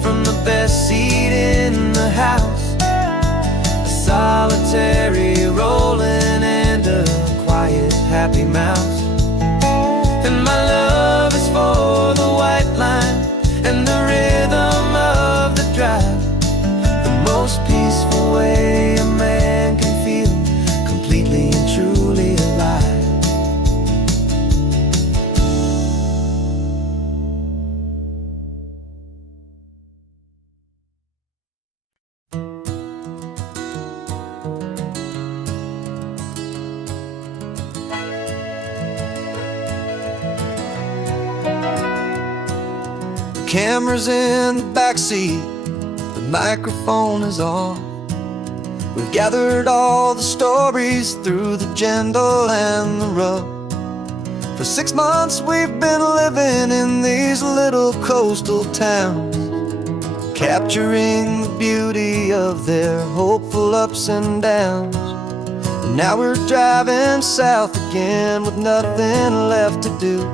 from the best seat in the house. A solitary rolling and a quiet happy mouse. And my love is for the white line and the rhythm of the drive. The most peaceful way a man can feel completely and truly alive. Camera's in the backseat, the microphone is on. We've gathered all the stories through the gentle and the rough. For 6 months we've been living in these little coastal towns, capturing the beauty of their hopeful ups and downs. And now we're driving south again with nothing left to do.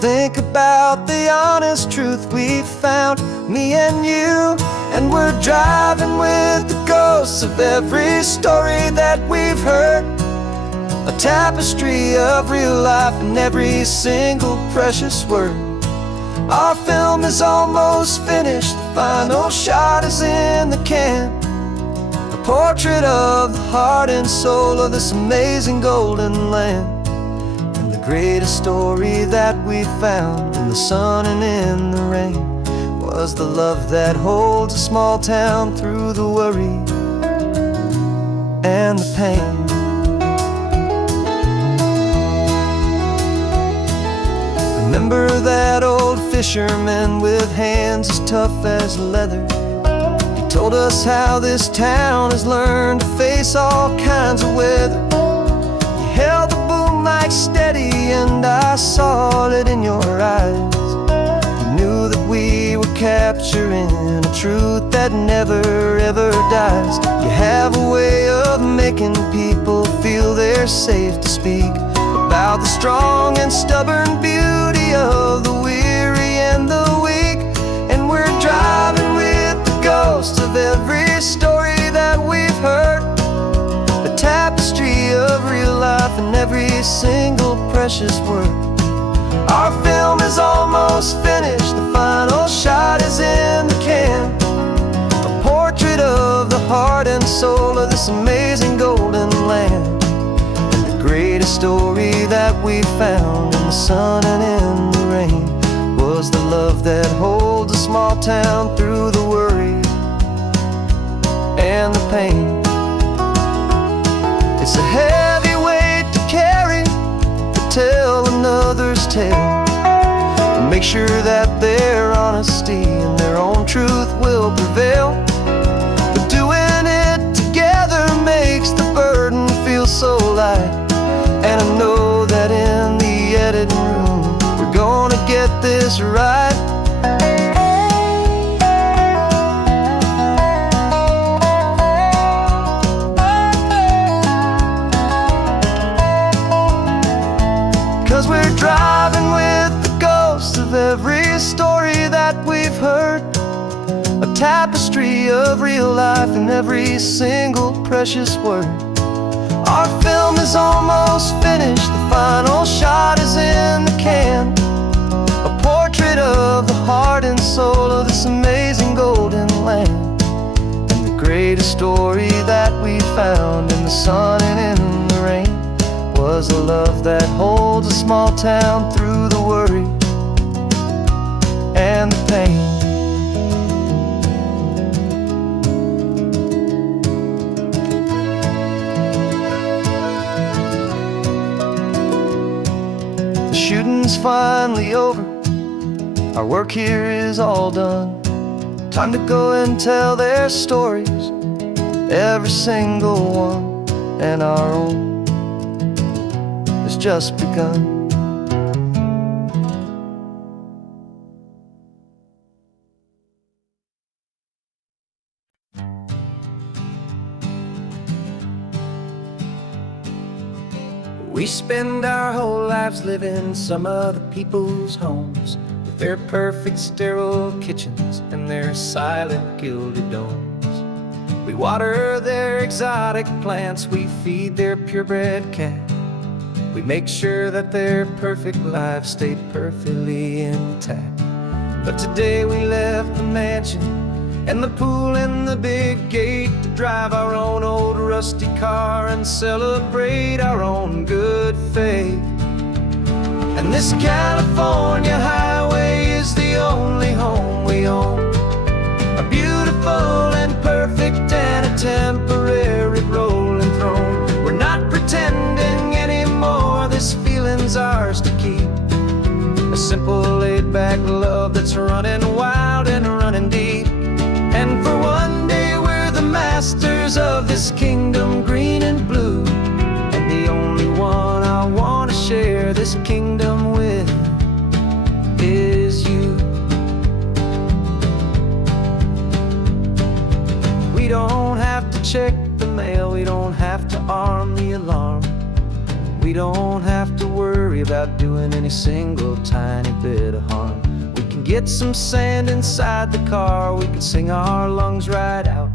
Think about the honest truth we've found, me and you. And we're driving with the ghosts of every story that we've heard, a tapestry of real life and every single precious word. Our film is almost finished, the final shot is in the can, a portrait of the heart and soul of this amazing golden land. Greatest story that we found in the sun and in the rain was the love that holds a small town through the worry and the pain. Remember that old fisherman with hands as tough as leather? He told us how this town has learned to face all kinds of weather. You held the boom mic steady and I saw it in your eyes. You knew that we were capturing a truth that never ever dies. You have a way of making people feel they're safe to speak about the strong and stubborn beauty of the weary and the weak. And we're driving with the ghosts of every story that we've heard, a tapestry of real life and every single precious word. Our film is almost finished, the final shot is in the can, a portrait of the heart and soul of this amazing golden land. And the greatest story that we found in the sun and in the rain was the love that holds a small town through the worry and the pain. It's a heavy weight to carry, to tell another's tale, and make sure that their honesty and their own truth will prevail. But doing it together makes the burden feel so light. And I know that in the editing room we're gonna get this right. tapestry of real life in every single precious word. Our film is almost finished, the final shot is in the can. A portrait of the heart and soul of this amazing golden land. And the greatest story that we found in the sun and in the rain was a love that holds a small town through the worry and the pain. The shooting's finally over, our work here is all done. Time to go and tell their stories, every single one, and our own has just begun. We spend our whole lives living some other people's homes, with their perfect sterile kitchens and their silent gilded domes. We water their exotic plants, we feed their purebred cat. We make sure that their perfect lives stay perfectly intact. But today we left the mansion and the pool and the big gate to drive our own old rusty car and celebrate our own good faith. And this California highway is the only home we own, a beautiful and perfect and a temporary rolling throne. We're not pretending anymore, this feeling's ours to keep, a simple laid-back love that's running wild and running deep. And for one day we're the masters of this kingdom green and blue, and the only one I want to share this kingdom with is you. We don't have to check the mail, we don't have to arm the alarm, we don't have to worry about doing any single tiny bit of harm. We can get some sand inside the car, we can sing our lungs right out,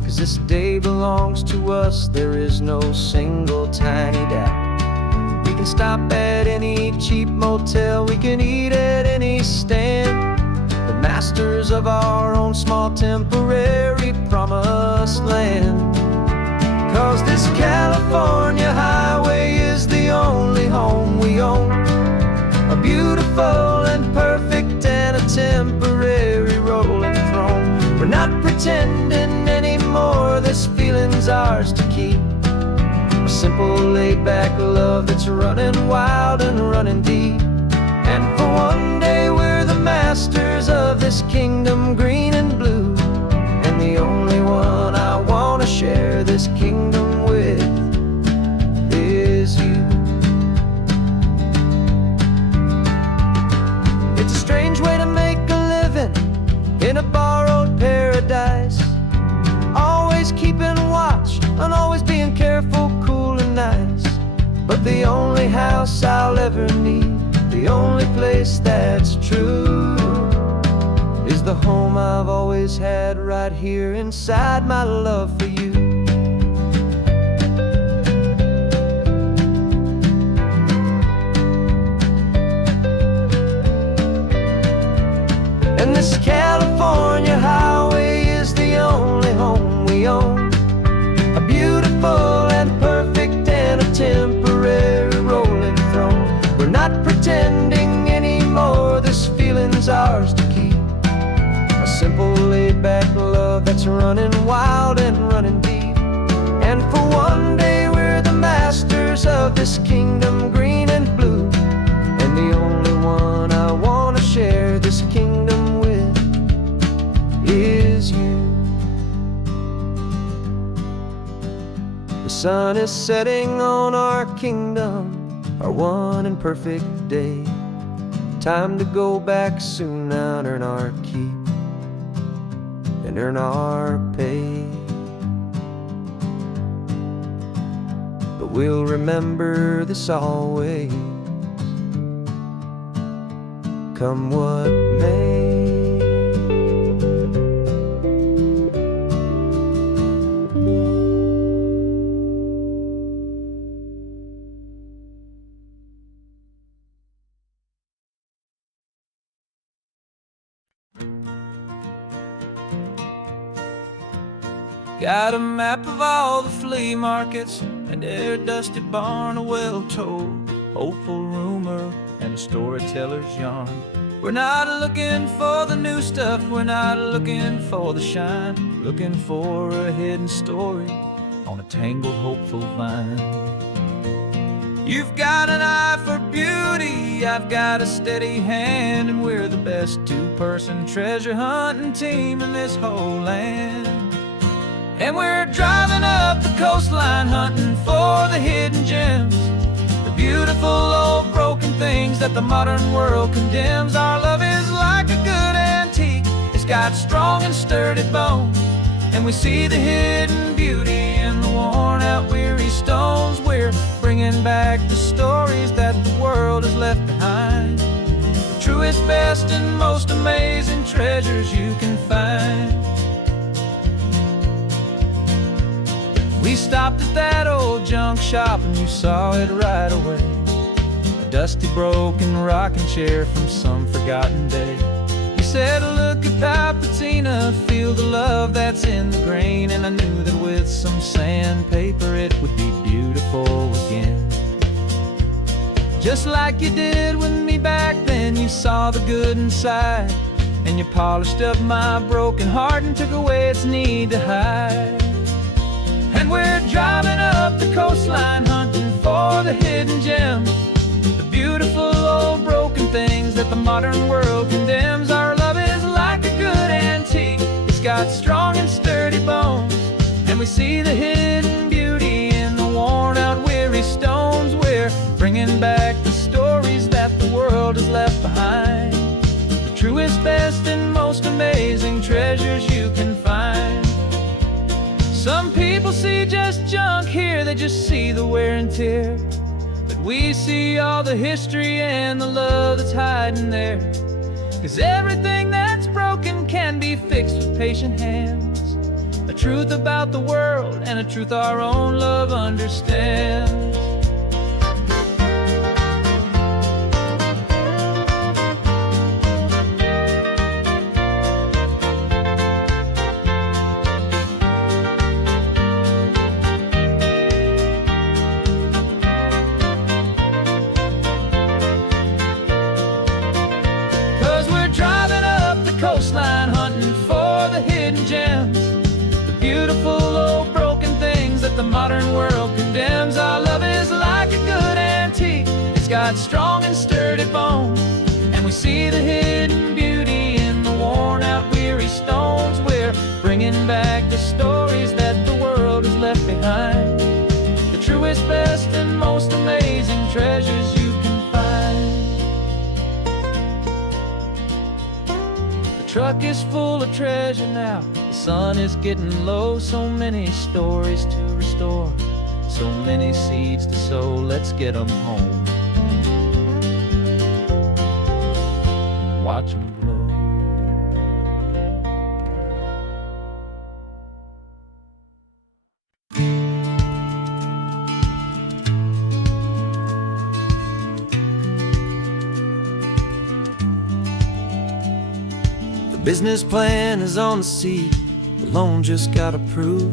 'cause this day belongs to us, there is no single tiny doubt. We can stop at any cheap motel, we can eat at any stand, the masters of our own small temporary promised land. 'Cause this California highway is the only home we own, a beautiful and perfect and a temporary rolling throne. We're not pretending anymore, this feeling's ours to keep, a simple laid-back love that's running wild and running deep. And for one day we're the masters of this kingdom green and blue, and the only one I want to share this kingdom with is you. It's a strange way to make a living in a borrowed paradise, always keeping watch and always being careful, cool and nice. But the only house I'll ever need, the only place that's true, is the home I've always had right here inside my love for you. And this California highway is the only home we own, a beautiful and perfect and a temporary rolling throne. We're not pretending anymore, this feeling's ours to keep, a simple laid-back love that's running wild and running deep. And for one day we're the masters of this kingdom green and blue, and the only one I want to share this kingdom with is you. The sun is setting on our kingdom, our one and perfect day. Time to go back soon now and earn our keep and earn our pay. But we'll remember this always, come what may. Got a map of all the flea markets and every dusty barn, a well-told hopeful rumor and a storyteller's yarn. We're not looking for the new stuff, we're not looking for the shine, looking for a hidden story on a tangled hopeful vine. You've got an eye for beauty, I've got a steady hand, and we're the best two-person treasure hunting team in this whole land. And we're driving up the coastline hunting for the hidden gems, the beautiful old broken things that the modern world condemns. Our love is like a good antique, it's got strong and sturdy bones, and we see the hidden beauty in the worn out weary stones. We're bringing back the stories that the world has left behind, the truest, best, and most amazing treasures you can find. We stopped at that old junk shop and you saw it right away, a dusty broken rocking chair from some forgotten day. You said, look at that patina, feel the love that's in the grain, and I knew that with some sandpaper it would be beautiful again. Just like you did with me back then, you saw the good inside, and you polished up my broken heart and took away its need to hide. And we're driving up the coastline hunting for the hidden gems, the beautiful old broken things that the modern world condemns. Our love is like a good antique, it's got strong and sturdy bones, and we see the hidden beauty in the worn out weary stones. We're bringing back the stories that the world has left behind, the truest, best, and most amazing treasures you can find. Some people see just junk here, they just see the wear and tear, but we see all the history and the love that's hiding there. 'Cause everything that's broken can be fixed with patient hands, a truth about the world and a truth our own love understands. 'Cause we're driving up the coastline hunting for the hidden gems, the beautiful old broken things that the modern world condemns. Our love is like a good antique, it's got strong and sturdy bones, and we see the hidden beauty in the worn out weary stones. We're bringing back the stories that the world has left behind, the truest, best, and most amazing treasures you can find. The truck is full of treasure now, the sun is getting low. So many stories to restore, so many seeds to sow. Let's get them home, watch them blow. The business plan is on the seat, the loan just got approved.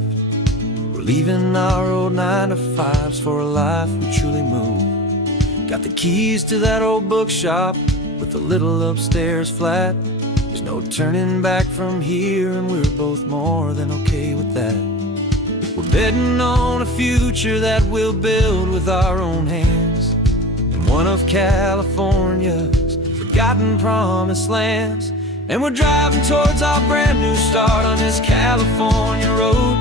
We're leaving our old 9-to-5s for a life we truly move. Got the keys to that old bookshop with a little upstairs flat. There's no turning back from here, and we're both more than okay with that. We're betting on a future that we'll build with our own hands, in one of California's forgotten promised lands. And we're driving towards our brand new start on this California road,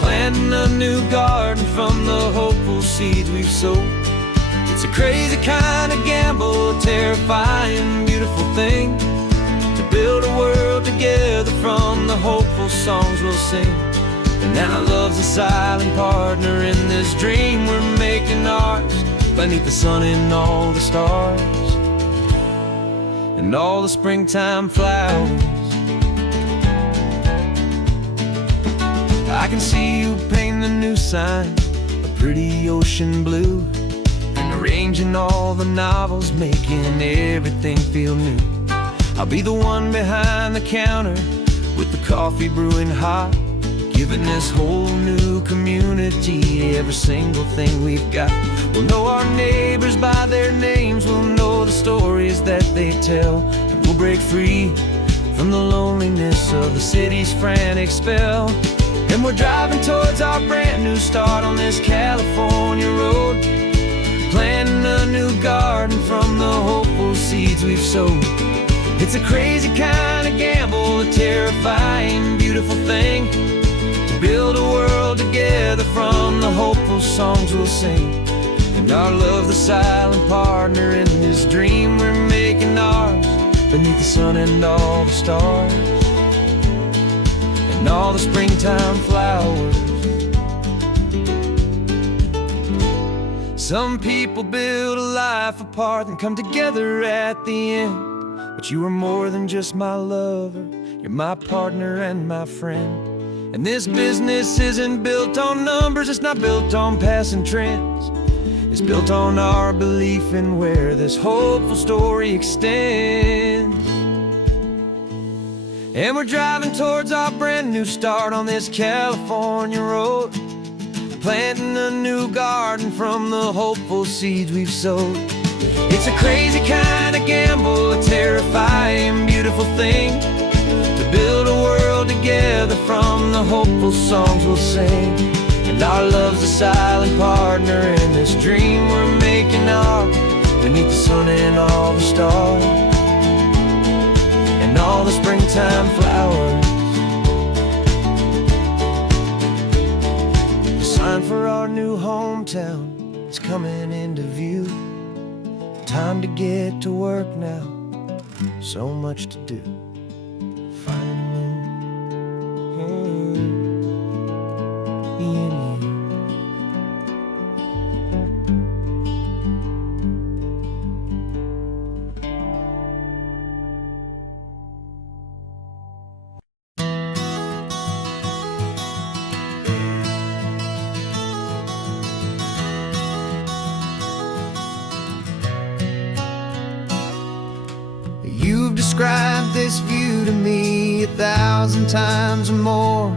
planting a new garden from the hopeful seeds we've sowed. It's a crazy kind of gamble, a terrifying, beautiful thing, to build a world together from the hopeful songs we'll sing. And now love's a silent partner in this dream we're making ours, beneath the sun and all the stars and all the springtime flowers. I can see you painting a new sign, a pretty ocean blue, and arranging all the novels, making everything feel new. I'll be the one behind the counter with the coffee brewing hot, giving this whole new community every single thing we've got. We'll know our neighbors by their names, we'll know the stories that they tell, and we'll break free from the loneliness of the city's frantic spell. And we're driving towards our brand new start on this California road, planting a new garden from the hopeful seeds we've sowed. It's a crazy kind of gamble, a terrifying, beautiful thing, to build a world together from the hopeful songs we'll sing. And our love, the silent partner in this dream we're making ours, beneath the sun and all the stars, and all the springtime flowers. Some people build a life apart and come together at the end, but you are more than just my lover, you're my partner and my friend. And this business isn't built on numbers, it's not built on passing trends. It's built on our belief in where this hopeful story extends. And we're driving towards our brand new start on this California road, planting a new garden from the hopeful seeds we've sowed. It's a crazy kind of gamble, a terrifying, beautiful thing, to build a world together from the hopeful songs we'll sing. And our love's a silent partner in this dream we're making ours, beneath the sun and all the stars, and all the springtime flowers. The sign for our new hometown is coming into view. Time to get to work now, so much to do. You've described this view to me 1,000 times or more.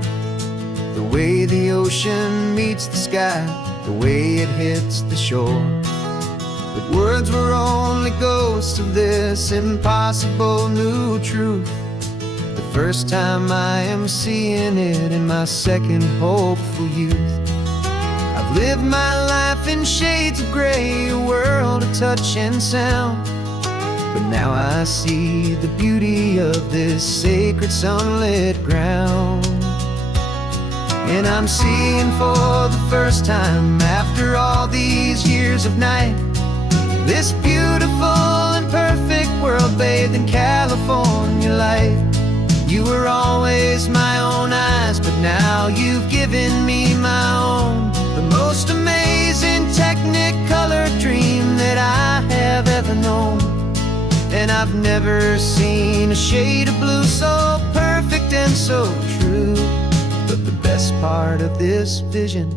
The way the ocean meets the sky, the way it hits the shore. But words were only ghosts of this impossible new truth. The first time I am seeing it in my second hopeful youth. I've lived my life in shades of gray, a world of touch and sound. But now I see the beauty of this sacred sunlit ground. And I'm seeing for the first time, after all these years of night, this beautiful and perfect world bathed in California light. You were always my own eyes, but now you've given me my own, the most amazing technicolor dream that I have ever known. And I've never seen a shade of blue so perfect and so true. But the best part of this vision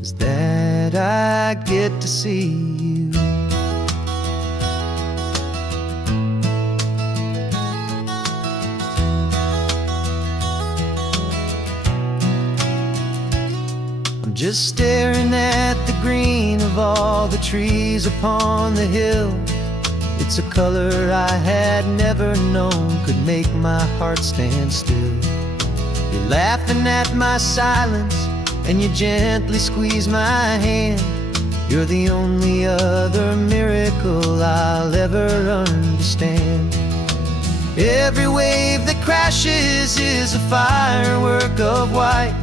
is that I get to see you. I'm just staring at the green of all the trees upon the hill. It's a color I had never known could make my heart stand still. You're laughing at my silence, and you gently squeeze my hand. You're the only other miracle I'll ever understand. Every wave that crashes is a firework of white.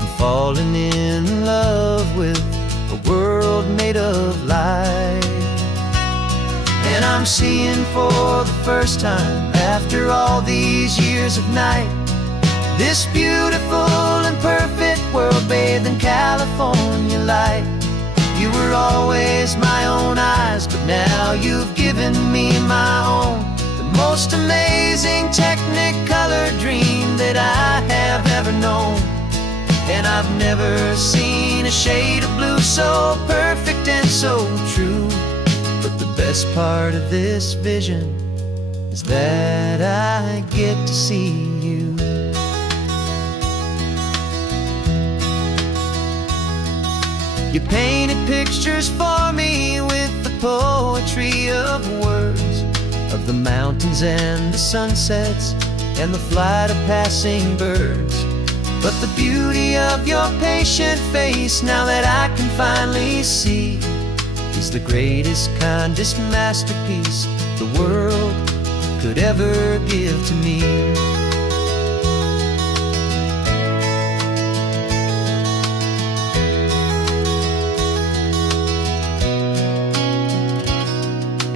I'm falling in love with a world made of light. And I'm seeing for the first time, after all these years of night, this beautiful and perfect world bathed in California light. You were always my own eyes, but now you've given me my own, the most amazing technicolor dream that I have ever known. And I've never seen a shade of blue so perfect and so true. But the best part of this vision is that I get to see you. You painted pictures for me with the poetry of words, of the mountains and the sunsets and the flight of passing birds. But the beauty of your patient face, now that I can finally see, is the greatest, kindest masterpiece the world could ever give to me.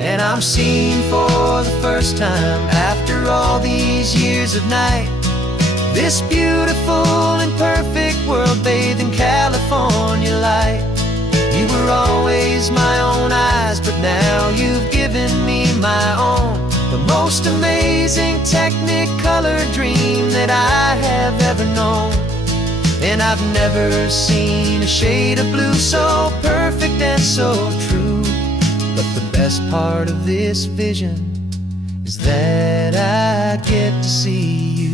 And I'm seeing for the first time, after all these years of night, this beautiful and perfect world bathed in California light. You were always my own eyes, but now you've given me my own, the most amazing technicolor dream that I have ever known. And I've never seen a shade of blue so perfect and so true. But the best part of this vision is that I get to see you.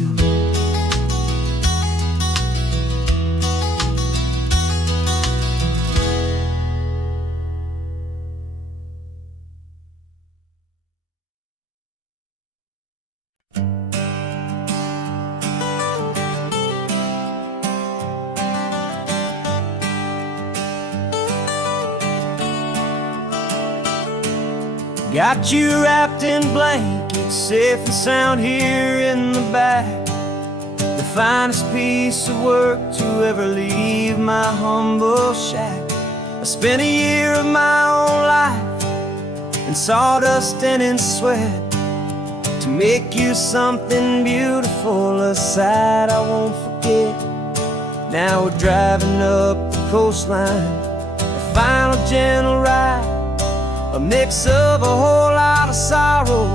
Got you wrapped in blankets, safe and sound here in the back. The finest piece of work to ever leave my humble shack. I spent a year of my own life in sawdust and in sweat to make you something beautiful, a sight I won't forget. Now we're driving up the coastline, a final gentle ride, a mix of a whole lot of sorrow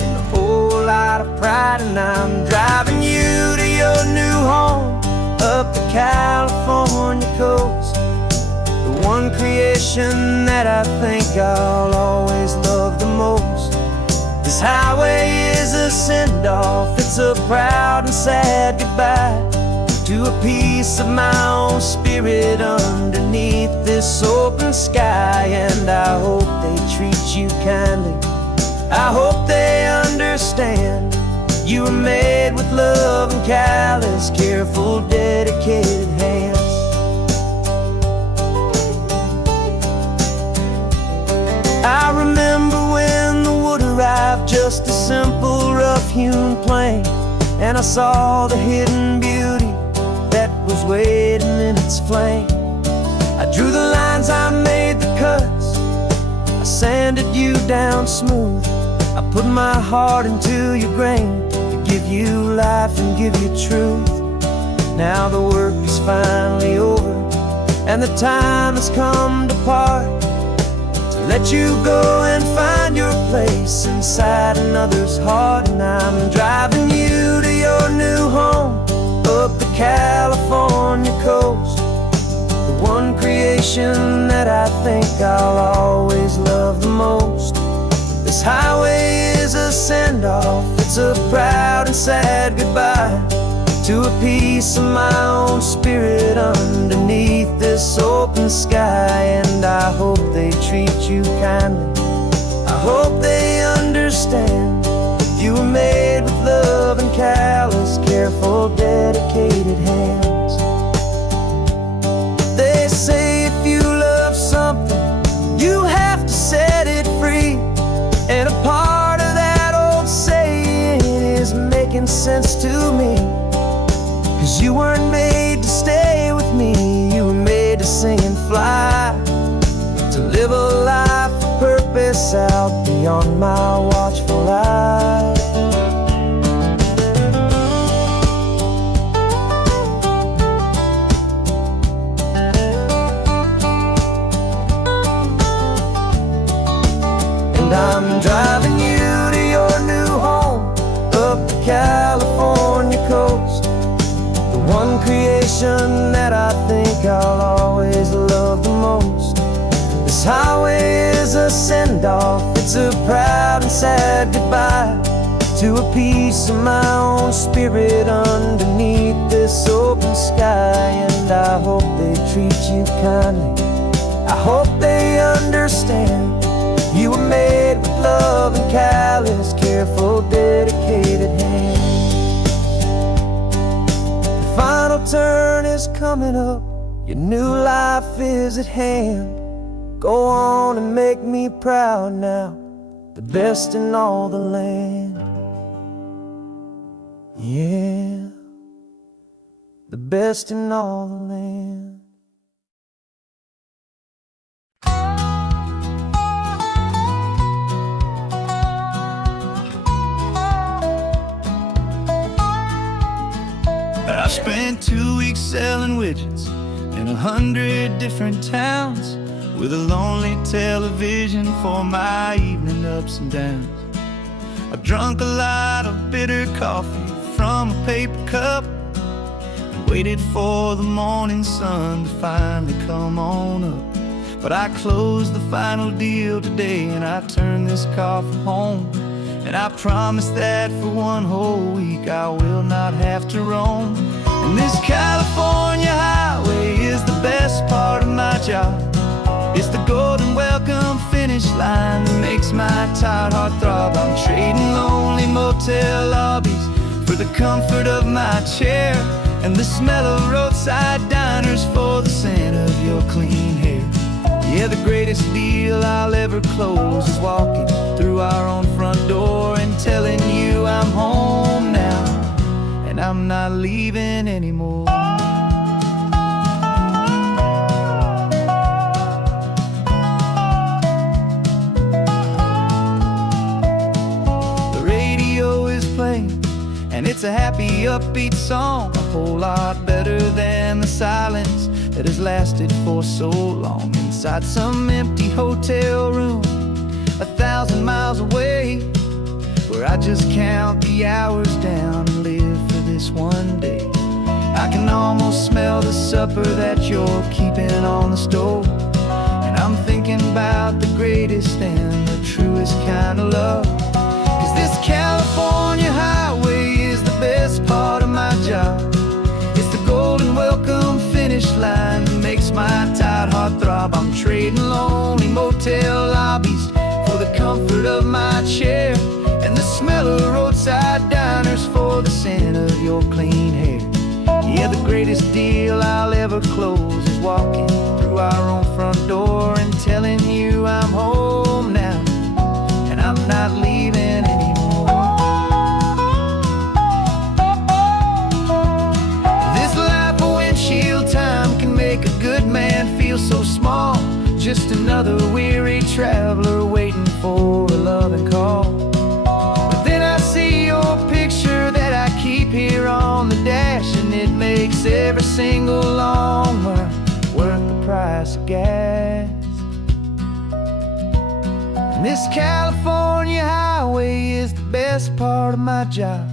and a whole lot of pride. And I'm driving you to your new home up the California coast, the one creation that I think I'll always love the most. This highway is a send-off, it's a proud and sad goodbye to a piece of my own spirit underneath this open sky. And I hope they treat you kindly, I hope they understand you were made with love and callous, careful, dedicated hands. I remember when the wood arrived, just a simple rough-hewn plank, and I saw the hidden beauty that was waiting in its flame. I drew the lines, I made the cuts, I sanded you down smooth. I put my heart into your grain to give you life and give you truth. Now the work is finally over, and the time has come to part, to let you go and find your place inside another's heart. And I'm driving you to your new home up the California coast, the one creation that I think I'll always love the most. This highway is a send-off, it's a proud and sad goodbye to a piece of my own spirit underneath this open sky. And I hope they treat you kindly, I hope they understand you were made with love and callous, careful, dedicated hands. They say if you love something, you have to set it free. And a part of that old saying is making sense to me, 'cause you weren't made to stay with me, you were made to sing and fly, to live a life of purpose out beyond my watchful eye. And I'm driving you to your new home up the California coast, the one creation that I think I'll always love the most. This highway is a send-off, it's a proud and sad goodbye to a piece of my own spirit underneath this open sky. And I hope they treat you kindly, hope they understand you were made with love and callous, careful, dedicated hands. The final turn is coming up, your new life is at hand. Go on and make me proud now, the best in all the land. Yeah, the best in all the land. I spent 2 weeks selling widgets in 100 different towns, with a lonely television for my evening ups and downs. I've drunk a lot of bitter coffee from a paper cup, and waited for the morning sun to finally come on up. But I closed the final deal today, and I turned this car for home. And I promise that for one whole week I will not have to roam. And this California highway is the best part of my job. It's the golden welcome finish line that makes my tired heart throb. I'm trading lonely motel lobbies for the comfort of my chair, and the smell of roadside diners for the scent of your clean hair. Yeah, the greatest deal I'll ever close is walking through our own front door and telling you I'm home now, and I'm not leaving anymore. The radio is playing, and it's a happy, upbeat song, a whole lot better than the silence that has lasted for so long. Inside some empty hotel room 1,000 miles away, where I just count the hours down and live for this one day. I can almost smell the supper that you're keeping on the stove, and I'm thinking about the greatest and the truest kind of love. 'Cause this California highway is the best part of my job. It's the golden welcome finish line that makes my tired heart throb. I'm trading lonely motel lobbies for the comfort of my chair, and the smell of roadside diners for the scent of your clean hair. Yeah, the greatest deal I'll ever close is walking through our own front door and telling you I'm home now, and I'm not leaving anymore. This life of windshield time can make a good man feel so small, just another weary traveler waiting for a loving call. But then I see your picture that I keep here on the dash, and it makes every single long mile worth the price of gas. And this California highway is the best part of my job.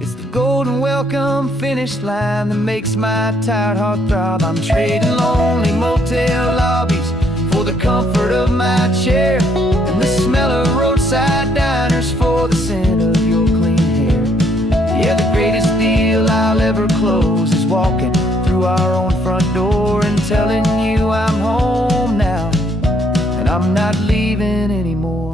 It's the golden welcome finish line that makes my tired heart throb. I'm trading lonely motel lobbies for the comfort of my chair, and the smell of roadside diners for the scent of your clean hair. Yeah, the greatest deal I'll ever close is walking through our own front door and telling you I'm home now, and I'm not leaving anymore.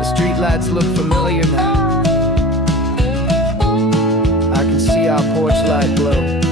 The streetlights look familiar now. I can see our porch light glow.